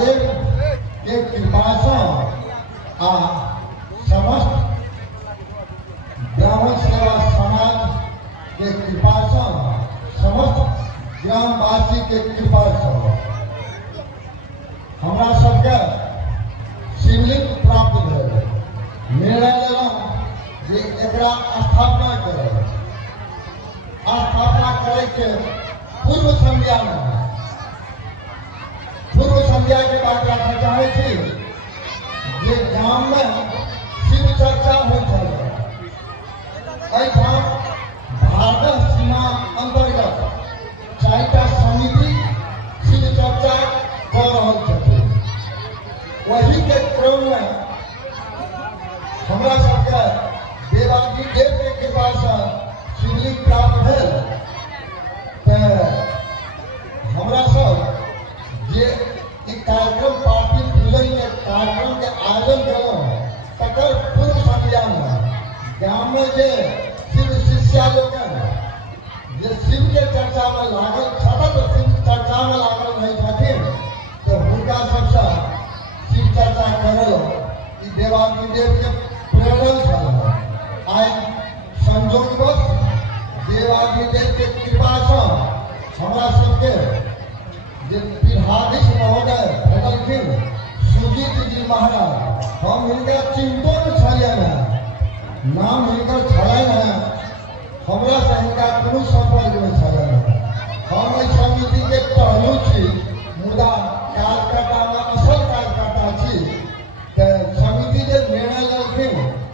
महादेव के कृपा से आ समस्त ब्राह्मण सेवा समाज के कृपा से समस्त ग्रामवासी के कृपा से हमरा सबके शिवलिंग प्राप्त भेल। निर्णय लेलहुँ जे एकरा स्थापना करब। स्थापना करे के पूर्व संध्या के बात रखना चाहे छी जे गांव में शिव चर्चा होइत छल। एहिठाम भारत सीमा अंतर्गत 4टा समिति शिव चर्चा कर रहल छथिन। वही के क्रम में हमरा सबके देवाधिदेव के कृपा से शिवलिंग प्राप्त भेल। हमरा सब जे ई कार्यक्रम पार्टी पूजन के कार्यक्रम के आयोजन केलहुँ तकर पूर्व संध्या में गाँव में जे शिव शिष्या लोकन जे शिव के चर्चा में लागल सतत शिव चर्चा में लागल रहे छथिन तो हुनका सबसे शिव चर्चा करल ई देवाधिदेव के प्रेरण छल। आइ संजोगवश देवाधिदेव के कृपा से हमरा सबके जे पीठाधीश महोदय भेटलखिन सुजीत जी महाराज, हम हिनका चिंतो में छलियनि हैं, नाम हिनकर छलनि हैं, हमरा से हिनका कोनो संपर्क में छलनि। हम एहि समिति के टहलू छी मुदा कार्यकर्ता में असल कार्यकर्ता छी। समिति जे निर्णय लेलखिन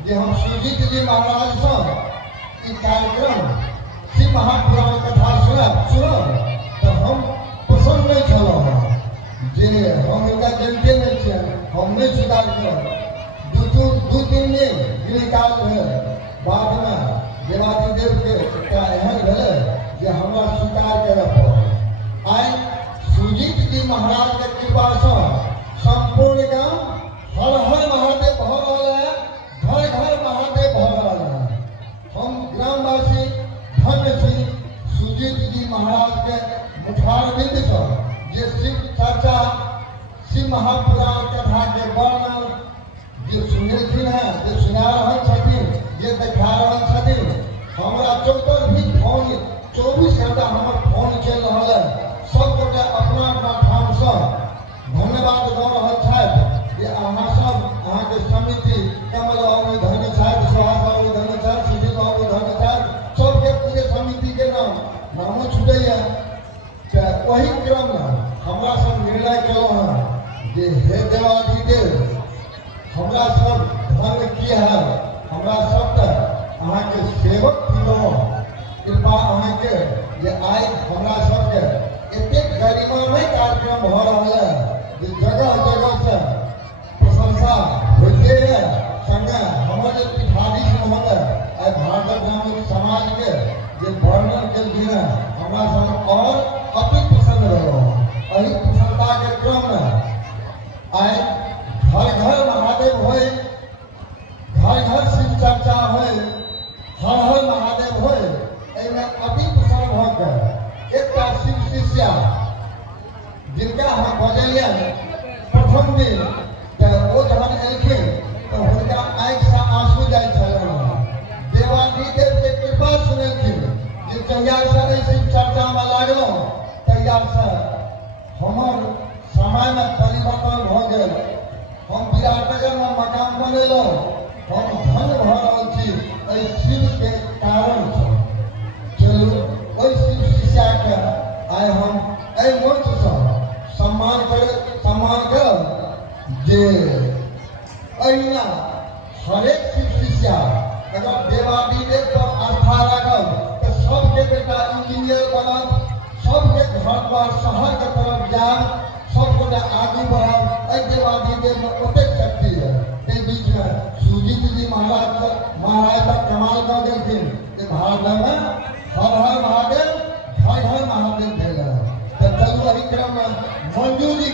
जे हम सुजीत जी महाराज से ई कार्यक्रम शिव महापुराण कथा सुनब तो हम पसंद नहीं छलहुँ जे हम इनका जनते नहीं छियै, हम नहीं स्वीकार करब। दू दिन में गिरकाल भेल। बाद में देवाधिदेव के एकटा एहन भेलै जे हमरा स्वीकार करय पड़ल। आइ सुजीत जी महाराज के कृपा से संपूर्ण गाँव हर हर महादेव भऽ रहल है, घर घर महादेव भऽ रहल है। हम ग्रामवासी धन्य छी सुजीत जी महाराज के मुखारबिंद से जे शिव चर्चा शिव महापुराण कथा के वर्णन जे सुनलखिन हैं, जे सुना रहल छथिन, जे देखा रहल छथिन। हमरा चौकर भी फोन 24 घंटा हमर फोन चल रहा है। सब गोटे अपना अपना ठाम से धन्यवाद दऽ रहल छथि जे अहाँ सब अहाँ के समिति कमल बाबू धन्य छथि, सुभाष बाबू धन्य छथि, सुजीत बाबू धन्य छथि, सबके पूरे समिति के नामो छुटैया। वही क्रम में हमरा सब निर्णय केलहुँ हैं जे हे देवाधिदेव हमरा सब धर्म की है, हमरा सब अहाँ के सेवक थिलहुँ। कृपा अहाँ के जे आइ हमरा सबके एतेक गरिमामय कार्यक्रम भऽ रहल है जे जगह जगह से प्रशंसा होइते है। संगे हमर जे पीठाधीश महोदय आइ भारत ग्रामीण समाज के जे वर्णन केलखिन है हमरा सब और अति प्रसन्न रहलहुँ। एहि प्रसन्नता के क्रम में आइ घर घर महादेव होय, घर घर शिव चर्चा होय, हर हर महादेव होय। एहिमे अति प्रसन्न भऽ के एकटा शिव शिष्या जिनका हम बजेलियनि प्रथम दिन ओ जहन एलखिन तो हुनका आँखि से आंसू जाइ छलनि। देवाधिदेव के कृपा सुनेलखिन जे जहिया से शिव चर्चा में लागलहुँ तहिया से हमर समय में परिवर्तन भऽ गेल। हम विराटनगर में मकान बनेलहुँ। हम धन्य भऽ रहल छी एहि शिव के कारण से। चलू ओहि शिव शिष्या के आइ हम एहि मंच से सम्मान करब जे अहिना हरेक शिव शिष्या अगर देवाधिदेव पर आस्था राखब तो सबके बेटा इंजीनियर बनत, सबके घर द्वार शहर के तरफ जायब, सब गोटे आगू बढ़ब। एहि देवाधिदेव में ओतेक शक्ति है। एहि बीच में सुजीत जी महाराज तक कमाल कर देलखिन जे भारत में हर हर महादेव घर घर महादेव भेल है। तो चलू एहि क्रम में मंजू जी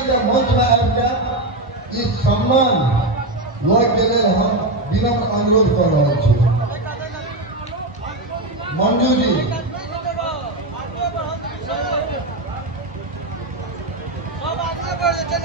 के मंच में आबि के ई सम्मान लऽ के लेल हम विनम्र अनुरोध कर रहा छी। मंजू जी चौधरी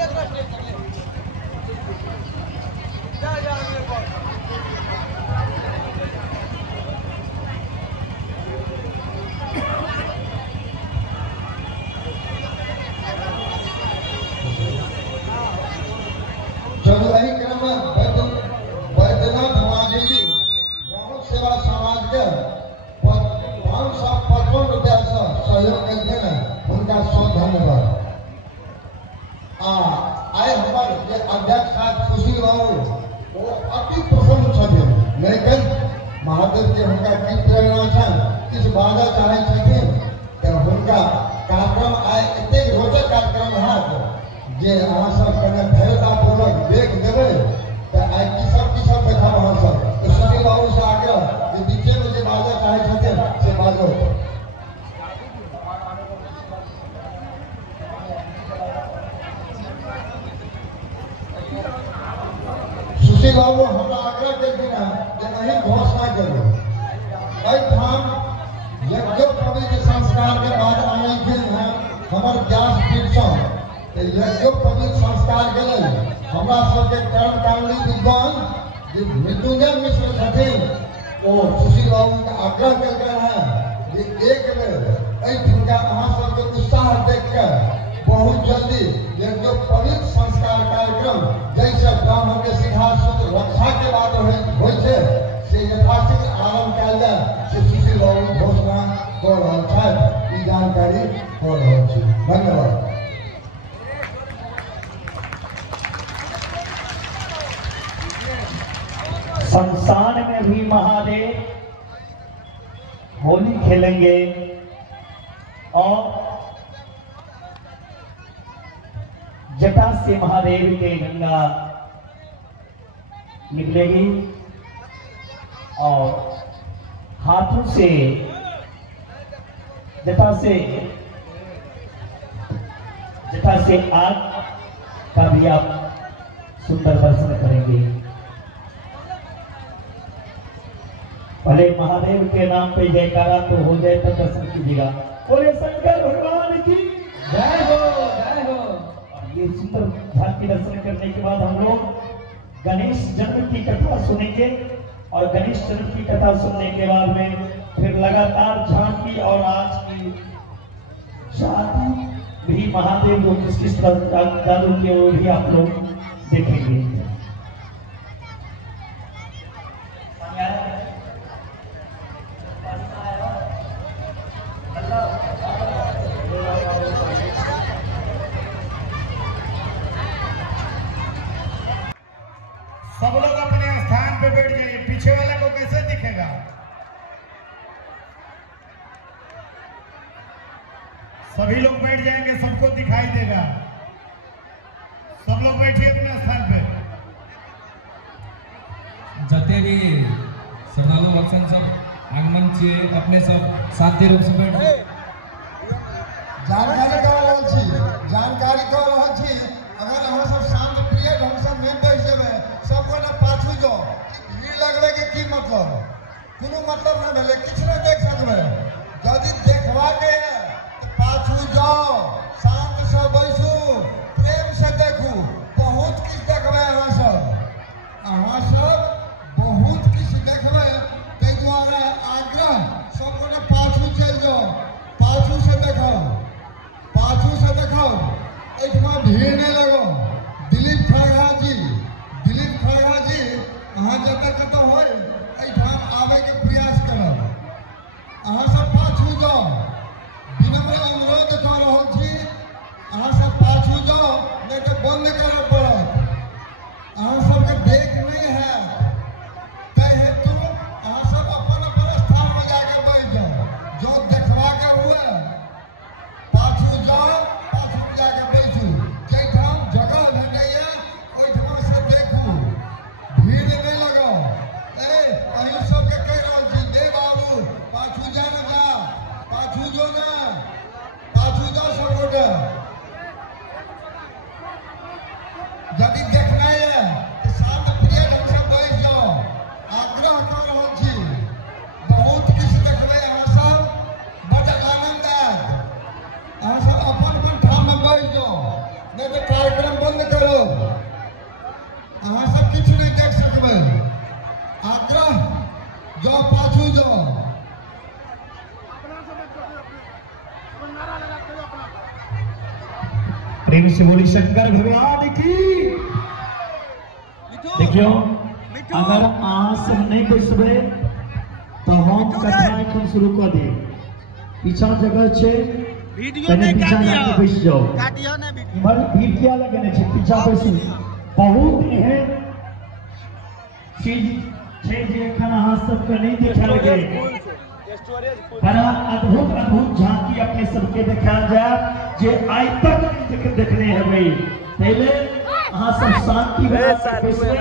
क्रम वैद्यनाथ महादेवी ग्राम सेवा समाज के 555 रुपया से सहयोग करते हैं, उनका बहुत धन्यवाद। आए हमारे जे अध्यक्ष साहब सुशील बाबू वो अति प्रसन्न छथिन, लेकिन महादेव के हुनका की प्रेरणा छन किछु बाजा चाहे छथिन तो हुनका कार्यक्रम आए एते रोचक कार्यक्रम है जे अहाँ सब कने धैर्यता पूर्वक देख देबै तो आइ की सब देखब अहाँ सब। तो सुशील बाबू से आग्रह जे बीचे में जे बाजा चाहे छथिन से बाजो। सुशील बाबू हमरा आग्रह केलखिन जे अहीं घोषणा करू एहिठाम यज्ञोपवीत संस्कार के बाद आनलखिन हैं हमर व्यासपीठ सँ यज्ञोपवीत संस्कार के लेल हमरा सबके कर्मकांडी विद्वान जे मृत्युंजय मिश्र छथिन ओ सुशील बाबू के आग्रह केलखिन हैं जे एक बेर एहिठुनका अहाँ सबके उत्साह देख के बहुत जल्दी यज्ञोपवीत संस्कार कार्यक्रम जैसे ब्राह्मण के सिंहासन रक्षा के बाद होइ छै से यथाशीघ्र आरंभ कयल जाय से सुशील बाबू घोषणा कऽ रहल छथि, ई जानकारी दऽ रहल छी। धन्यवाद। शमशान में भी महादेव होली खेलेंगे और जटा से महादेव के गंगा निकलेगी और हाथों से जटा से आग का भी आप सुंदर दर्शन करेंगे। भले महादेव के नाम पे जयकारा तो हो जाए तो दर्शन कीजिएगा। बोले शंकर भगवान की जय हो, जय हो। और ये सुंदर झांकी दर्शन करने के बाद हम लोग गणेश जन्म की कथा सुनेंगे और गणेश जन्म की कथा सुनने के बाद में फिर लगातार झांकी और आज की जादू भी महादेव को किस किस तरह जादू के वो भी आप लोग देखेंगे। सब लोग अपने स्थान पे बैठ जाइए, पीछे वाले को कैसे दिखेगा? सभी लोग बैठ जाएंगे, सबको दिखाई देगा। सब लोग बैठिए अपने स्थान पे। जते भी श्रद्धालु भक्तन सब आगमन किए अपने सब शांति रूप से बैठे। जानकारी कर रहल छी अगर अहाँ सब शांत प्रिय ढंग से नहीं बैठ जेबै सबको ने पाछू जाओ भीड़ लगबे के की मतलब कोनो मतलब नहीं भेले किछ नहीं देख सकबै। यदि देखवा के तो पाछू जाओ शांत से बैसू प्रेम से देखू बहुत किछ देखबै। अहाँ सब बहुत किछ देखबै तै द्वारे आग्रह सबको ने पाछू चल जाओ पाछू से देखो एठमा भीड़ नहीं लगो। दिलीप खड़गा जी अहाँ जतऽ कतौ हो एठाम आबे के प्रयास करब। अहाँ सब पाछू जाओ विनम्र अनुरोध कर रहल छी अहाँ सब पाछू जाओ नहीं तो बंद करऽ पड़त। अहाँ सबके देख नहीं है तै हेतु अहाँ सब अपन स्थान में जाकर बैठ जाओ। जो देखवा के हुए पाछू जाओ जाके बैठू जैठाम जगह भेटैया ओहिठाम से देखू भीड़ नहीं लगाओ। अहीं सबके कहि रहल छी दे बाबू पाछू जा न जा पाछू जो न पाछू जाओ सब गोटे। यदि देखना है तो शांत प्रिय ढंग से बैठ जाओ। आग्रह कर रहल छी बहुत किछ देखबै अहाँ सब बड़ आनंद आयत। अहाँ सब अपन ठाम में बैठ जाओ नहीं तो कार्यक्रम बंद करो, अहाँ सब किछु नहीं देख सकबै। आग्रह जाओ, पाछू जाओ। प्रेम से बोली शंकर भगवान की। देखियो, अगर अहाँ सब नहीं बैसबे तो हम कथा एखन शुरू कर दे। पीछा जगह छे, पहले पीछा जाके बैस जाओ। इमहर भीड़ क्या लगने छे, पीछा बैसू। बहुत एहन चीज छे जे एखन अहाँ सबके नहीं देखाल गेल। बड़ा अद्भुत अद्भुत झांकी अपने सबके देखाल जाए जे आइ तक देखने हेबै। पहले अहाँ सब शांति बना के बैसबे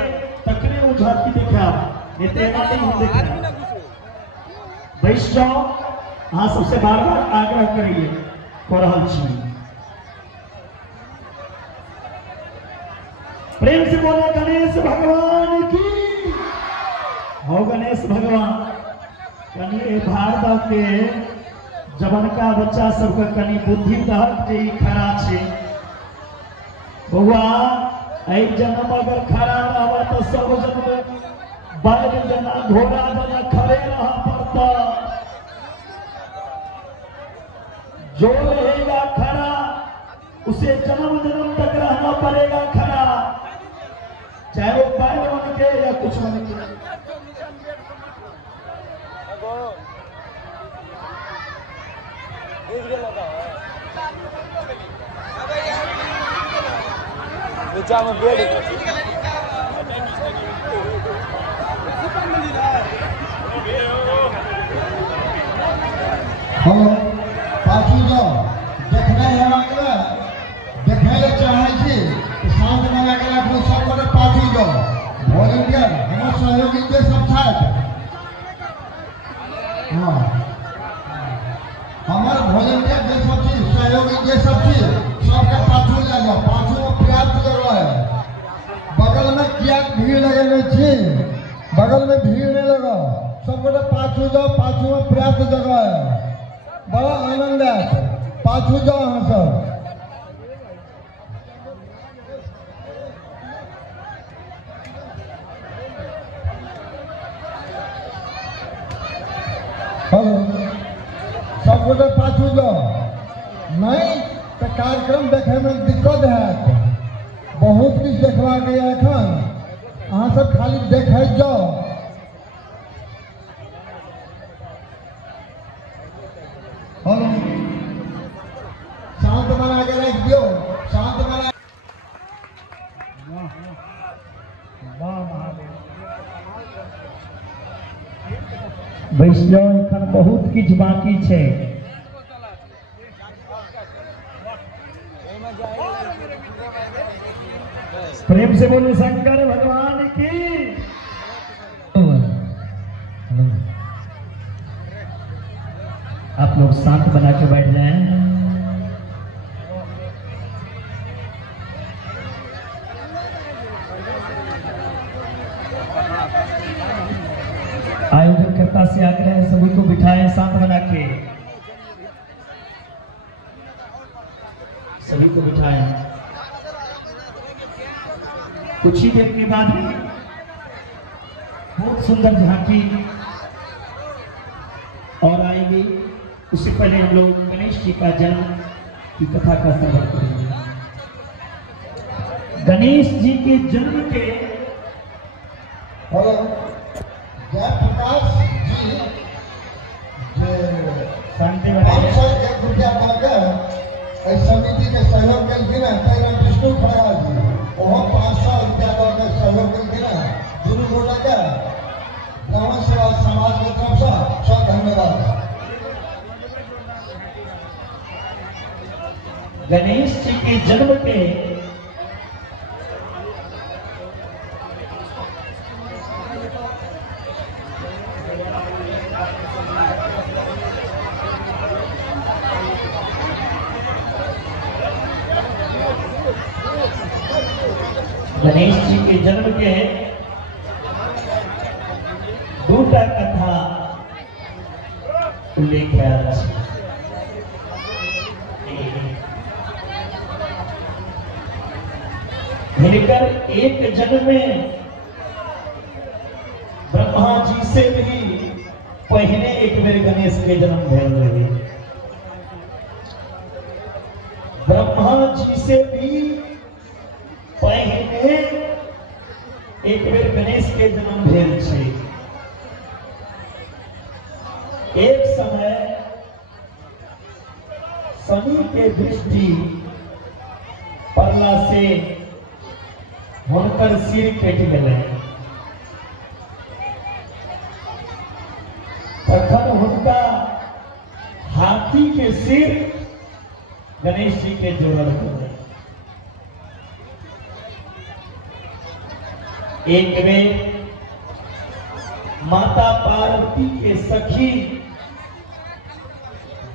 तकने वो झांकी देखाब, नहीं तो एना नहीं हम देखाब। बैस जाओ, अहाँ सबसे बार बार आग्रह करिए कर रहल छी। प्रेम से बोलो गणेश भगवान की। हो गणेश भगवान कनी ए भारत के जवनका बच्चा सबके कनी बुद्धि दहक जे खड़ा छे। बउआ एक जन्म अगर खड़ा रहबा तो सब जन्म बैल जना घोड़ा जना खड़े रह पड़ता। जो रहेगा खड़ा उसे जन्म जन्म तक रहना पड़ेगा खड़ा, चाहे वो बैल बन के या कुछ बन के। हेलो, पाछू जाओ। देखने हेबाके देखे ले चाहे छी शांत बना के राखू। सब गोटे पाछू जाओ। वॉलंटियर हमर सहयोगी जे सब छथि, हाँ हमार वॉलंटियर जे सब छी, सहयोगी जे सब छी, सबके पाछू ले जाओ। पाछू में पर्याप्त जगह है। बगल में क्या भीड़ लगेने छी, बगल में भीड़ नहीं लगा। सब गोटे पाछू जाओ, पाछू में पर्याप्त जगह है। बड़ा आनंद है, पाछू जाओ अहाँ सब। हेलो, सब गोटे पाछू जाओ, नहीं तो कार्यक्रम देखे में दिक्कत है। बहुत कुछ देखवा गया एखन, अहाँ सब खाली देखे जाओ। हेलो, शांत बना के रख दियो, शांत बना। बैस जाओ, एखन बहुत किछ बाकी छे। प्रेम से बोलो शंकर भगवान की। आप लोग शांत बना के बैठ जाएं। आयोजकर्ता से आग्रह है सभी को बिठाएं शांत बना के। सभी को बिठाएं। कुछ ही देर के बाद बहुत सुंदर झांकी और आएगी। उससे पहले हम लोग गणेश जी का जन्म की कथा का श्रवण करेंगे। गणेश जी के जन्म के हेलो, जयप्रकाश जी शांति 501 रुपया देकर इस समिति के सहयोग केलखिन है। विष्णु खड़गा जी ओहो 500 रुपया देकर सहयोग केलखिन है। दुनू गोटे के ब्राह्मण सेवा समाज के तरफ से सब धन्यवाद। गणेश जी के जन्म के दूटा कथा उल्लेख है। हिनकर एक जन्म में ब्रह्मा जी से भी पहले एक बेर गणेश के जन्म भेल रहे। ब्रह्मा जी से भी पहले एक बेर गणेश के जन्म भेल छे। एक समय शनि के दृष्टि पड़ला से हुनकर सिर कटि गेलै। तखन हुनका हाथी के सिर गणेश जी के जोड़ल गेलै। एक बेर माता पार्वती के सखी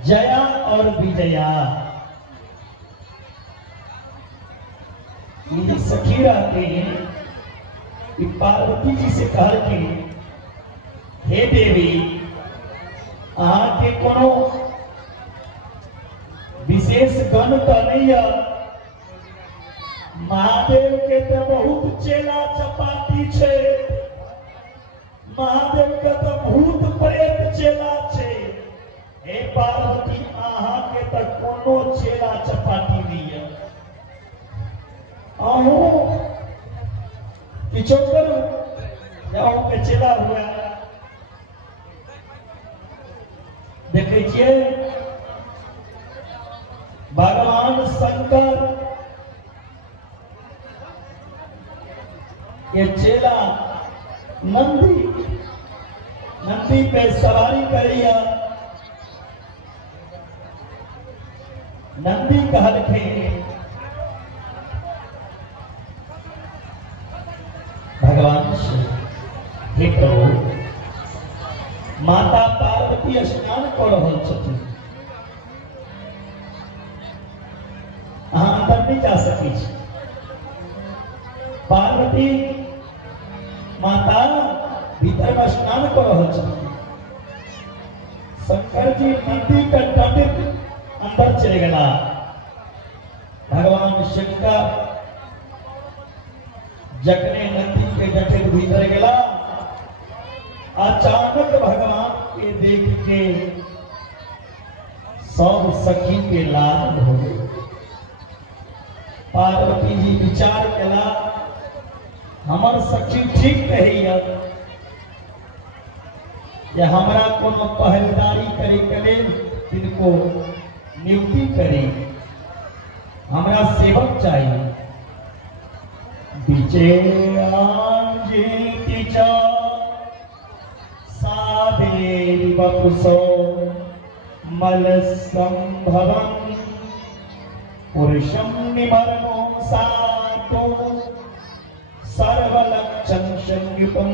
जया और विजया, ये सखी रहती है कि पार्वती जी से कहल कि हे देवी, अहाँ के कोनो विशेष गण तो नहीं है। महादेव के तो बहुत चेला चपाटी छे, महादेव के तो भूत प्रेत चेला छे। हे पार्वती, अहाँ के तो कोनो चेला चपाटी नहीं है। अहो किछो करू, अहूँ के चेला हुआ। देखे छिए भगवान शंकर ये चेला नंदी पे सवारी करिया। नंदी कहलखिन भगवान से, हे प्रभु, माता पार्वती स्नान कर रहल छथिन, अहाँ अंदर नहीं जा सकै छी। पार्वती माता भीतर में स्नान कर रहल छथिन। शंकर जी नंदी के दंडित अंदर चले गया। भगवान शंकर जखने नंदी के जटिल भीतर गया, अचानक भगवान के देख के सब सखी के लाज हो गए। पार्वती जी विचार कला, हमर सखी ठीक कहिए जे हमरा कोनो पहरेदारी करे के लेल तिनको नियुक्ति करी, हमरा सेवक चाहिए। बीचे आंजी साधे वपुसो मल संभवं पुरुषं निमर्मो सातो सर्वलक्षण संयुतम।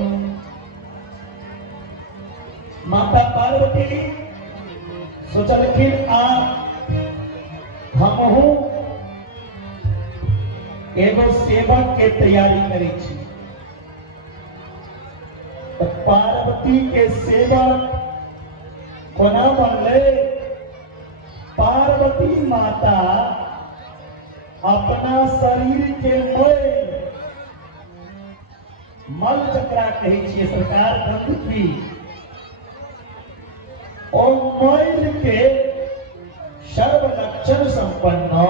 माता पार्वती सोचलखिन आप हमहू एगो सेवक के तैयारी करी छी। तो पार्वती के सेवक कोना बनले? पार्वती माता अपना शरीर के मल जकरा कहे छिए सरकार गंदगी, और मैल के सर्वलक्षण संपन्न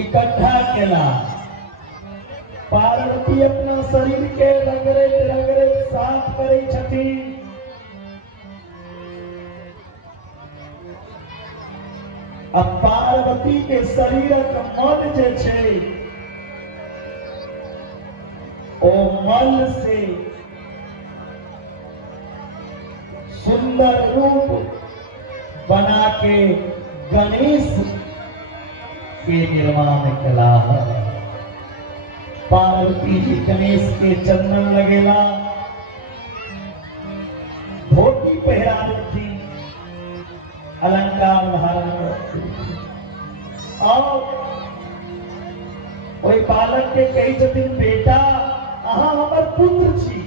इकट्ठा केला। पार्वती अपना शरीर के रगड़ैत रगड़ैत साफ करे छथिन। अब पार्वती के शरीरक मन जे छै, ओ मल से सुंदर रूप बना के गणेश के निर्माण कला है। पार्वती जी गणेश के चंदन लगेला, धोती पहरा देती, अलंकार धारण करती, और कोई बालक के कही छथिन, बेटा अहाँ हमर पुत्र छी।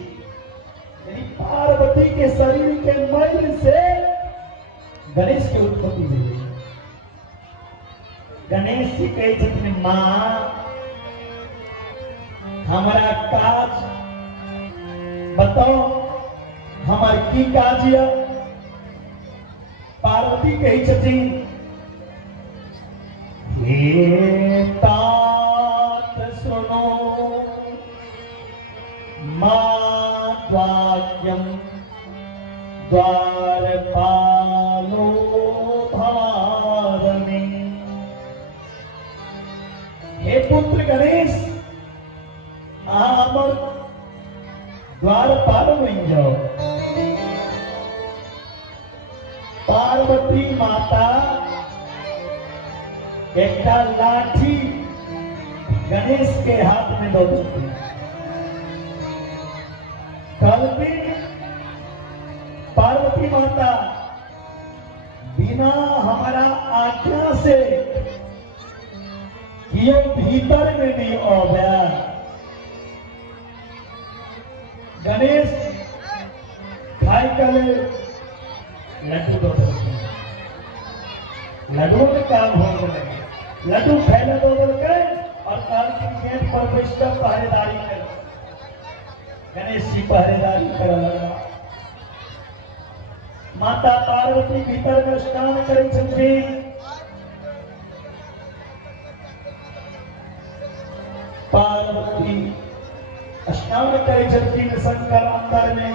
यानी पार्वती के शरीर के मैल से गणेश की उत्पत्ति हुई। गणेश जी कहे छथिन माँ हमारा काज बताओ हमार की काज या पार्वती कही छथिन हे तात सुनो माद्वाक्यम द्वारपालो भवारणे। हे पुत्र गणेश आप द्वारपाल बन जाओ। पार्वती माता एक लाठी गणेश के हाथ में दो देती। कल भी पार्वती माता बिना हमारा आज्ञा से ये भीतर में नहीं आया। गणेश खाई कल लड्डू दो लड्डू में काम हो लगे लड्डू फैले दो के और काल की गेट पर बैठकर पहरेदारी कर गणेश जी पहरेदारी कर लगा। माता पार्वती भीतर में स्नान करे छथिन। पार्वती स्नान करे छथिन। शंकर अंदर में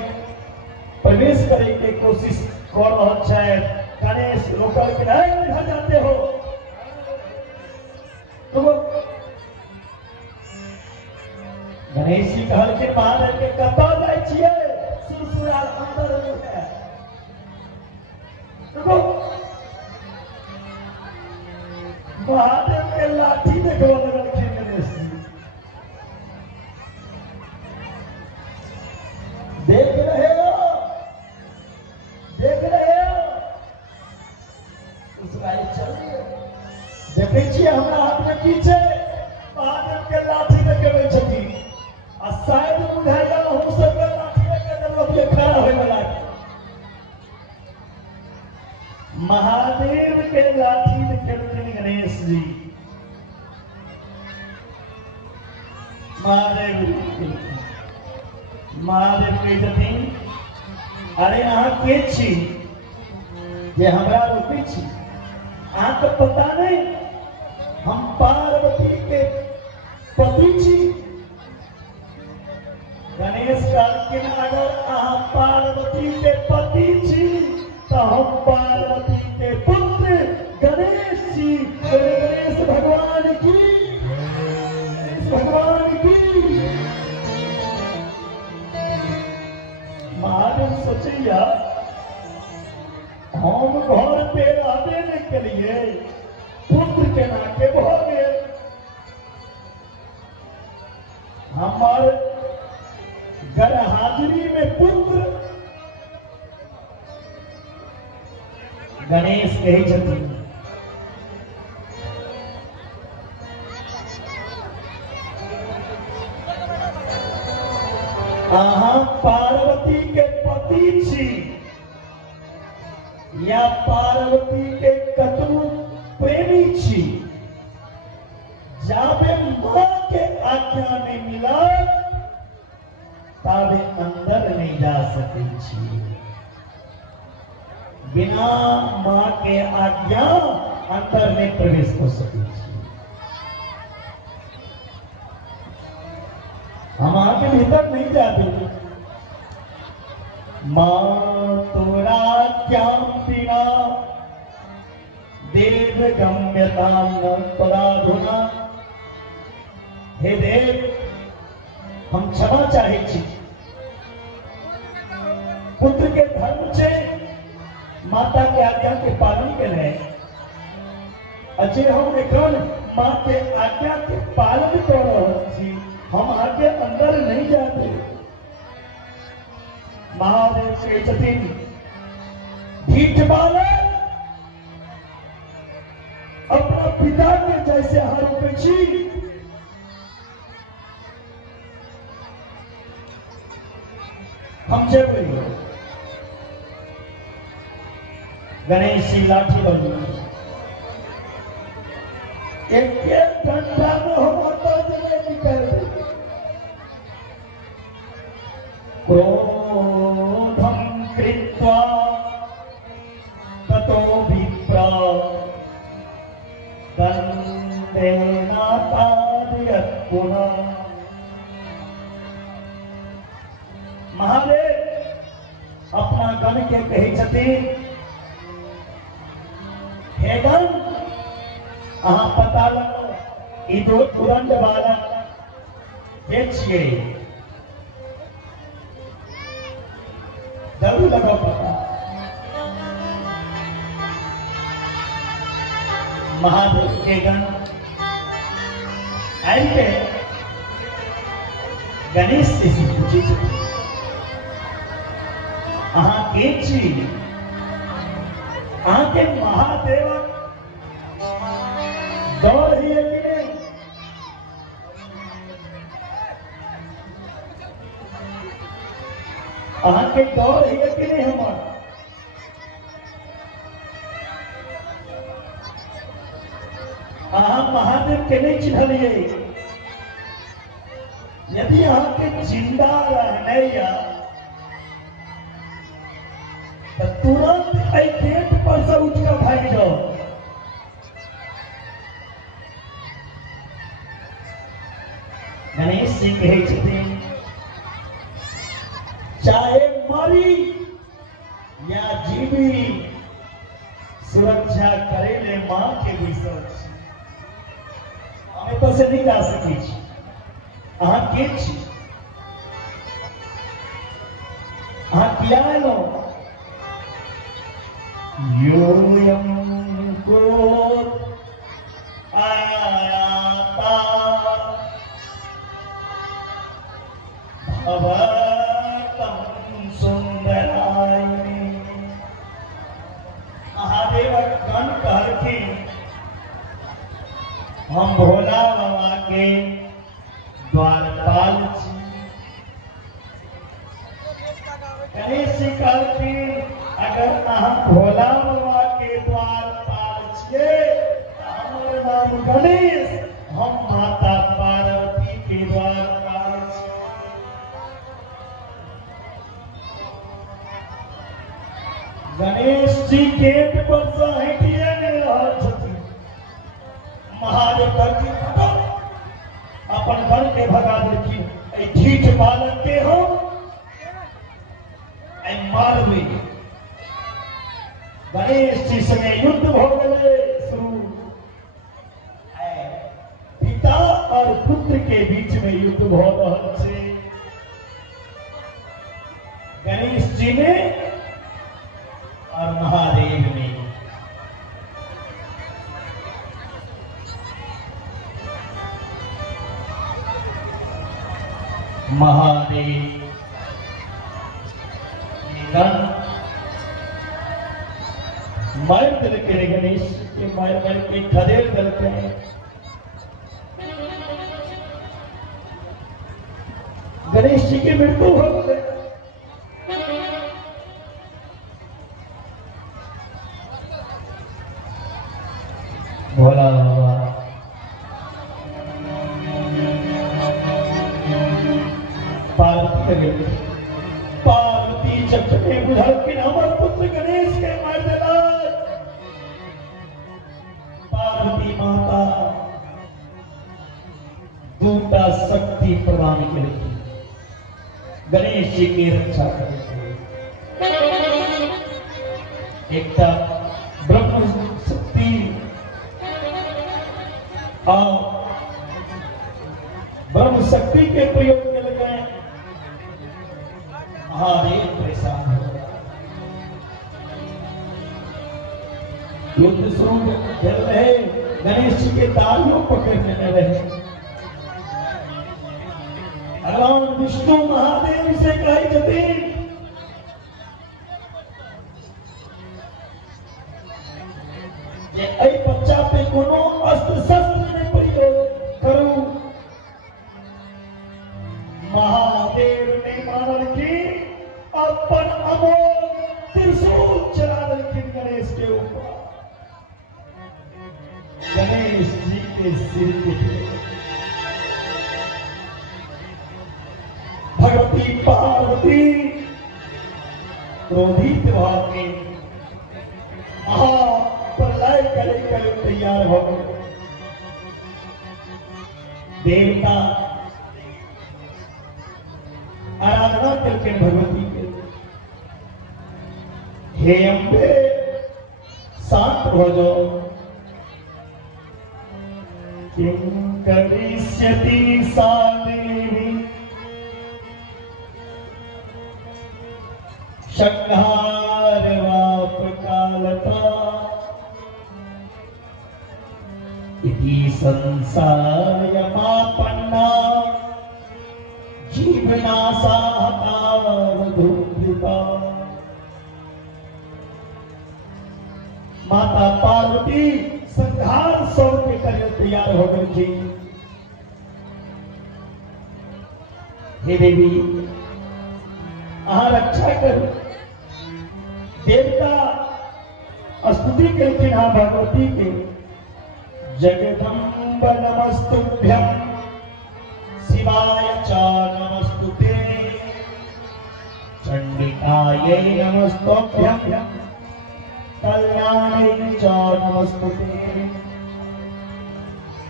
प्रवेश करे के कोशिश कर रहा है। गणेश रोकल के नहीं जाते हो तो गणेश जी कहल के महादेव के कतौ जाय छियै सुरसुरा अंदर में है। महादेव के लाठी देखो लगल के गणेश जी देख रहे हो उसराई चल रही है। देखे छियै हमरा हाथ में की छै महादेव के लाठी लेके बैठ छथिन आ शायद बुझाएगा हम सब के लाठी लेके जरूरत खड़ा होय वाला महादेव के लाठी लेके गणेश जी महादेव के छथिन अरे अहाँ के छी जे हमरा रोके छी। अहाँ तो पता नहीं हम पार्वती के पति छी। गणेश कहलखिन अगर अहाँ पार्वती के पति छी तो हम पार्वती के पुत्र गणेश जी। गणेश भगवान की महादेव सोचिया हम घर पे रहने के लिए पुत्र के नाते हो गए। हमारे घर हाजिरी में पुत्र गणेश कही छथिन अहाँ पार्वती के पति छी या पार्वती के कतनु प्रेमी छी। जाबे मां के आज्ञा नहीं मिला ताबे अंदर नहीं जा सके छी। बिना मां के आज्ञा अंदर में प्रवेश कर सके छी। हम आगे भीतर नहीं जाते। मां तोरा ज्ञान बिना देव गम्यता पराधुना। हे देव हम क्षमा चाहे छी। पुत्र के धर्म से माता के आज्ञा के पालन के लिए अच्छे हम एखन मां के आज्ञा के पालन कर रहे छी। हम आगे अंदर नहीं जाते। महादेव के छथिन ढीठ बालक अपना पिता के जैसे आरोपी छी। हम जब गणेश जी लाठी बनी एक घंटा में हम जले निकल क्रोधम कृत्वा ततो विप्रा दंडेना तारयत् पुनः। महादेव अपना गण के कही छथिन, हे गण अहाँ पता लगो ई दो तुरंत बालक के छिए, जरूर लगो पता। महादेव के गण आइके गणेश से पूछे अहाँ के छी, अहाँ के महादेव डर ही है कि नहीं? अहाँ के डर ही है कि नहीं? हमारा अहाँ महादेव के नहीं चिन्हलिए, यदि अहाँ के जिंदा रहने या तो तुरंत गेट पर से उठ कर भाग जाओ। गणेश जी कहे छथिन चाहे मरी या जीवी सुरक्षा करे ले मां के भी सोच हमें तो से नहीं जा सकी छी। अहाँ के छी, अहाँ किया लो योयम को आयाता भवतम सुंदराय। महादेव गण कहलखिन हम भोला बाबा के द्वारपाल छी। गणेश जी कहलखिन अगर अहाँ भोला बाबा के द्वारपाल छिए हमर नाम गणेश, हम माता पार्वती के द्वारपाल छी। गणेश जी गेट पर से हटिए नहीं रहा छथिन। महादेव कहलखिन अपन घर के भगा देलखिन, ढीठ बालक के हम मारबे। गणेश जी संगे युद्ध हो गए शुरू। पिता और पुत्र के बीच में युद्ध हो रहा है। गणेश जी ने और महादेव ने महादेव मार दल के गणेश के मार के खदेड़ दल के गणेश जी की मृत्यु हो गई। भोला बाबा पार्वती चक्के बुझल कि हमर पुत्र गणेश के मार देला। पार्वती माता दूटा शक्ति प्रदान करेगी गणेश जी की रक्षा करेगी। एक ब्रह्म शक्ति और ब्रह्म शक्ति के प्रयोग में लगे। महादेव परेशान हो गया, युद्ध शुरू कर रहे। गणेश जी के तालियों पकड़ने में रहे। भगवान विष्णु महादेव से कही जाती बच्चा पे कोनो अस्त्र शस्त्र में प्रयोग करूं। महादेव ने मानल की अपन अमोघ त्रिशूल चला दलखिन गणेश के ऊपर। गणेश जी के के सिर के भगवती पार्वती क्रोधित भाव में महाप्रलय करे करे तैयार हो गए। देवता आराधना करके भगवती के, हे अम्बे शांत हो जाओ। किं करिष्यति सा देवी संहारवापकालता इति संसारयमापन्ना जीवनाशाहतावधूता। माता पार्वती संहार सौ के करने तैयार हो गई थी। हे देवी रक्षा करो। देवता स्तुति करके ना भगवती के, जगदम्ब नमस्तुभ्यं शिवाय च नमस्तुते चंडिकायै नमस्तुभ्यं कल्याण्यै च नमस्तुते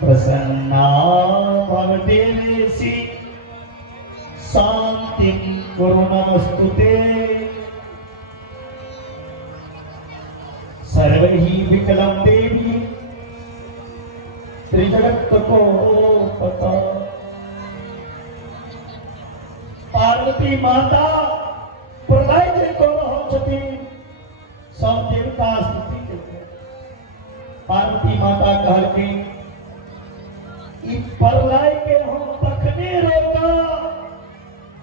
प्रसन्ना भव देवेशि शांतिं कुरु नमस्तुते सर्वैः विकलं देवी त्रिजगत को पता। पार्वती माता प्रलय जे को होती सब देवता स्तुति करते। पार्वती माता कहल के ई प्रलय के हम तखने रोका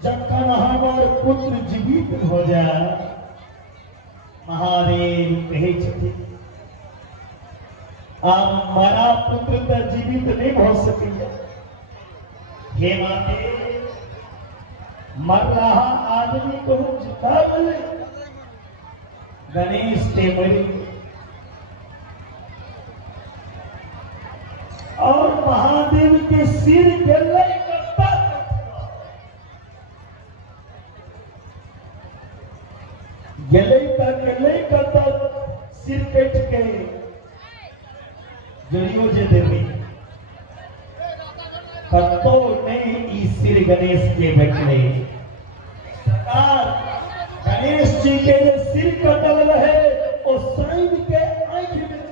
जखन हमार पुत्र जीवित हो जाए। महादेव कहे छथिन आप मरा पुत्र तो जीवित नहीं हो सकेगा। हे माते मर रहा आदमी को जिता मिले गणेश के मरी और महादेव के सिर गले करता गले करता सिर कट के जरियो जे देवी कतो नहीं ई सिर गणेश के बैठले। सरकार गणेश जी के सिर कटल रहे और साइन के आंख में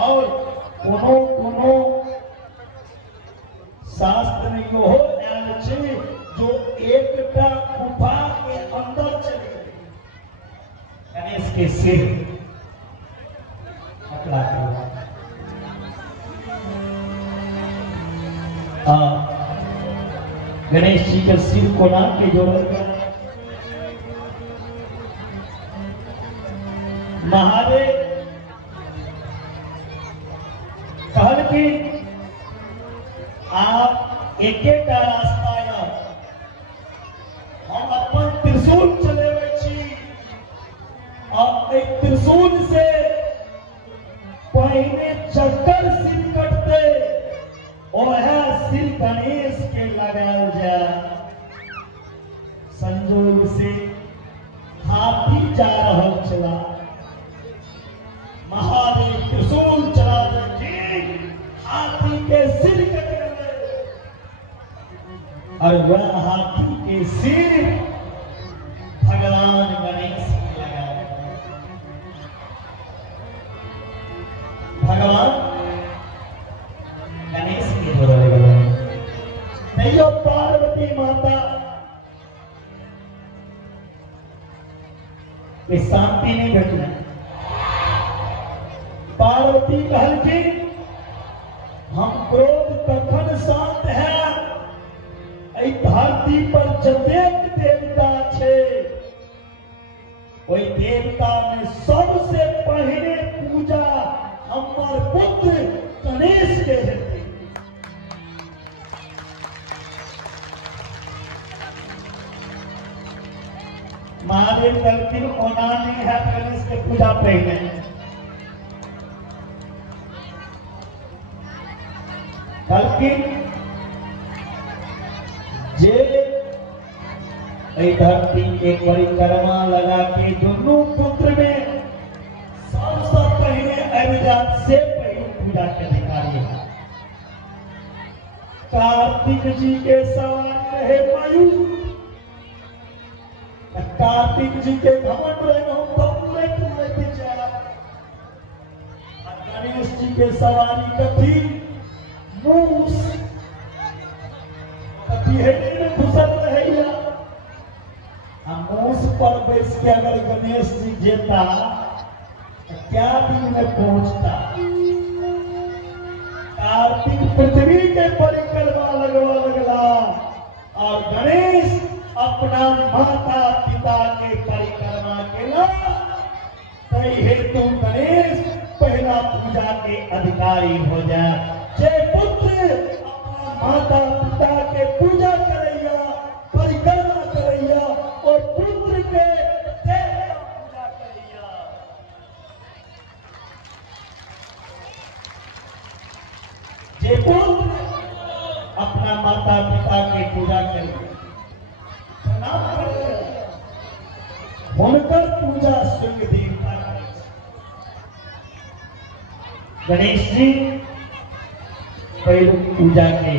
और कोनो शास्त्र में यो आयल छे जो एकटा गुफा के अंदर चले गए गणेश के सिर पकड़ा गणेश जी का सिर को नाम के जोड़ महादेव कहल कि आप एक रास्ता हम अपन त्रिशूल चले और एक त्रिशूल से पहले चक्कर सिर कटते और सिर गणेश के लगाया जाए। संजोग से हाथी जा रहा चला महादेव त्रिशूल चला हाथी के सिर कट गए और वह हाथी के सिर भगवान गणेश भगवान गणेश की नहीं पार्वती माता की शांति नहीं घटना। पार्वती कहल की हम क्रोध कखन शांत है धरती पर जतेक देवता छे ओई देवता में सबसे पहले पूजा हमार पुत्र गणेश के हेतु। महादेव गलती होना नहीं है गणेश के पूजा पहले बल्कि जे धरती के परिक्रमा लगा के दोनों पुत्र में सबसे पहले अभिजात से पहले पूजा के अधिकारी है। कार्तिक जी के सवार रहे मयूर, कार्तिक जी के घमंड रहे हम तो पूरे पूरे बेचारा। गणेश जी के सवारी कथी मूस, कथी हेडी में घुसल रहे। मूस पर बैठ के अगर गणेश जी जेता तो क्या दिन में पहुंचता। कार्तिक पृथ्वी के परिक्रमा लगला और गणेश अपना माता पिता के परिक्रमा केला। तई हेतु गणेश पहला पूजा के अधिकारी हो जाए। जे पुत्र अपना माता पिता के पूजा करैया, परिक्रमा करैया और पुत्र के देवता पूजा करैया, जे पुत्र अपना माता पिता के पूजा करैया, प्रणाम करैया, हुनकर पूजा स्वर्ग देवता करै छै। गणेश जी पहले पूजा के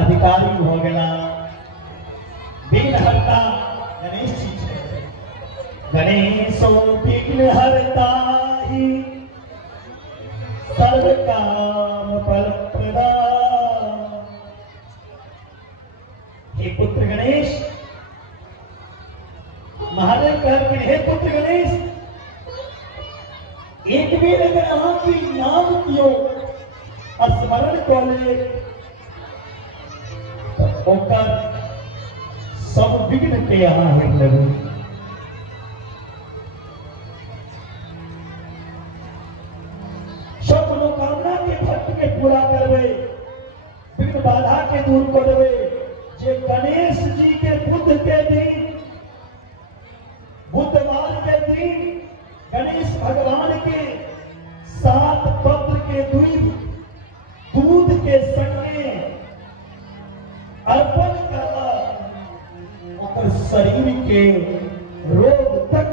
अधिकारी हो गया। विघ्नहर्ता गणेश जी छे। गणेशो विघ्नहर्ता ही सर्व काम फल प्रदा। हे पुत्र गणेश, महादेव कहते हे पुत्र गणेश, एक बेर अगर अहाँ की नाम कियो स्मरण कऽ ले तो ओकर सब विघ्न के यहाँ हट लगू। सब मनोकामना के भक्त के पूरा करवे, विघ्न बाधा के दूर कर देवे। जे गणेश जी के बुध के दिन, बुधवार के दिन गणेश भगवान के 7 पत्र के दूध के संगे अर्पण करला, और शरीर के रोग तक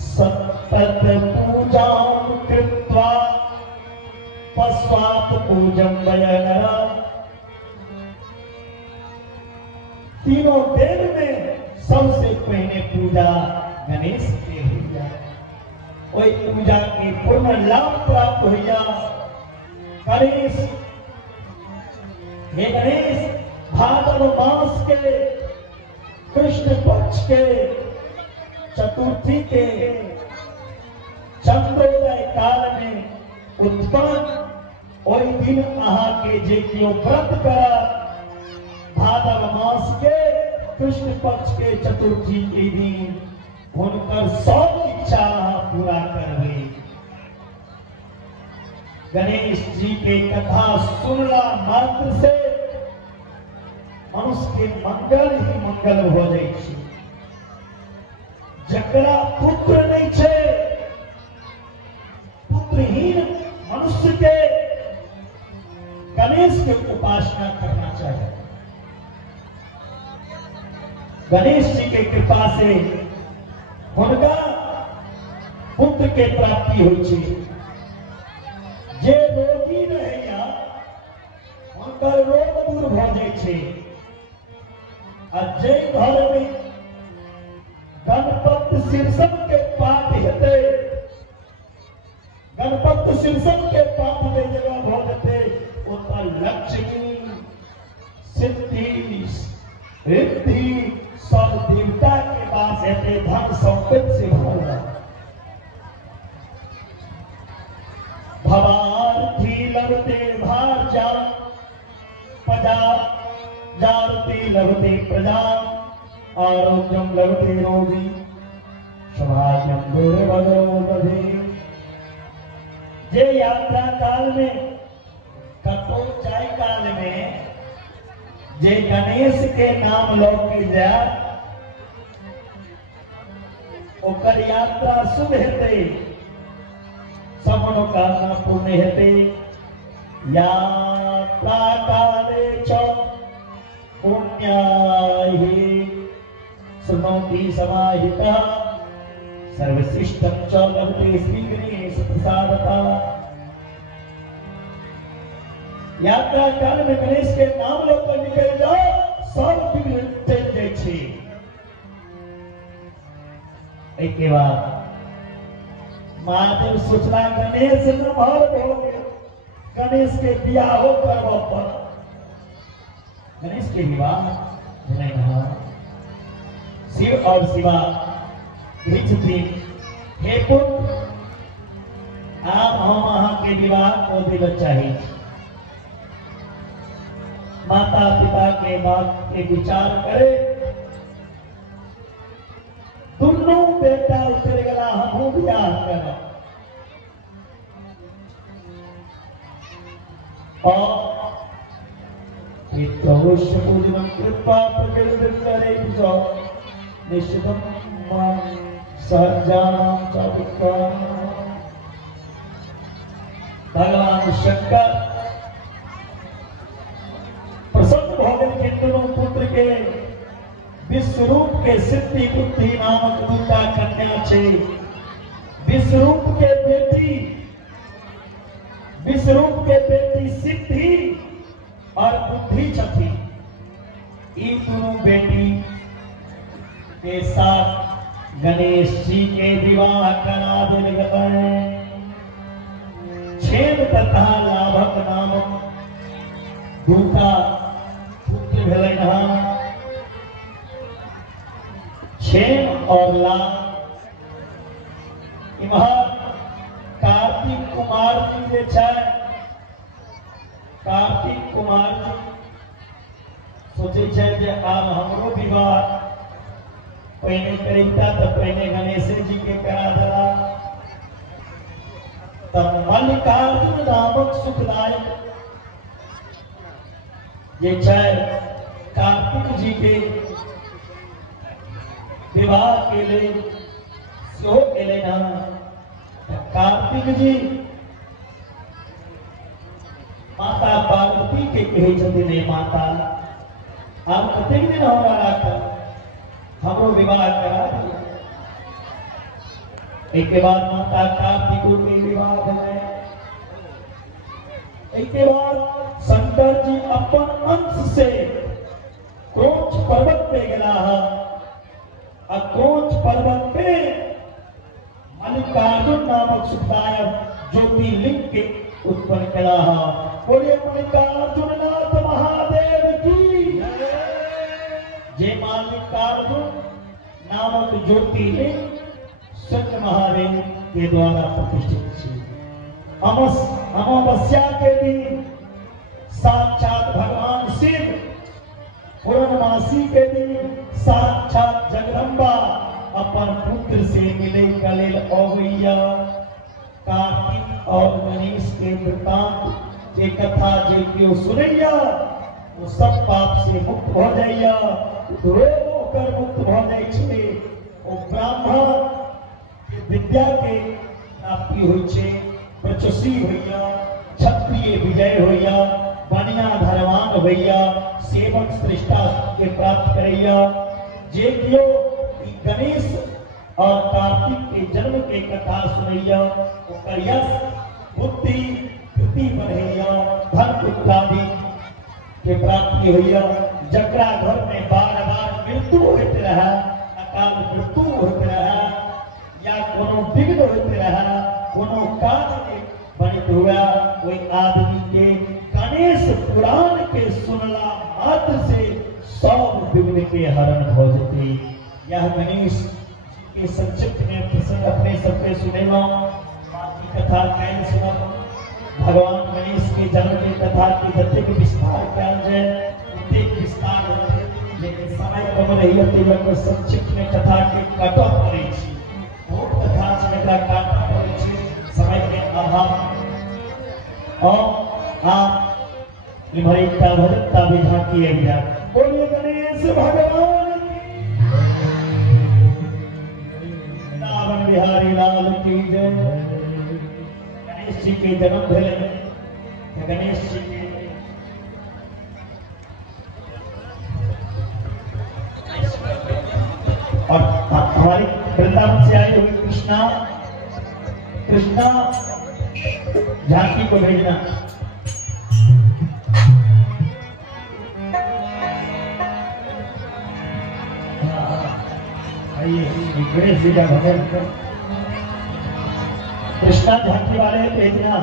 सतत पूजा कृत्वा पश्चात पूजम वयनरा। तीनों देव में सबसे पहले पूजा गणेश के हुआ। वही पूजा के पूर्ण लाभ प्राप्त हुआ। गणेश, ये गणेश भाद्र मास के कृष्ण पक्ष के चतुर्थी के चंद्रोदय काल में उत्पन्न। ओहि दिन अहाँ के जे कियो व्रत करा भाद्र मास के कृष्ण पक्ष के चतुर्थी के दिन, हुनकर सब इच्छा पूरा करबे। गणेश जी के कथा सुनला मात्र से मनुष्य के मंगल ही मंगल हो जाए छै। जकरा पुत्र नहीं छे, पुत्रहीन मनुष्य के गणेश के उपासना करना चाहिए। गणेश जी के कृपा से हुनका पुत्र के प्राप्ति होइ छै। जे रोगी रहैया हुनकर रोग दूर भ जाय छै। आ जे घर में गणपति शीर्षक के पाठ हेतै, गणपति शीर्षक के पाठ में जगह भ जेतै, ओतऽ लक्ष्मी सिद्धि रिद्धि सब देवता के पास हेतै, धन संपत्ति से भरल। भवार्थी लभते भार्या प्रजा, जारती लभते प्रजा, आरोग्यम लभते रोगी, सौभाग्यम दुर्भगवदे। जे यात्रा काल में कतो जाय काल में जे गणेश के नाम लौके जाए, ओकर यात्रा शुभ हेतै। मनोकामना पूर्ण हेते यात्राकाले च पुण्याहि शृणोति समाहितः सर्वश्रेष्ठं च लभते श्री गणेश प्रसादतः। यात्रा काल में गणेश के नाम लेकर निकल जाओ, सब विघ्न टल जाय छै। एक के बाद महादेव सोचना गणेश नमहर हो गए, गणेश के बियाह करबो पर गणेश के विवाह नहीं रहा। शिव और शिवा हे पुत्र आप हम अहाँ के विवाह को दिल चाहिए। माता पिता के बात के विचार करे, दोनों बेटा उतर गला हमू बियाह कर और पूजन कृपा प्रकटे निश्चितम भगवान शंकर प्रसन्न भोगन के दोनों पुत्र के विश्वरूप के सिद्धि बुद्धि नामक दूता कन्या छे। विश्वरूप के बेटी सिद्धि और बुद्धि छथी। इन दोनों बेटी के साथ गणेश जी के विवाह करा देल गए। क्षेम तथा लाभक नामक दूता पुत्र भेलै हन। क्षेम और लाभ इम्हर कार्तिक कुमार जी जे छै, कार्तिक कुमार जी सोचे छै जे आब हमरो विवाह पहले करीता तो पहले गणेश जी के करा दिला। तब मल्लिकार्जुन नामक सुखदायक ये छै कार्तिक जी के विवाह के लिए सो एले ना। कार्तिक जी माता पार्वती के कहे छथिन, माता आप कतेक दिन हमरा राखब, हमरो विवाह करा दिया। एक के बाद माता कार्तिक के विवाह भेलै। एक के बाद शंकर जी अपन अंश से क्रोच पर्वत पे गेला है। क्रोच पर्वत पे मल्लिकार्जुन नामक सुखदायक ज्योतिर्लिंग के उत्पन्न करा है। बोलिए मल्लिकार्जुन नाथ महादेव की। जे मल्लिकार्जुन नामक ज्योतिर्लिंग सत्य महादेव के द्वारा प्रतिष्ठित है। अमावस्या के दिन साक्षात भगवान शिव, पूर्णमासी के दिन साक्षात जगदम्बा अपन पुत्र से मिले कलेल अवैया। कार्तिक और गणेश के वृतांत के कथा जे केओ सुनैया वो सब पाप से मुक्त हो जाइया, रोग होकर मुक्त हो जाय छै। ओ ब्राह्मण के विद्या के प्राप्ति होइ छै, प्रचुषी होइया, क्षत्रिय विजय होइया, बनिया धनवान होइया, सेवक श्रेष्ठता के प्राप्त करैया। जे केओ गणेश और कार्तिक के जन्म के कथा सुनैया ओकर यश बुद्धि कृति बढ़ैया, धन पुत्रादि के प्राप्ति होइया। जकरा घर में बार बार मृत्यु होइत रहे, अकाल मृत्यु होइत रहे या कोनो विघ्न होइत रहे, कोनो काज के बनित हुआ, कोई आदमी के गणेश पुराण के सुनला मात्र से सब विघ्न के हरण हो जते। यह गणेश के संक्षिप्त में प्रसंग अपने सबके सुनेगा। बाकी कथा कैल सुना भगवान गणेश के जन्म की कथा की जते के विस्तार कैल जाए उतने विस्तार होते, लेकिन समय कम रही अति लगभग संक्षिप्त में कथा के काटो पड़े छी। बहुत कथा छेकरा काटो पड़े छी समय के अभाव। और आप इमरिता भजता विधा किए गया। बोलिए गणेश भगवान बिहारी लाल की जय। जी के जन्म भेले गणेश जी के और हमारी वृंदावन से आए हुए कृष्णा झांकी को भेजना। आइए गणेश जी का भजन कृष्णा झांकी वाले भेजना।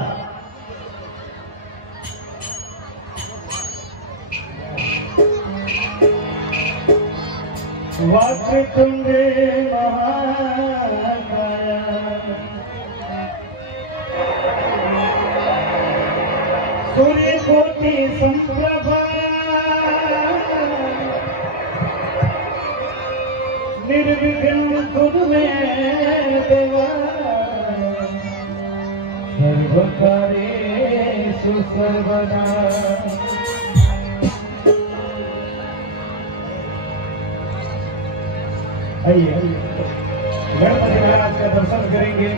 वक्रतुंडे महाकाय सूर्यकोटि संप्रभा निर्विघ्न कुरु मे देवा सर्वकार्येषु सर्वदा। आइए गणपति महाराज का दर्शन करेंगे।